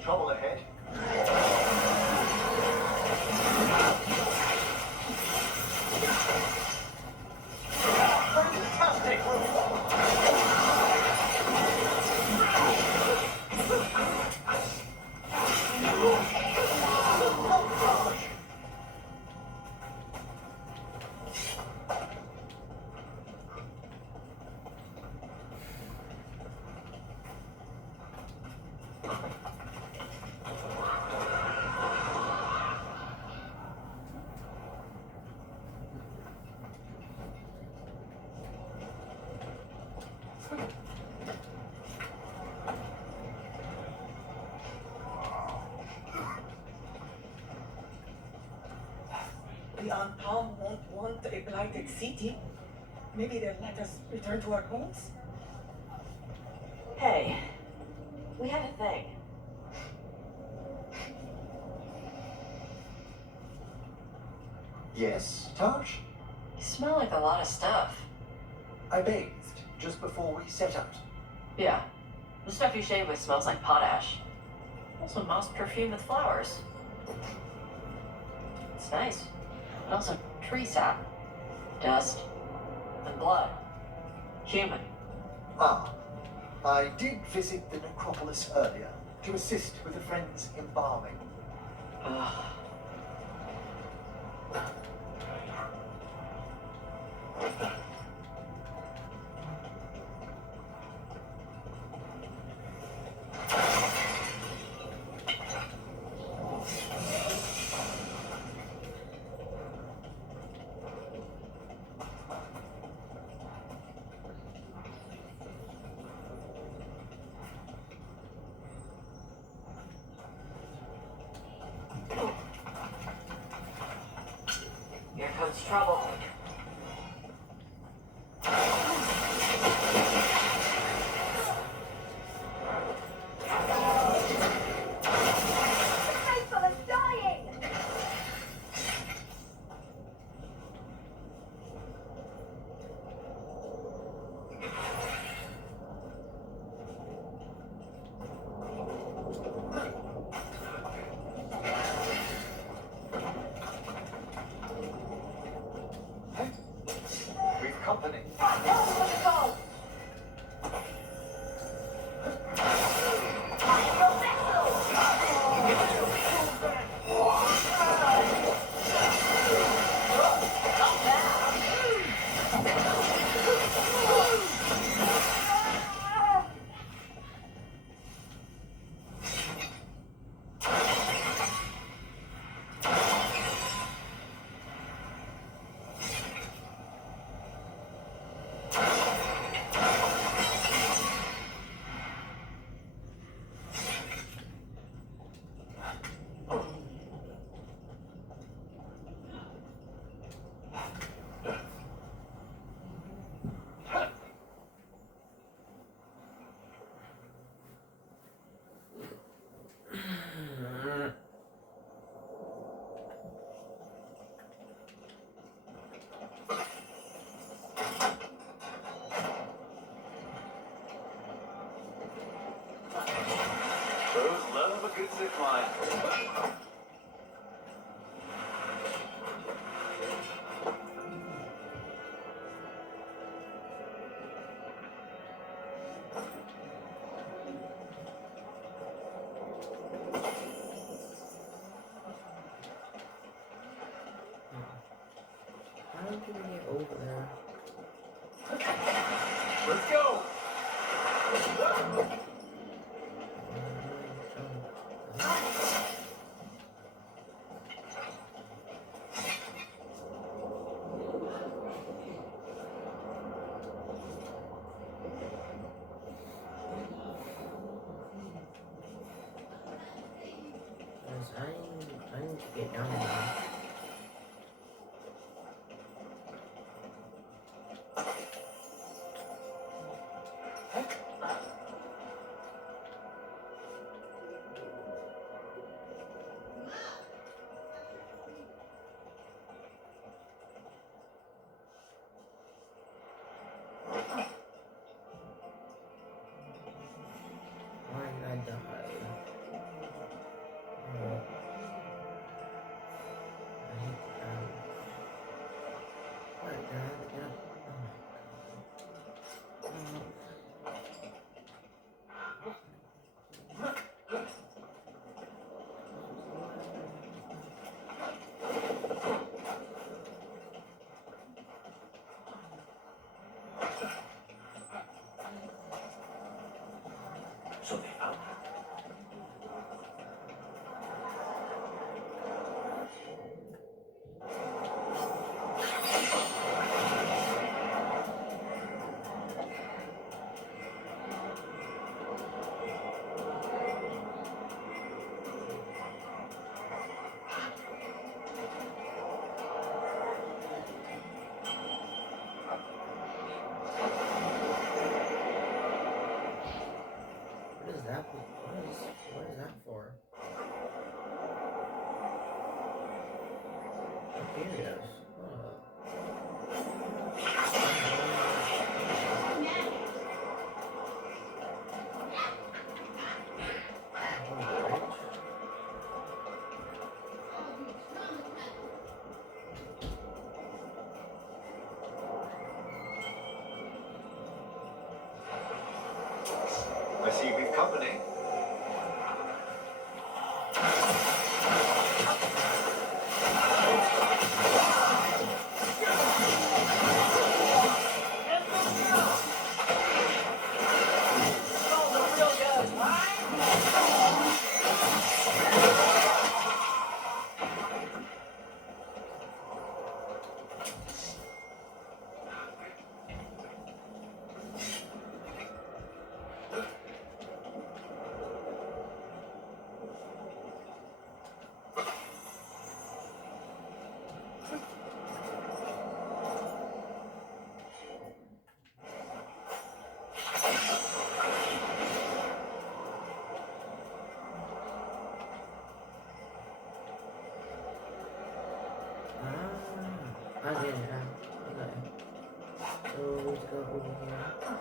Trouble ahead. Fantastic! The Antam won't want a blighted city. Maybe they'll let us return to our homes? Hey, we had a thing. Yes, Taj? You smell like a lot of stuff. I bathed just before we set out. Yeah. The stuff you shave with smells like potash. Also moss perfume with flowers. It's nice. And also tree sap. Dust. And blood. Human. Ah, I did visit the necropolis earlier to assist with a friend's embalming. Ugh. trouble. Faithful is dying! We've company. Let's go! Those love a good zip line. How do we get over there? Let's go! Guys, I need to get down there. Why did I die? I hate to die. What did I have to get up? Oh my god. So they found her. What is that? What is that for? Here it is. I see we've company. I get it now. Okay. So let's go over here.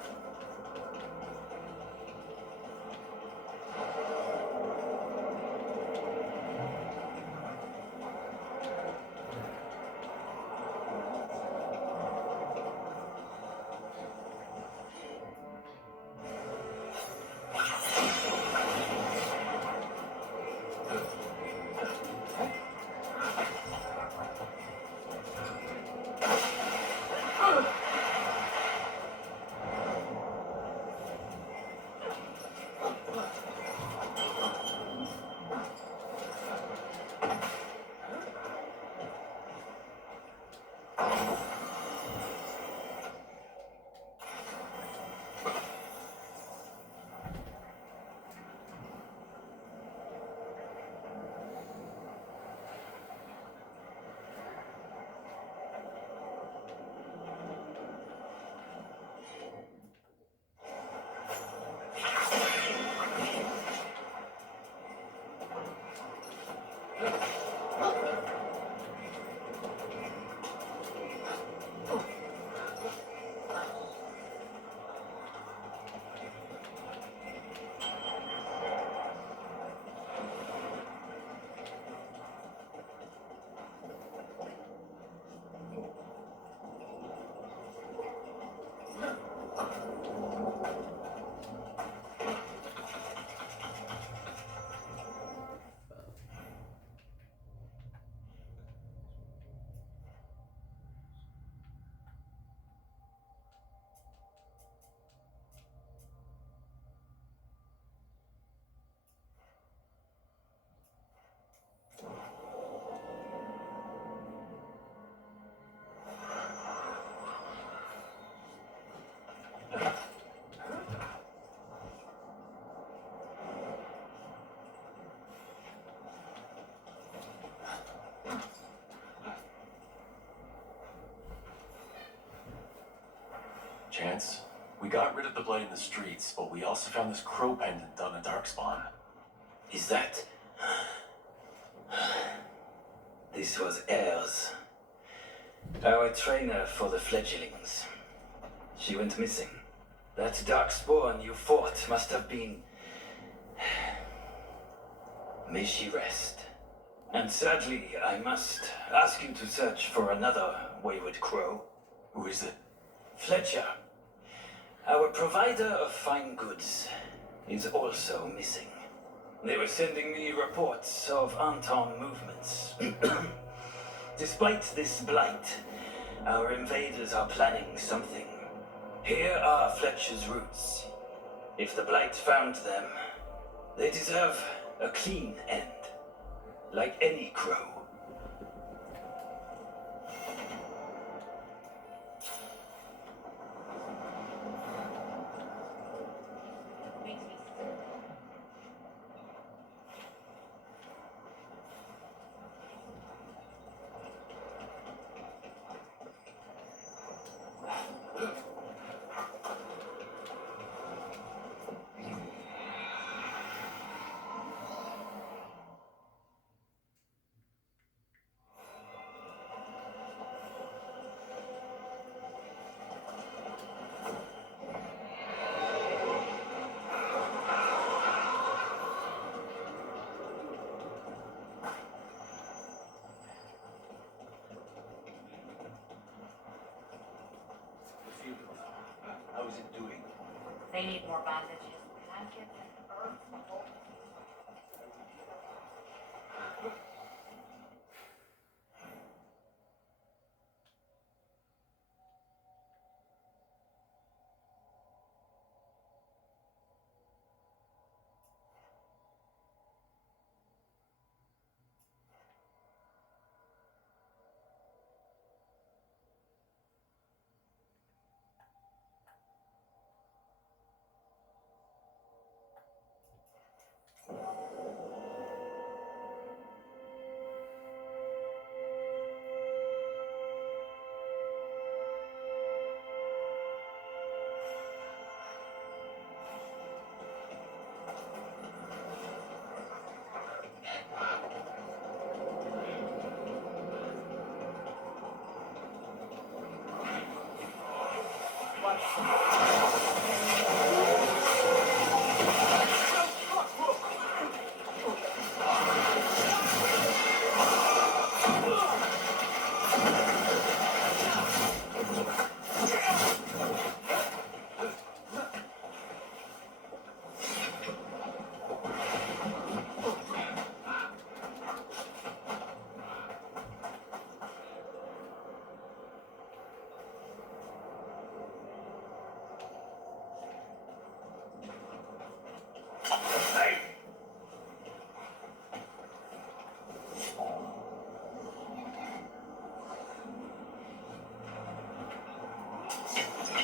Chance, we got rid of the blood in the streets, but we also found this crow pendant on a darkspawn. Is that? This was Ayers, our trainer for the fledglings. She went missing. That darkspawn you fought must have been... May she rest. And sadly, I must ask you to search for another wayward crow. Who is it? Fletcher. Our provider of fine goods is also missing. They were sending me reports of Anton movements. Despite this blight, our invaders are planning something. Here are Fletcher's roots. If the blight found them, they deserve a clean end, like any crow. How is it doing? They need more bandages. Can I get them herbs?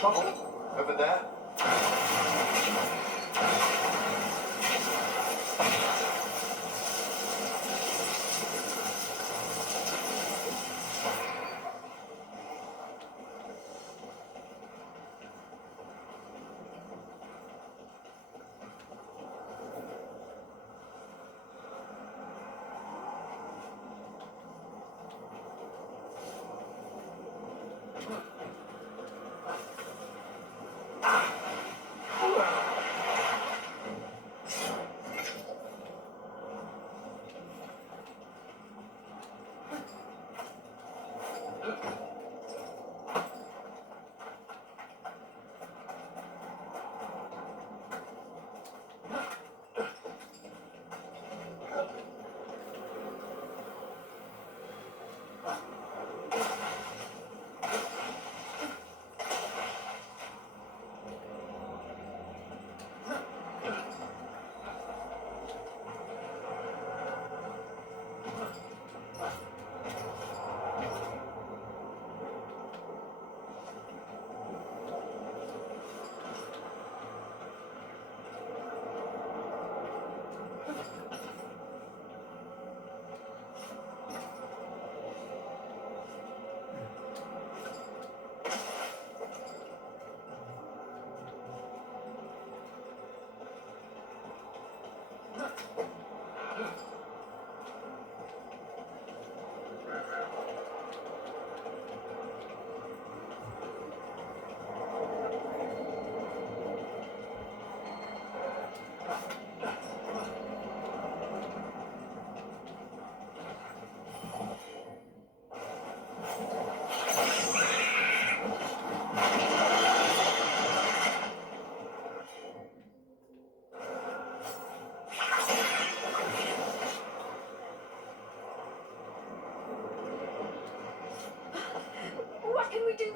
Trouble over there. What can we do?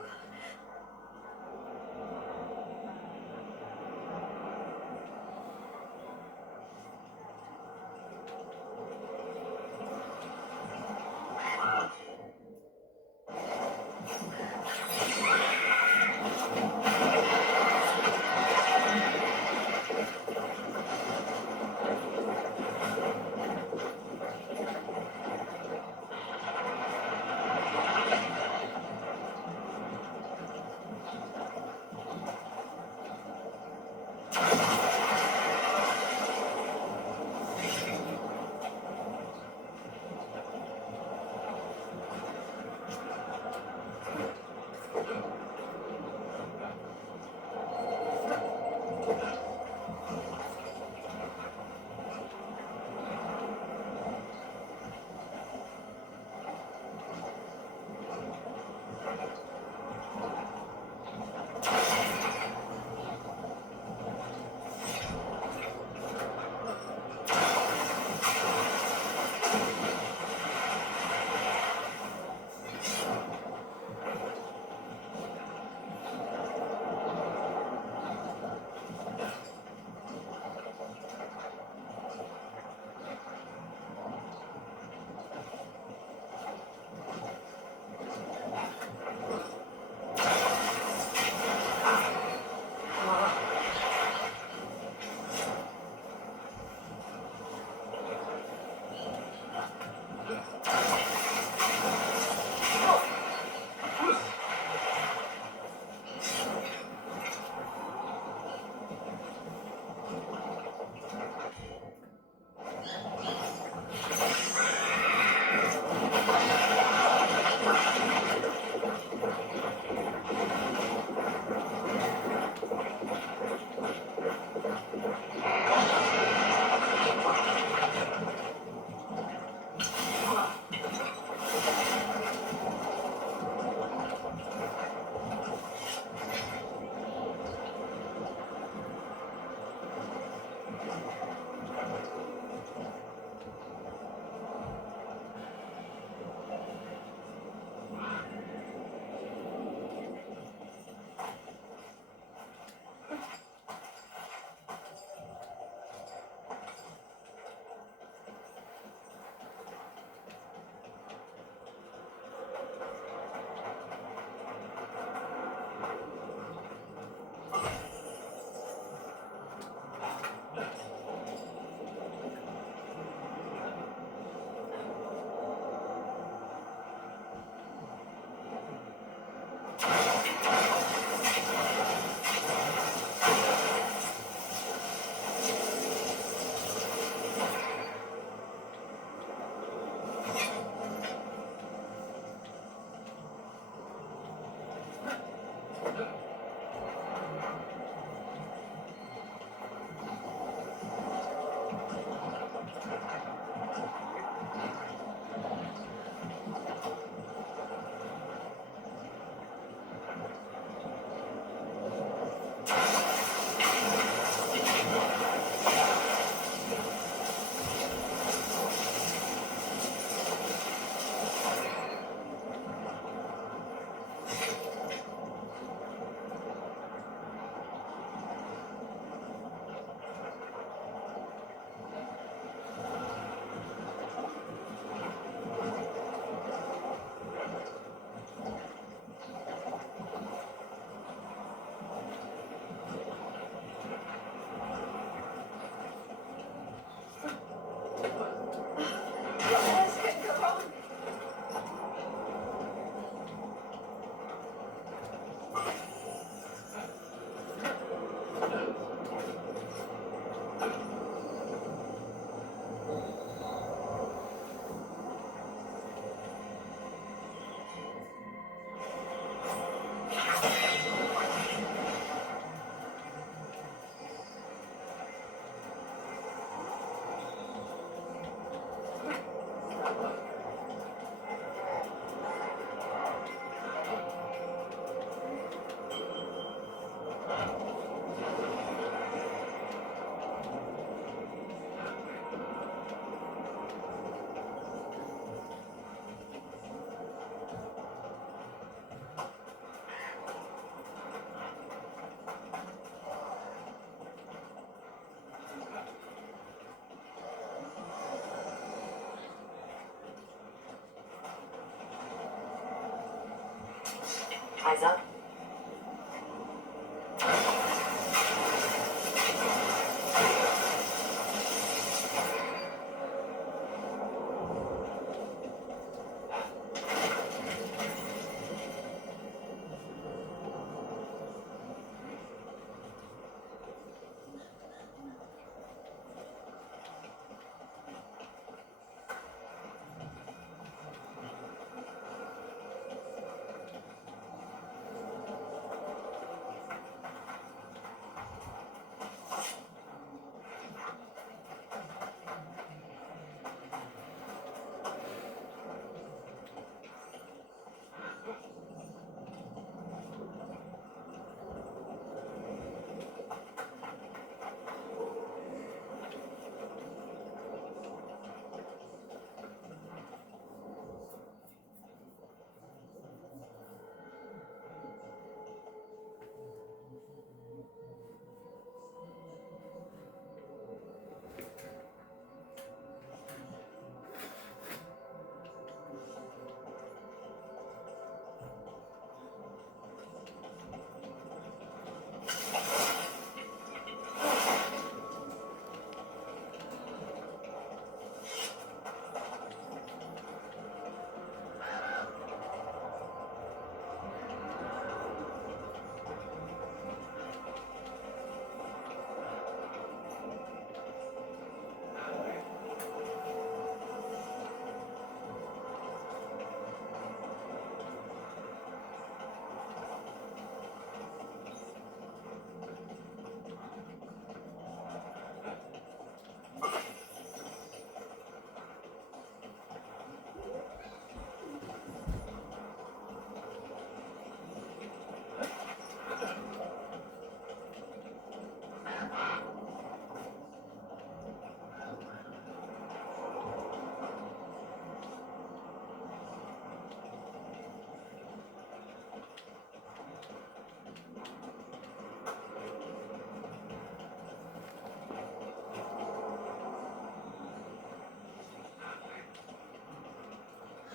Eyes up.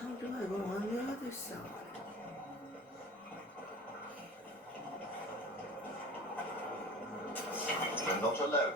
How do I go on the other side? You're not alone.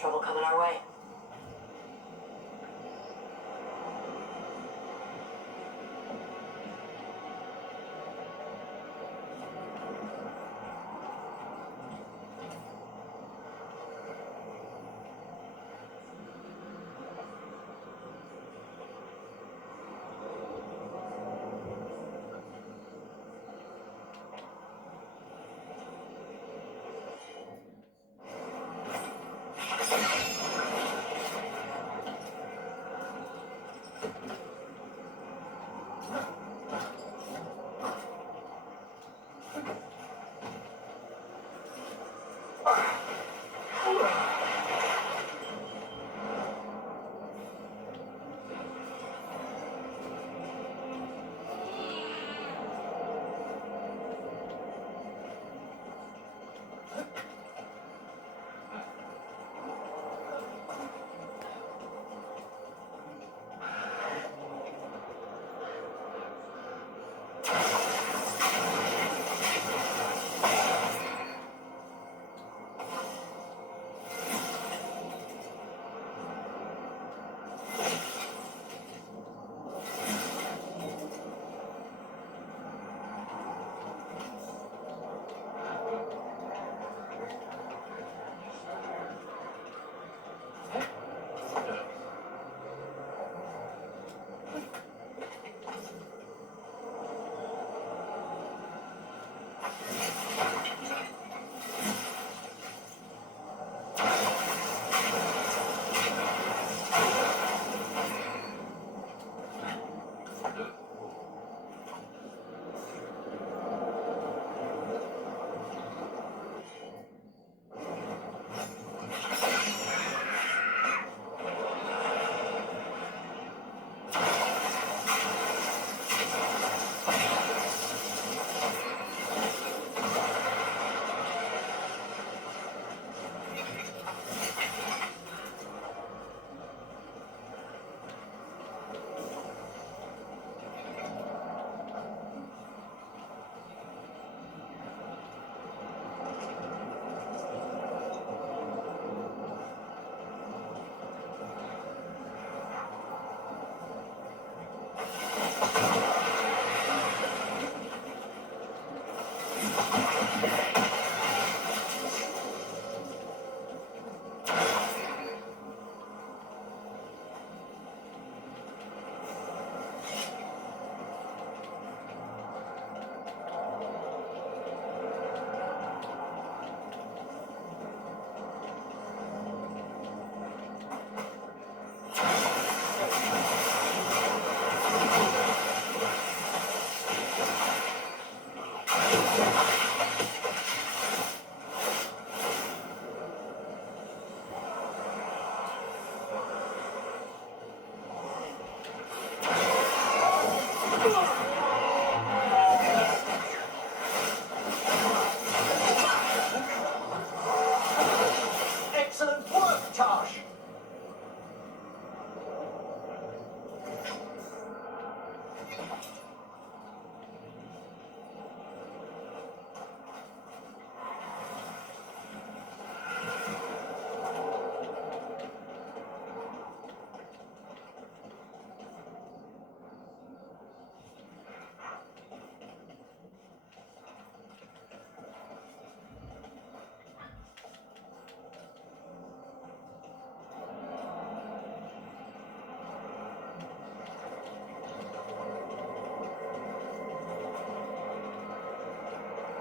Trouble coming our way.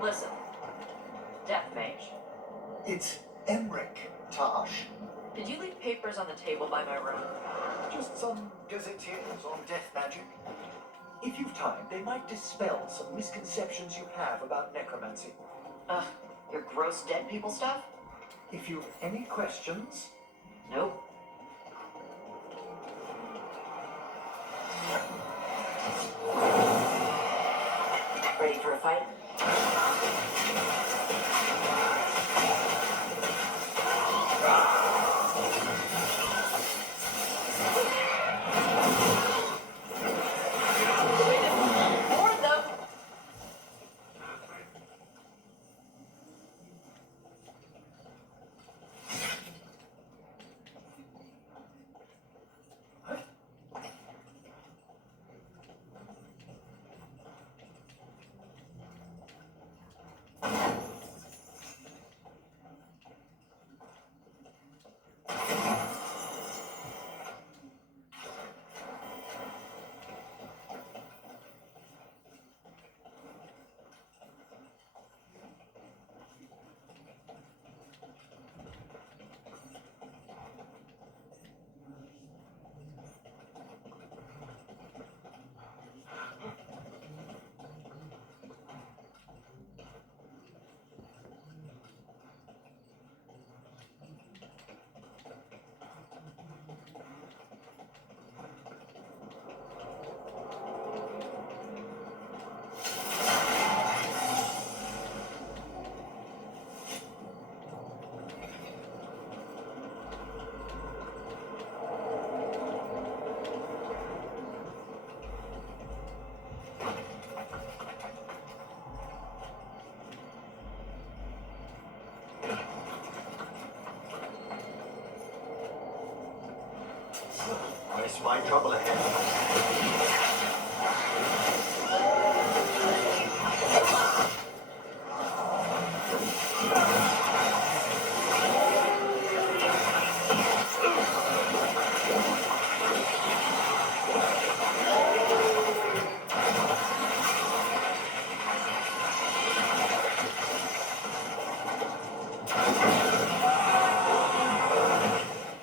Listen, Death Mage, It's Emric, Tosh. did you leave papers on the table by my room? Just some gazetteers on death magic. If you've time, they might dispel some misconceptions you have about necromancy. Ugh, your gross dead people stuff? If you've any questions... Nope. Ready for a fight? Warn them! There's my trouble ahead.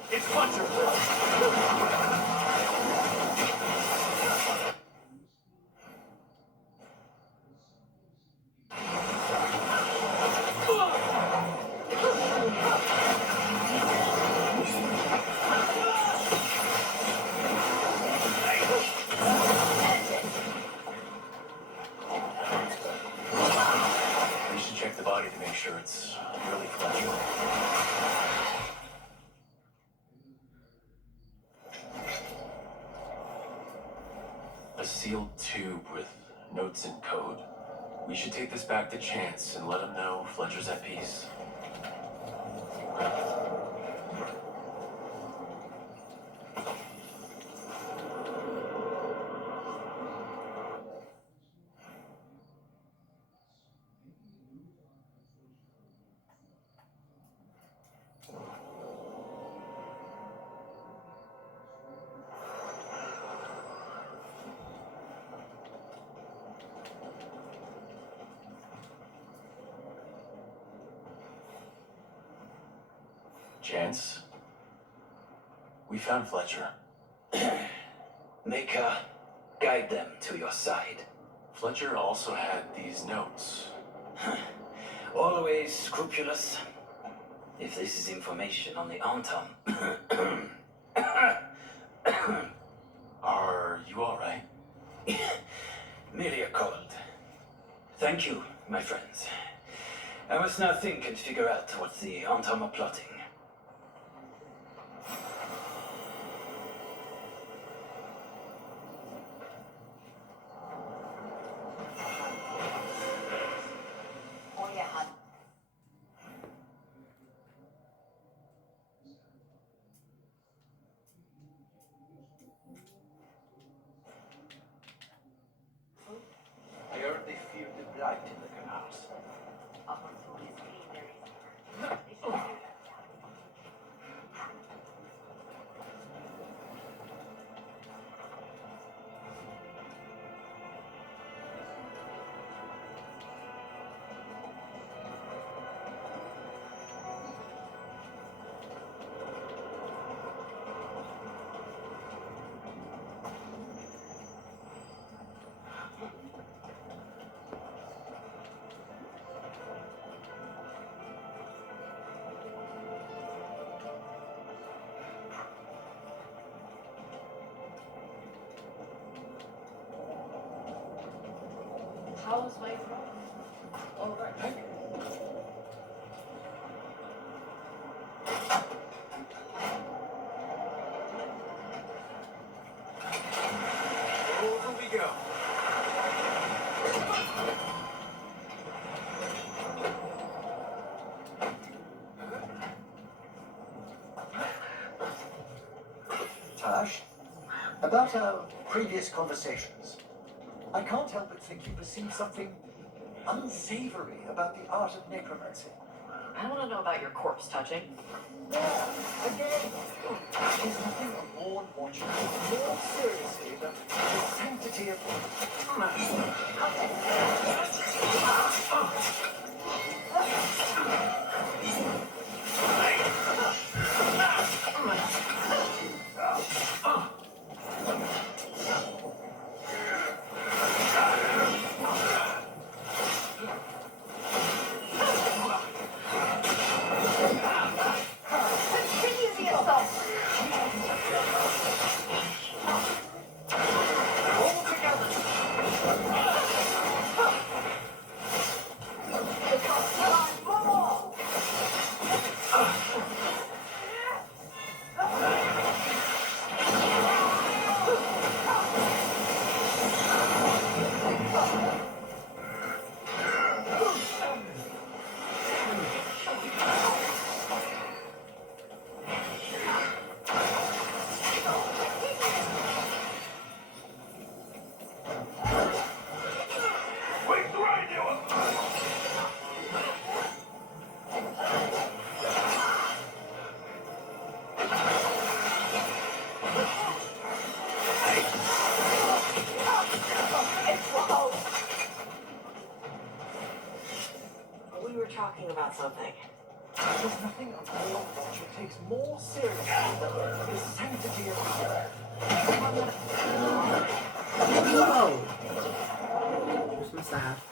It's Fletcher! We should check the body to make sure it's really Fletcher. A sealed tube with notes and code. We should take this back to Chance and let him know Fletcher's at peace. Chance? We found Fletcher. Maker, guide them to your side. Fletcher also had these notes. Always scrupulous. If this is information on the Anton. Are you alright? Merely a cold. Thank you, my friends. I must now think and figure out what the Anton are plotting. Oh yeah, hun. I heard they feared the blight in the canals. How's my throat? All right. Over we go. Tash, about our previous conversations, I can't help but think you perceive something unsavory about the art of necromancy. I want to know about your corpse touching. Yeah, again, there's nothing a Morn watcher takes more seriously than the sanctity of Continue the assault. all together. We were talking about something. There's nothing a Morn watcher takes more seriously than the sanctity of Whoa! Where's my staff?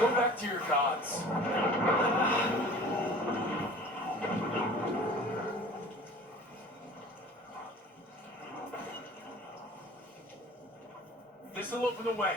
Go back to your gods. This'll open the way.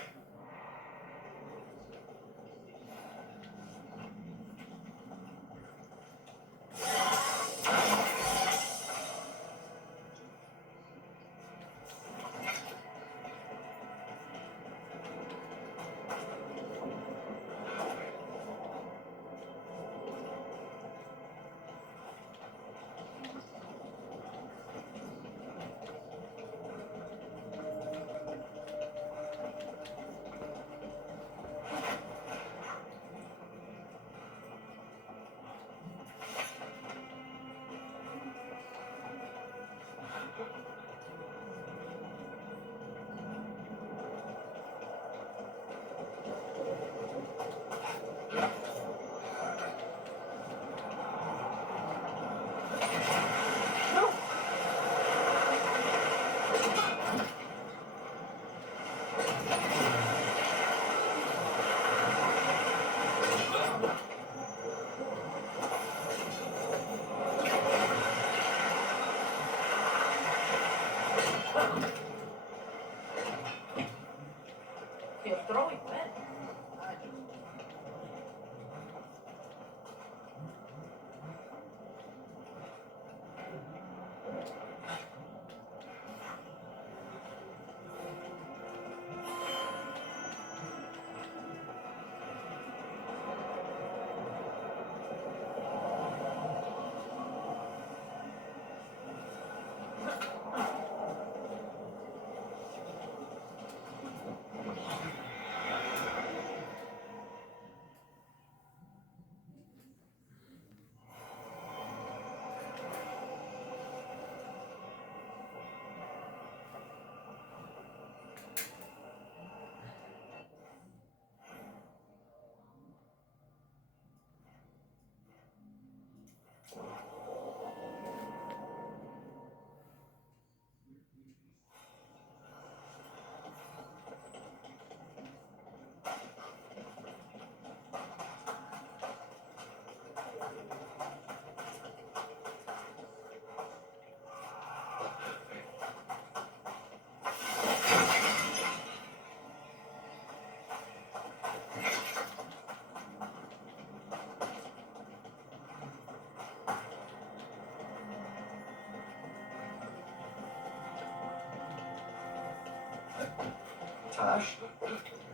Tash,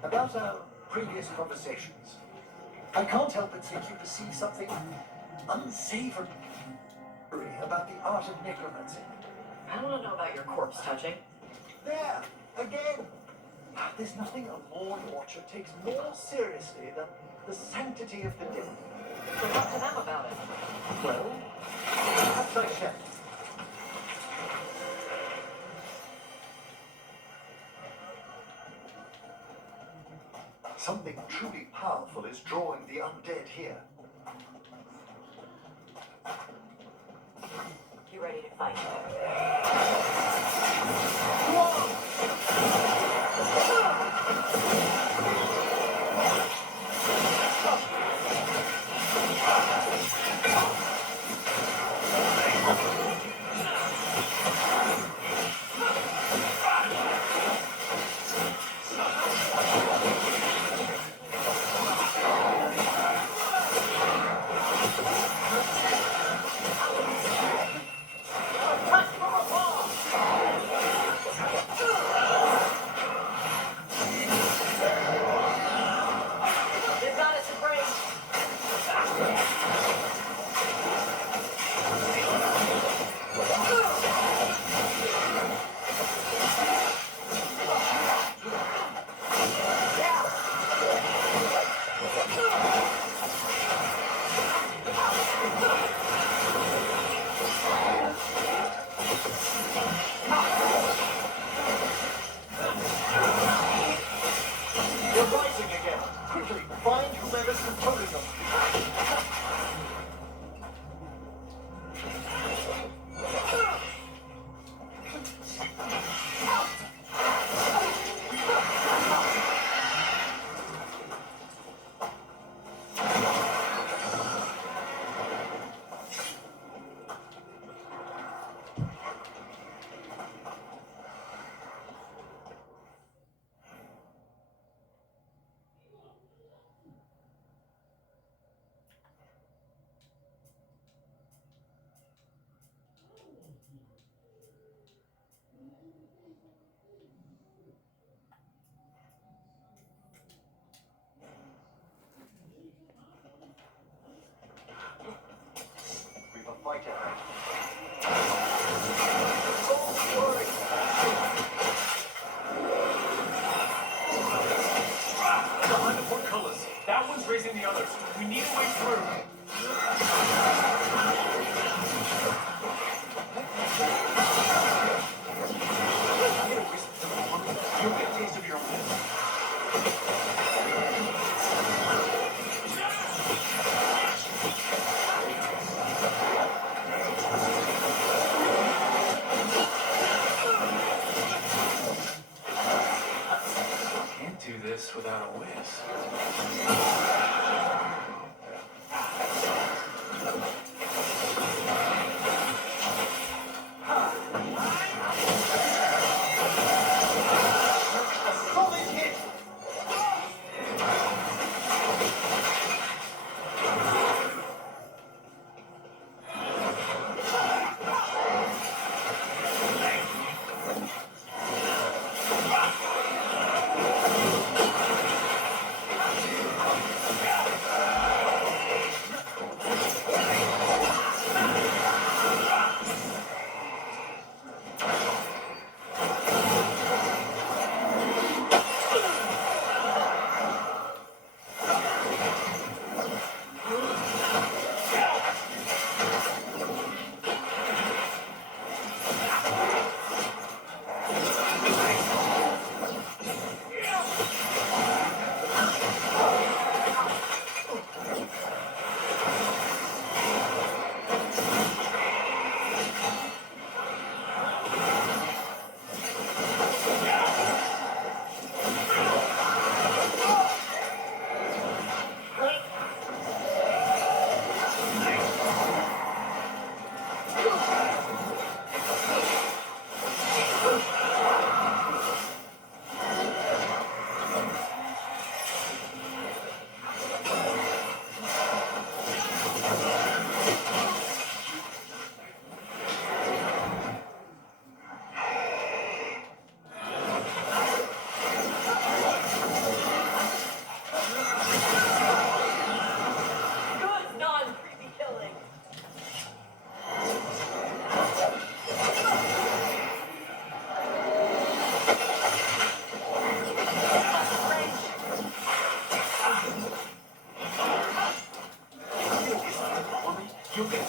about our previous conversations. I can't help but think you perceive something unsavory about the art of necromancy. I don't know about your corpse touching. There, again! There's nothing a Morn Watcher takes more seriously than the sanctity of the dead. So talk to them about it. Well, perhaps I shall. Something truly powerful is drawing the undead here. You ready to fight?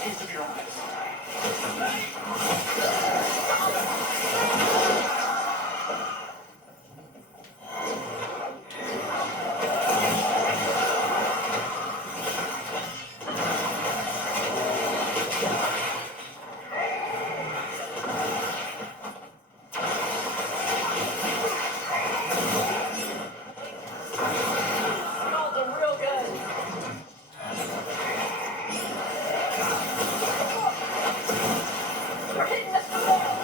piece of your eyes. Smelled them real good. We're hitting Mr. Bell.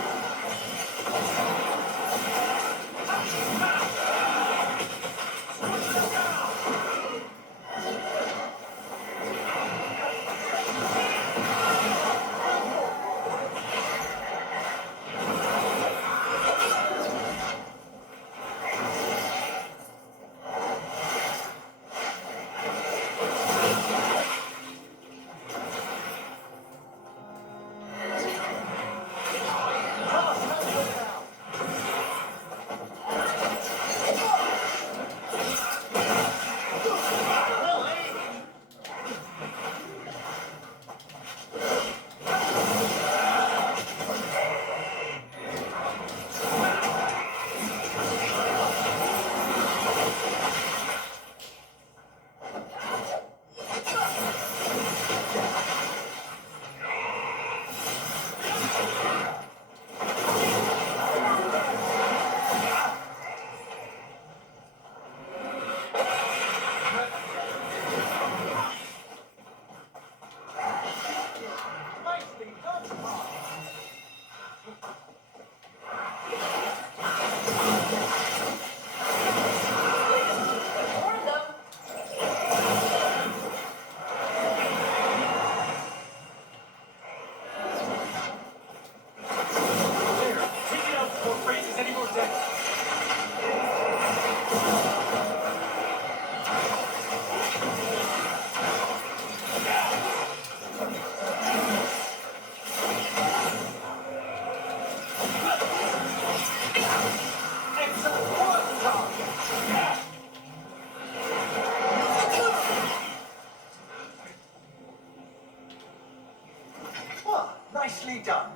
Well, nicely done.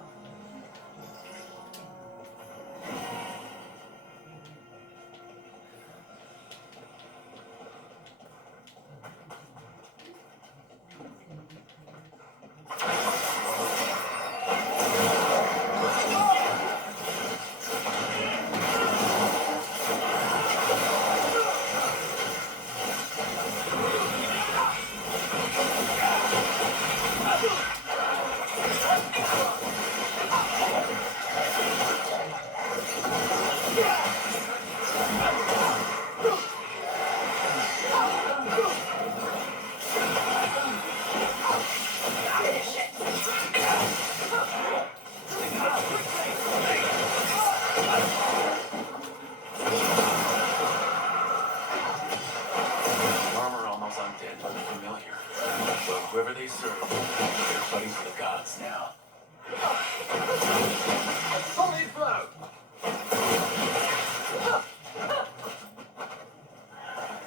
Armor almost undead, but familiar. Well, whoever they serve, they're fighting for the gods now. A solid blow.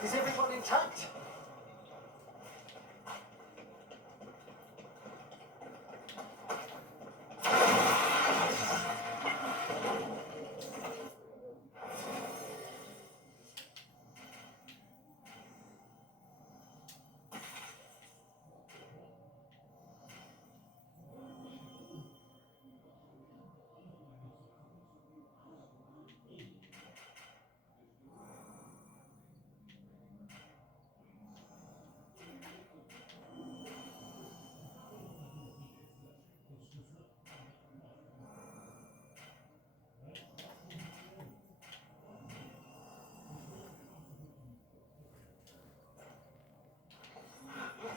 Is everyone intact?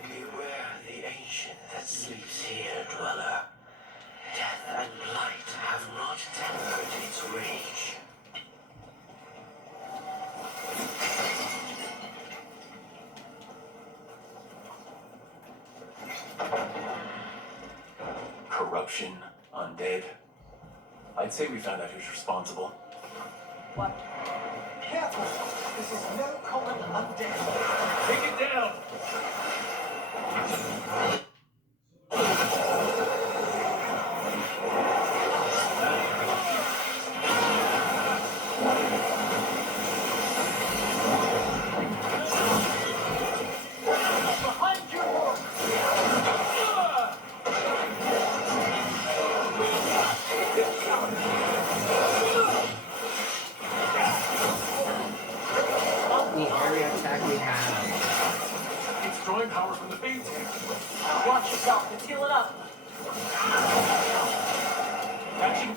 Beware the ancient that sleeps here, dweller. Death and blight have not tempered its rage. Corruption, undead. I'd say we found out who's responsible. What? Careful! This is no common undead. Take it down! Split up. Catching.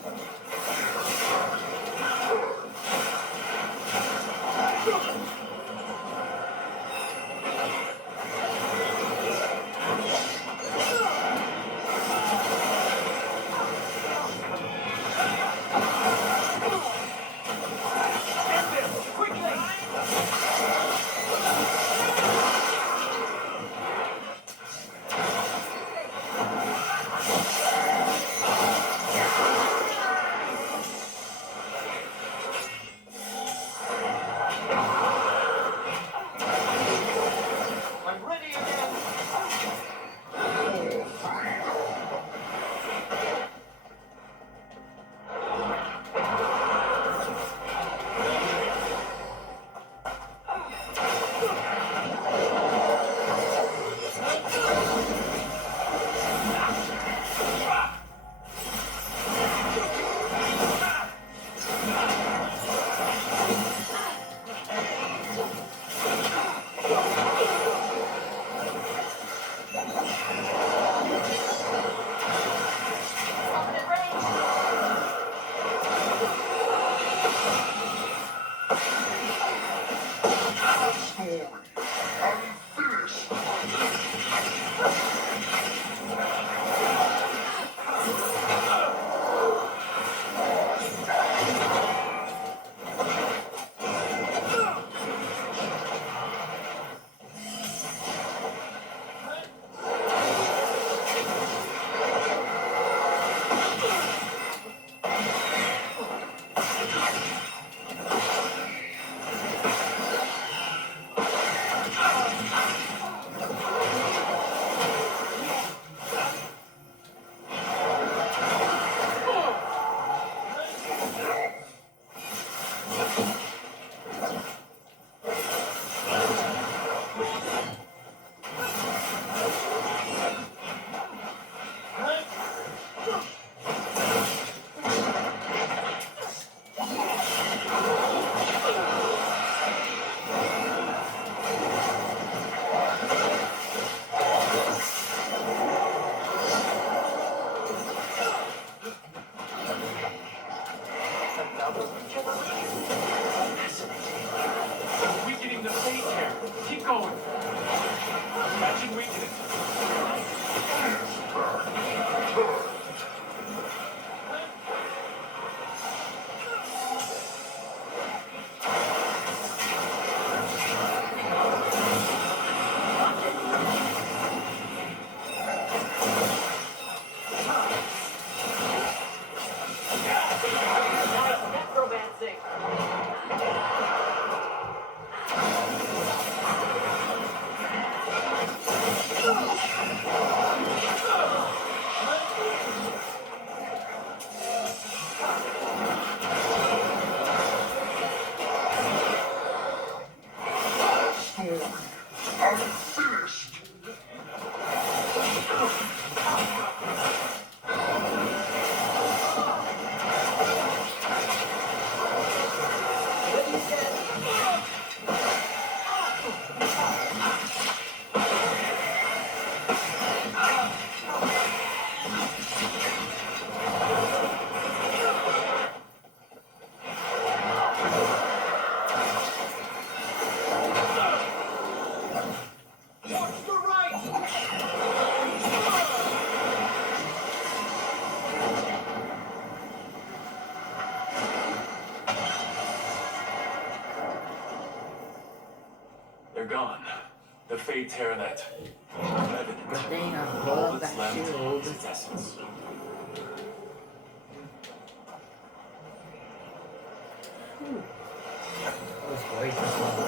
I'm ready again. Weakening the fate here. Keep going. Catching weakness. Necromancing. They're gone. The fate tear that revenant. Good thing I All love that's that left shield. is its essence. That was great this level.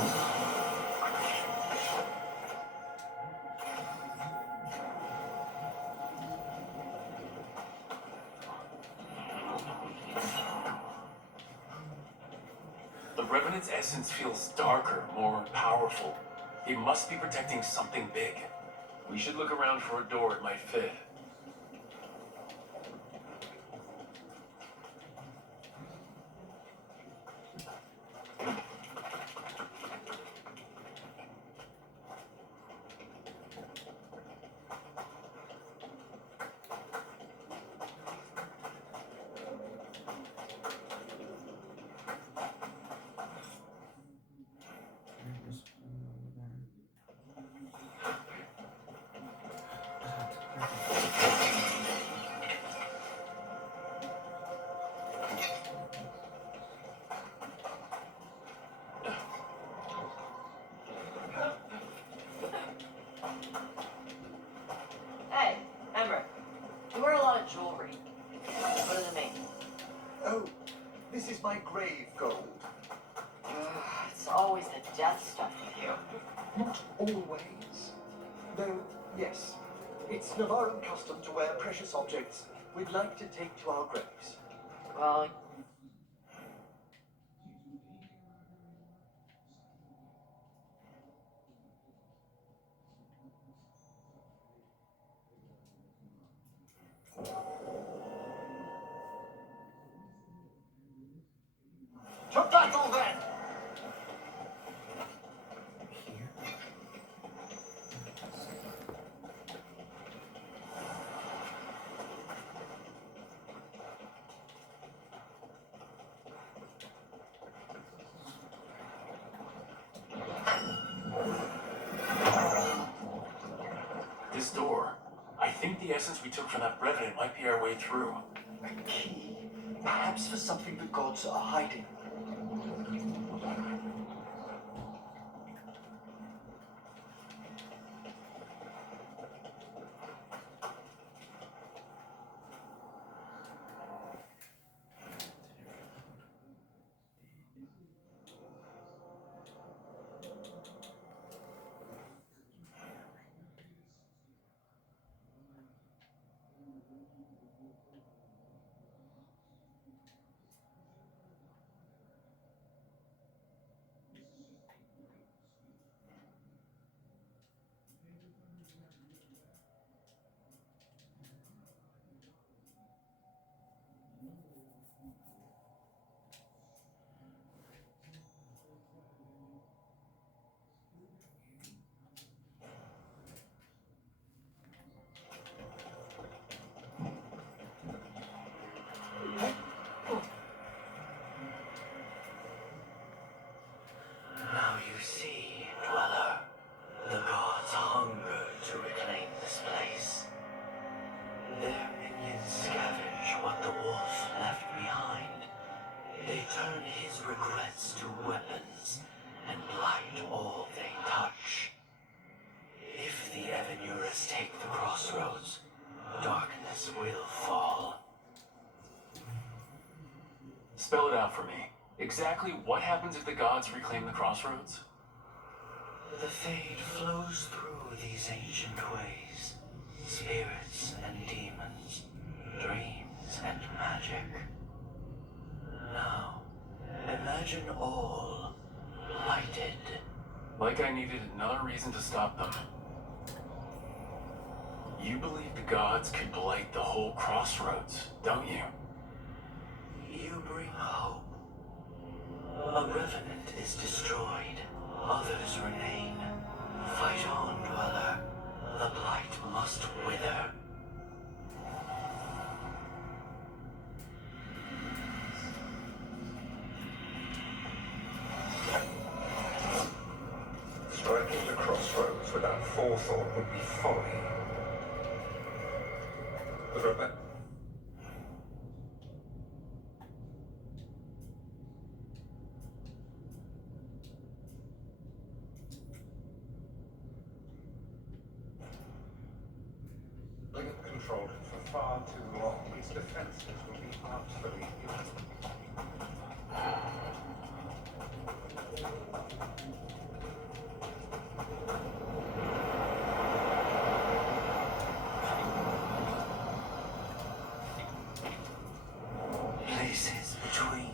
The Revenant's essence feels darker, more powerful. It must be protecting something big. We should look around for a door it might fit. my grave gold? It's always the death stuff with you. Not always. Though, yes, it's Navarran custom to wear precious objects we'd like to take to our graves. Well, To battle then! This door. I think the essence we took from that Revenant might be our way through. A key. Perhaps for something the gods are hiding. Now you see, Dweller, the gods hunger to reclaim this place. Their minions scavenge what the wolf left behind. They turn his regrets to weapons and blight all they touch. If the Evanuras take the crossroads, darkness will fall. Spell it out for me. Exactly what happens if the gods reclaim the crossroads? The fade flows through these ancient ways. Spirits and demons, dreams and magic. Now, imagine all lighted. Like I needed another reason to stop them. You believe the gods could blight the whole crossroads, don't you? You bring hope. A revenant is destroyed, others remain. Fight on, Dweller. The blight must wither. Striking the crossroads without forethought would be folly. The rebel. Controlled it for far too long. Its defenses will be artfully hidden. Places between.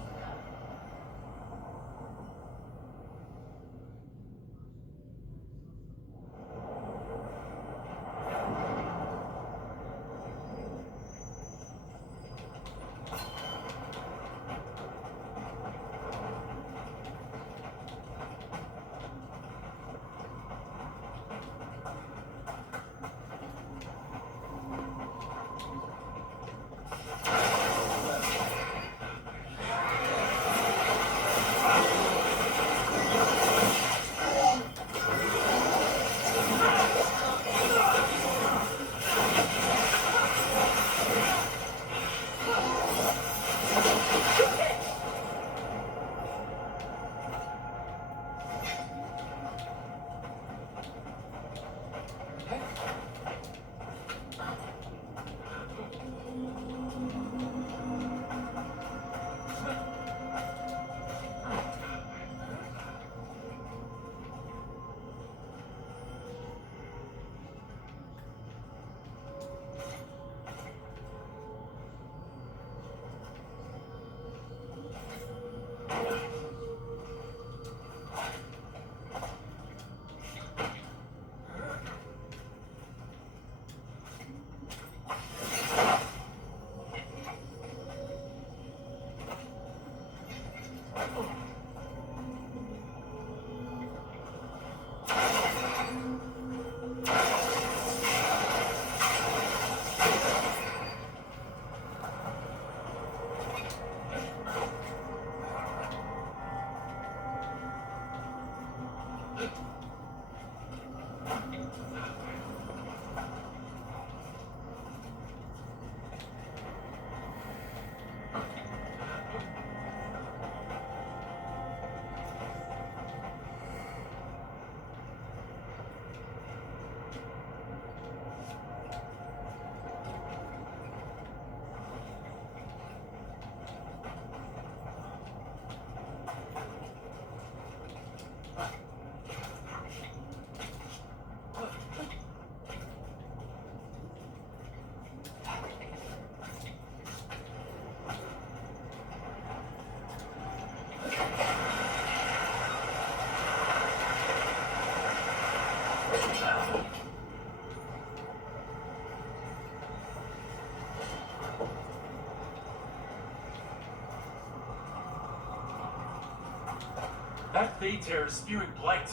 That Fade Terror is spewing blight.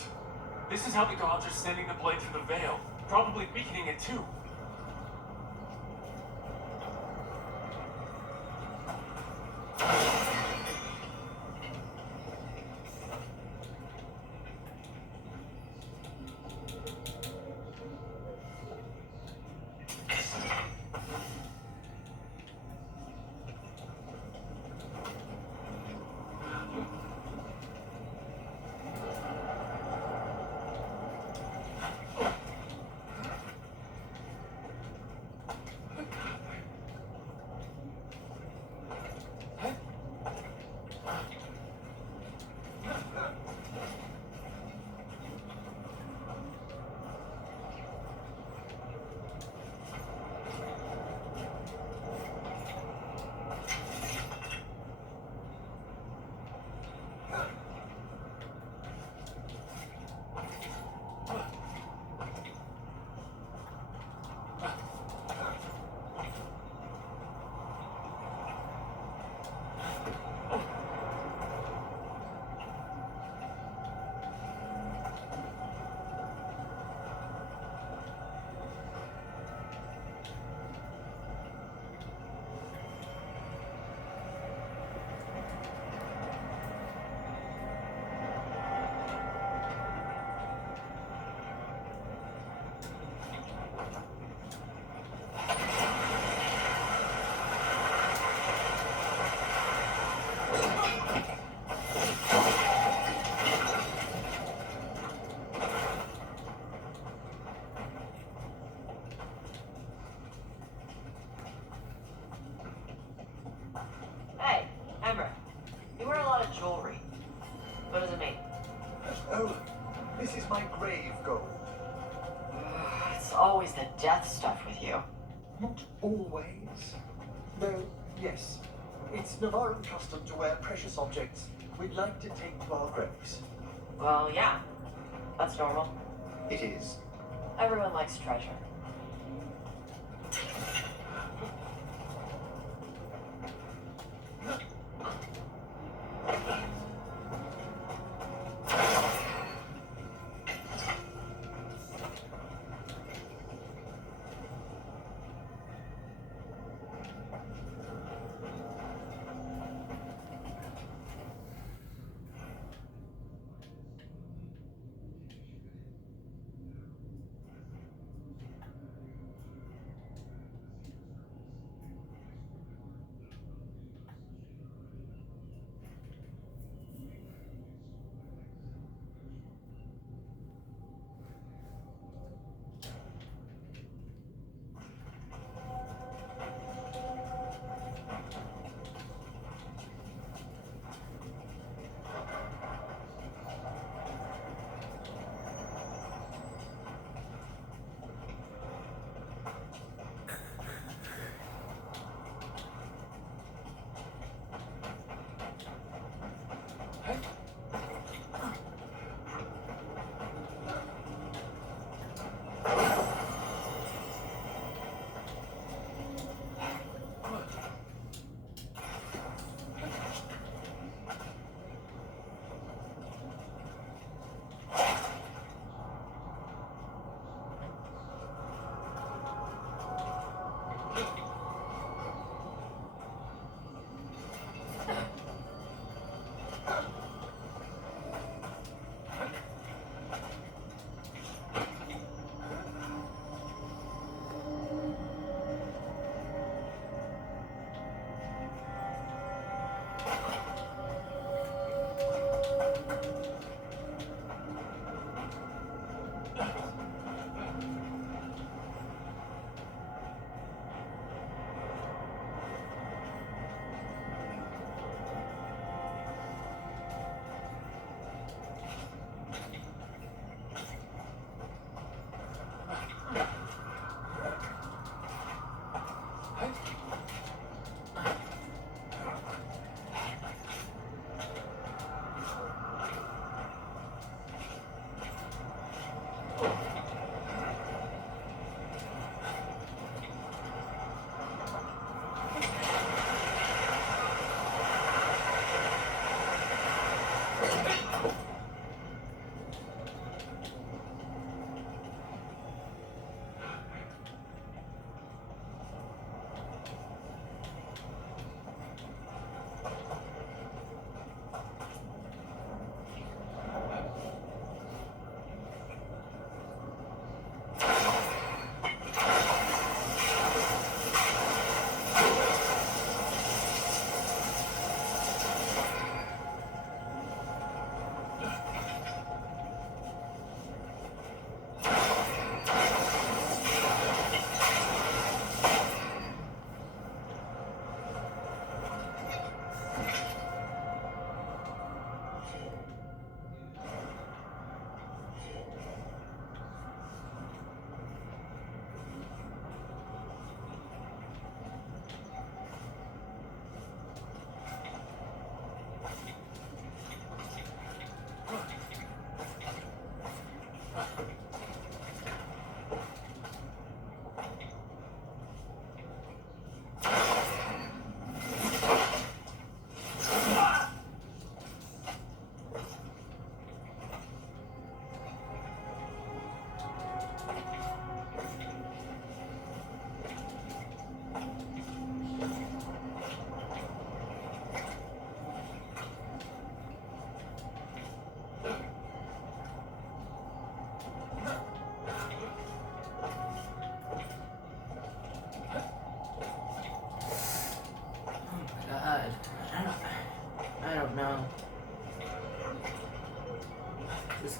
This is how the gods are sending the blight through the veil, probably weakening it too. Hey, Ember, you wear a lot of jewelry. What does it mean? Oh, this is my grave gold. It's always the death stuff with you. Not always. Though, yes, it's Navaran custom to wear precious objects we'd like to take to our graves. Well, yeah. That's normal. It is. Everyone likes treasure.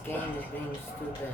game is being stupid.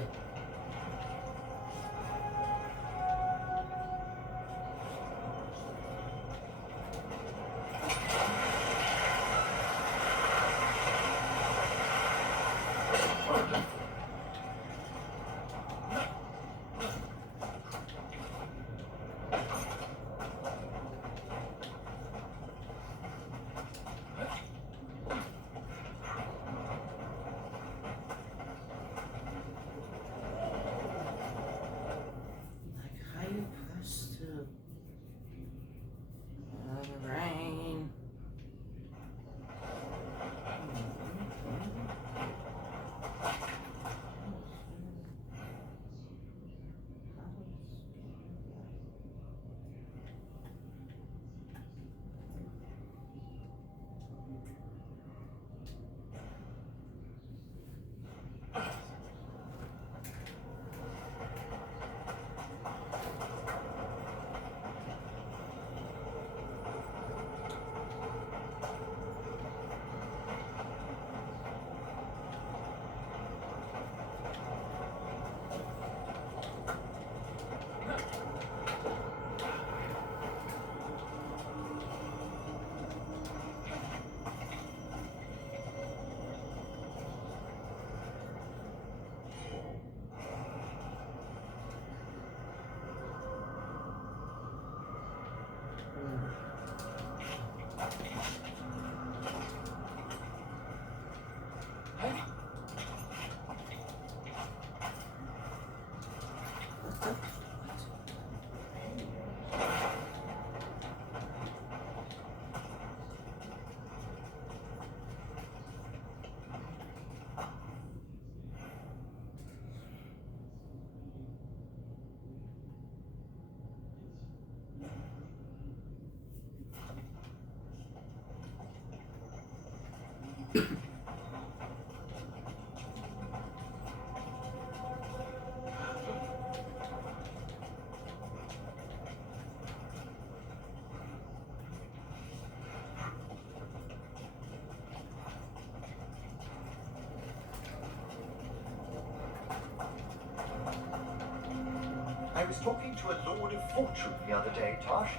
I was talking to a Lord of Fortune the other day, Tosh.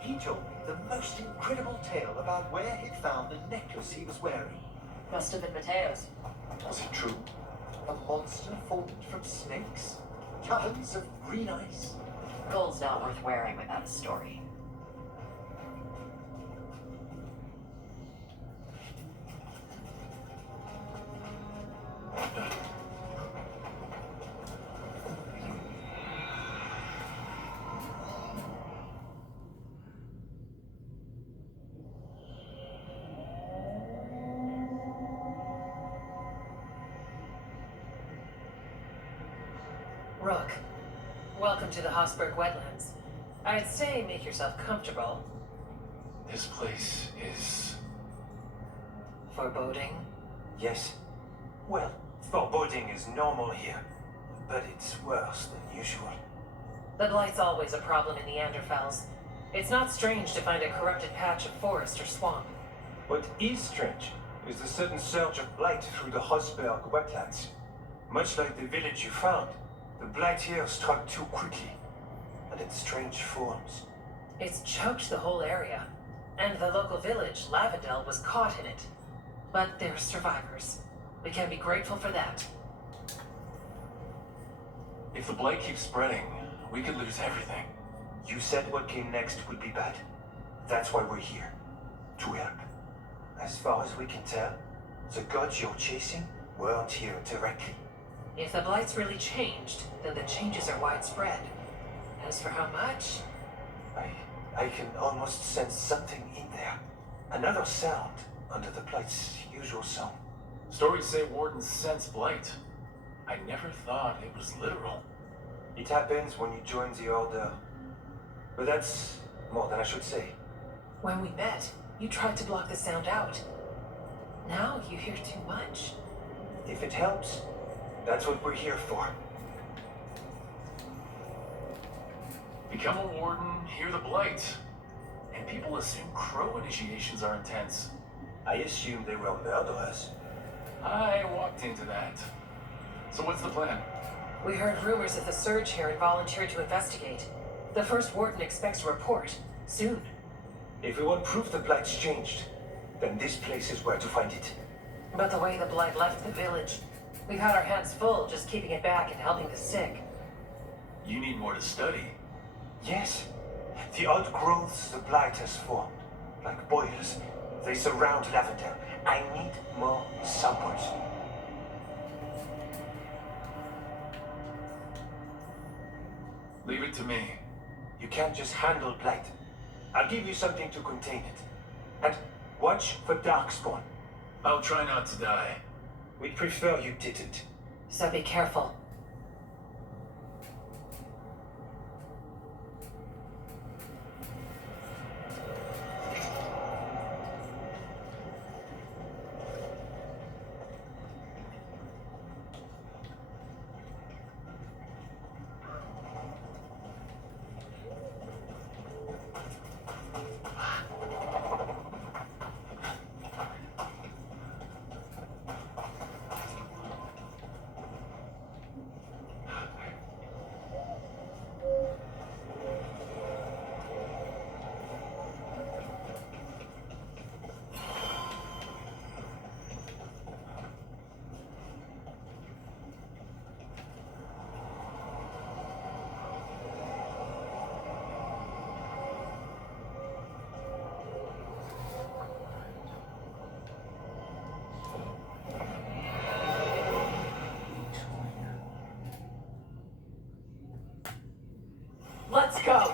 He told me the most incredible tale about where he'd found the necklace he was wearing. Must have been Mateo's. Was it true? A monster formed from snakes? Tons of green ice? Gold's not worth wearing without a story. Rook, welcome to the Hosberg Wetlands. I'd say make yourself comfortable. This place is... Foreboding? Yes. Well, foreboding is normal here, but it's worse than usual. The Blight's always a problem in Neanderthals. It's not strange to find a corrupted patch of forest or swamp. What is strange is the sudden surge of blight through the Hosberg wetlands. Much like the village you found, the blight here struck too quickly, and in strange forms. It's choked the whole area, and the local village, Lavendel, was caught in it. But they're survivors. We can be grateful for that. If the blight keeps spreading, we could lose everything. You said what came next would be bad. That's why we're here. To help. As far as we can tell, the gods you're chasing weren't here directly. If the Blight's really changed, then the changes are widespread. As for how much... I can almost sense something in there. Another sound under the Blight's usual song. Stories say wardens sense blight. I never thought it was literal. It happens when you join the Order. But that's more than I should say. When we met, you tried to block the sound out. Now you hear too much. If it helps, that's what we're here for. Become a warden, hear the blight. And people assume crow initiations are intense. I assume they were murderers. I walked into that. So what's the plan? We heard rumors of the surge here and volunteered to investigate. The first warden expects a report. Soon. If we want proof the Blight's changed, then this place is where to find it. But the way the Blight left the village, we've had our hands full just keeping it back and helping the sick. You need more to study. Yes. The odd growths the Blight has formed, like boils, they surround Lavendel. I need more samples. Leave it to me. You can't just handle Blight. I'll give you something to contain it. And watch for Darkspawn. I'll try not to die. We'd prefer you didn't. So be careful. Let's go!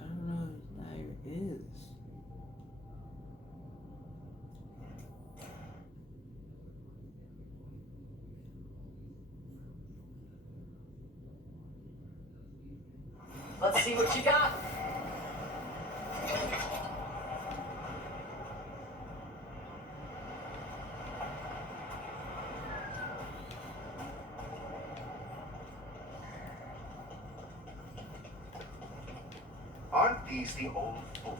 I don't know if there is. Let's see what you got. Aren't these the old fools?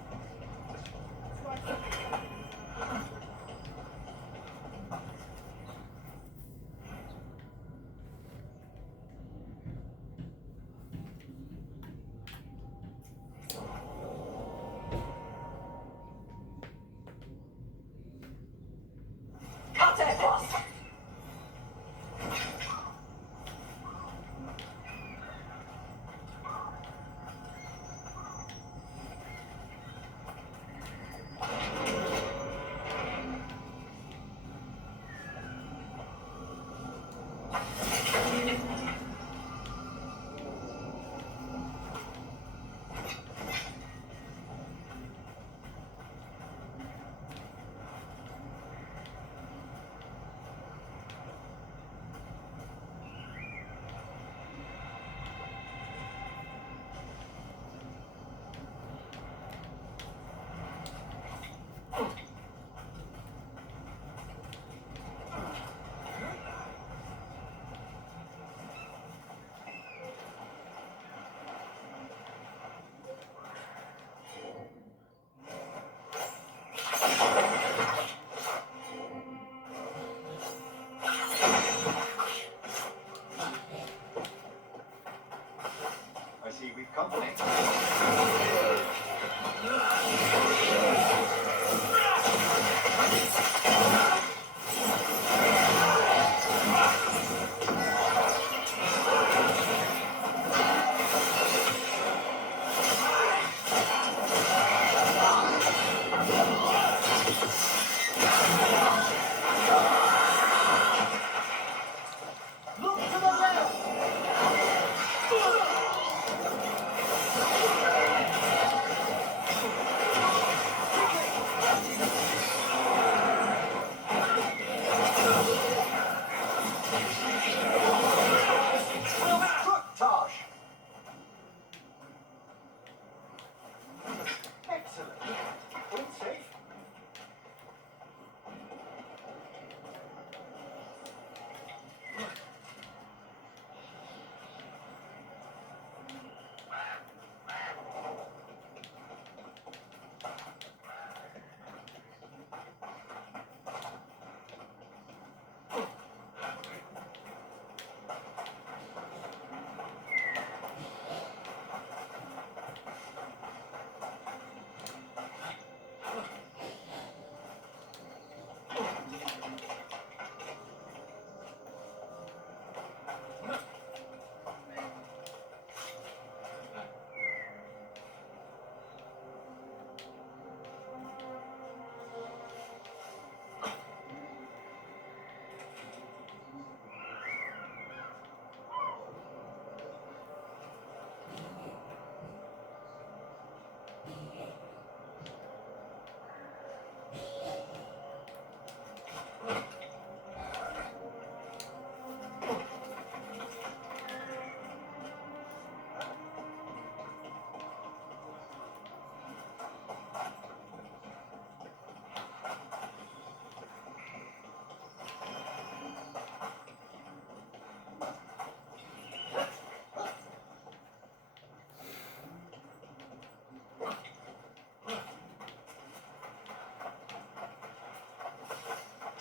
Cut that boss!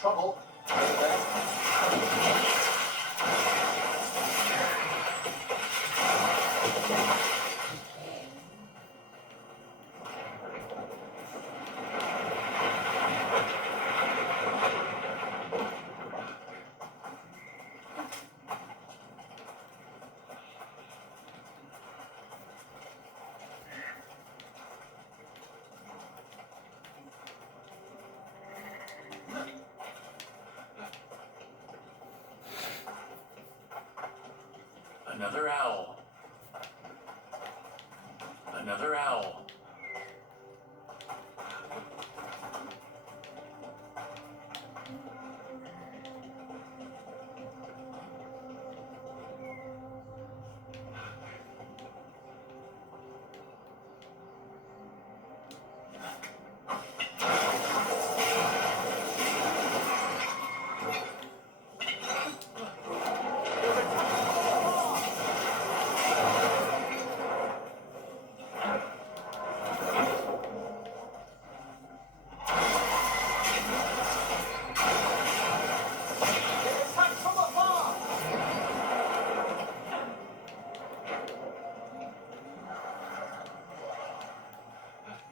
Trouble. Over there. Another owl. Another owl.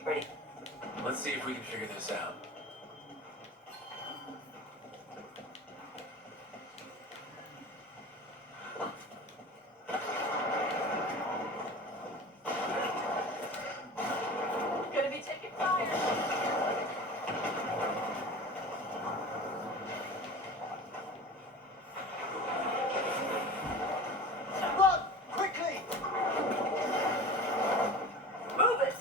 Ready? Let's see if we can figure this out. Gonna be taking fire. Run! Quickly! Move it.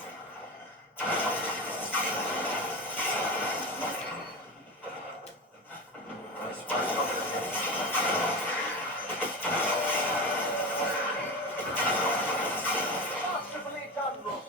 Masterfully done, Rook.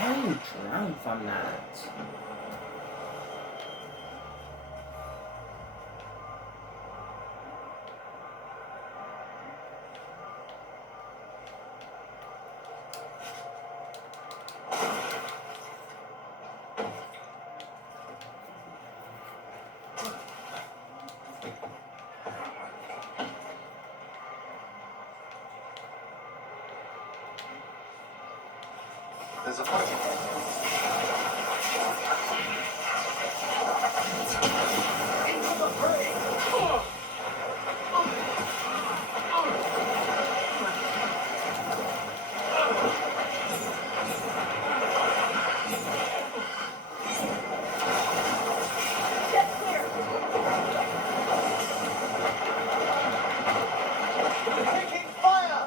How do you drown from that? There's a fight. Into the fray! Taking fire!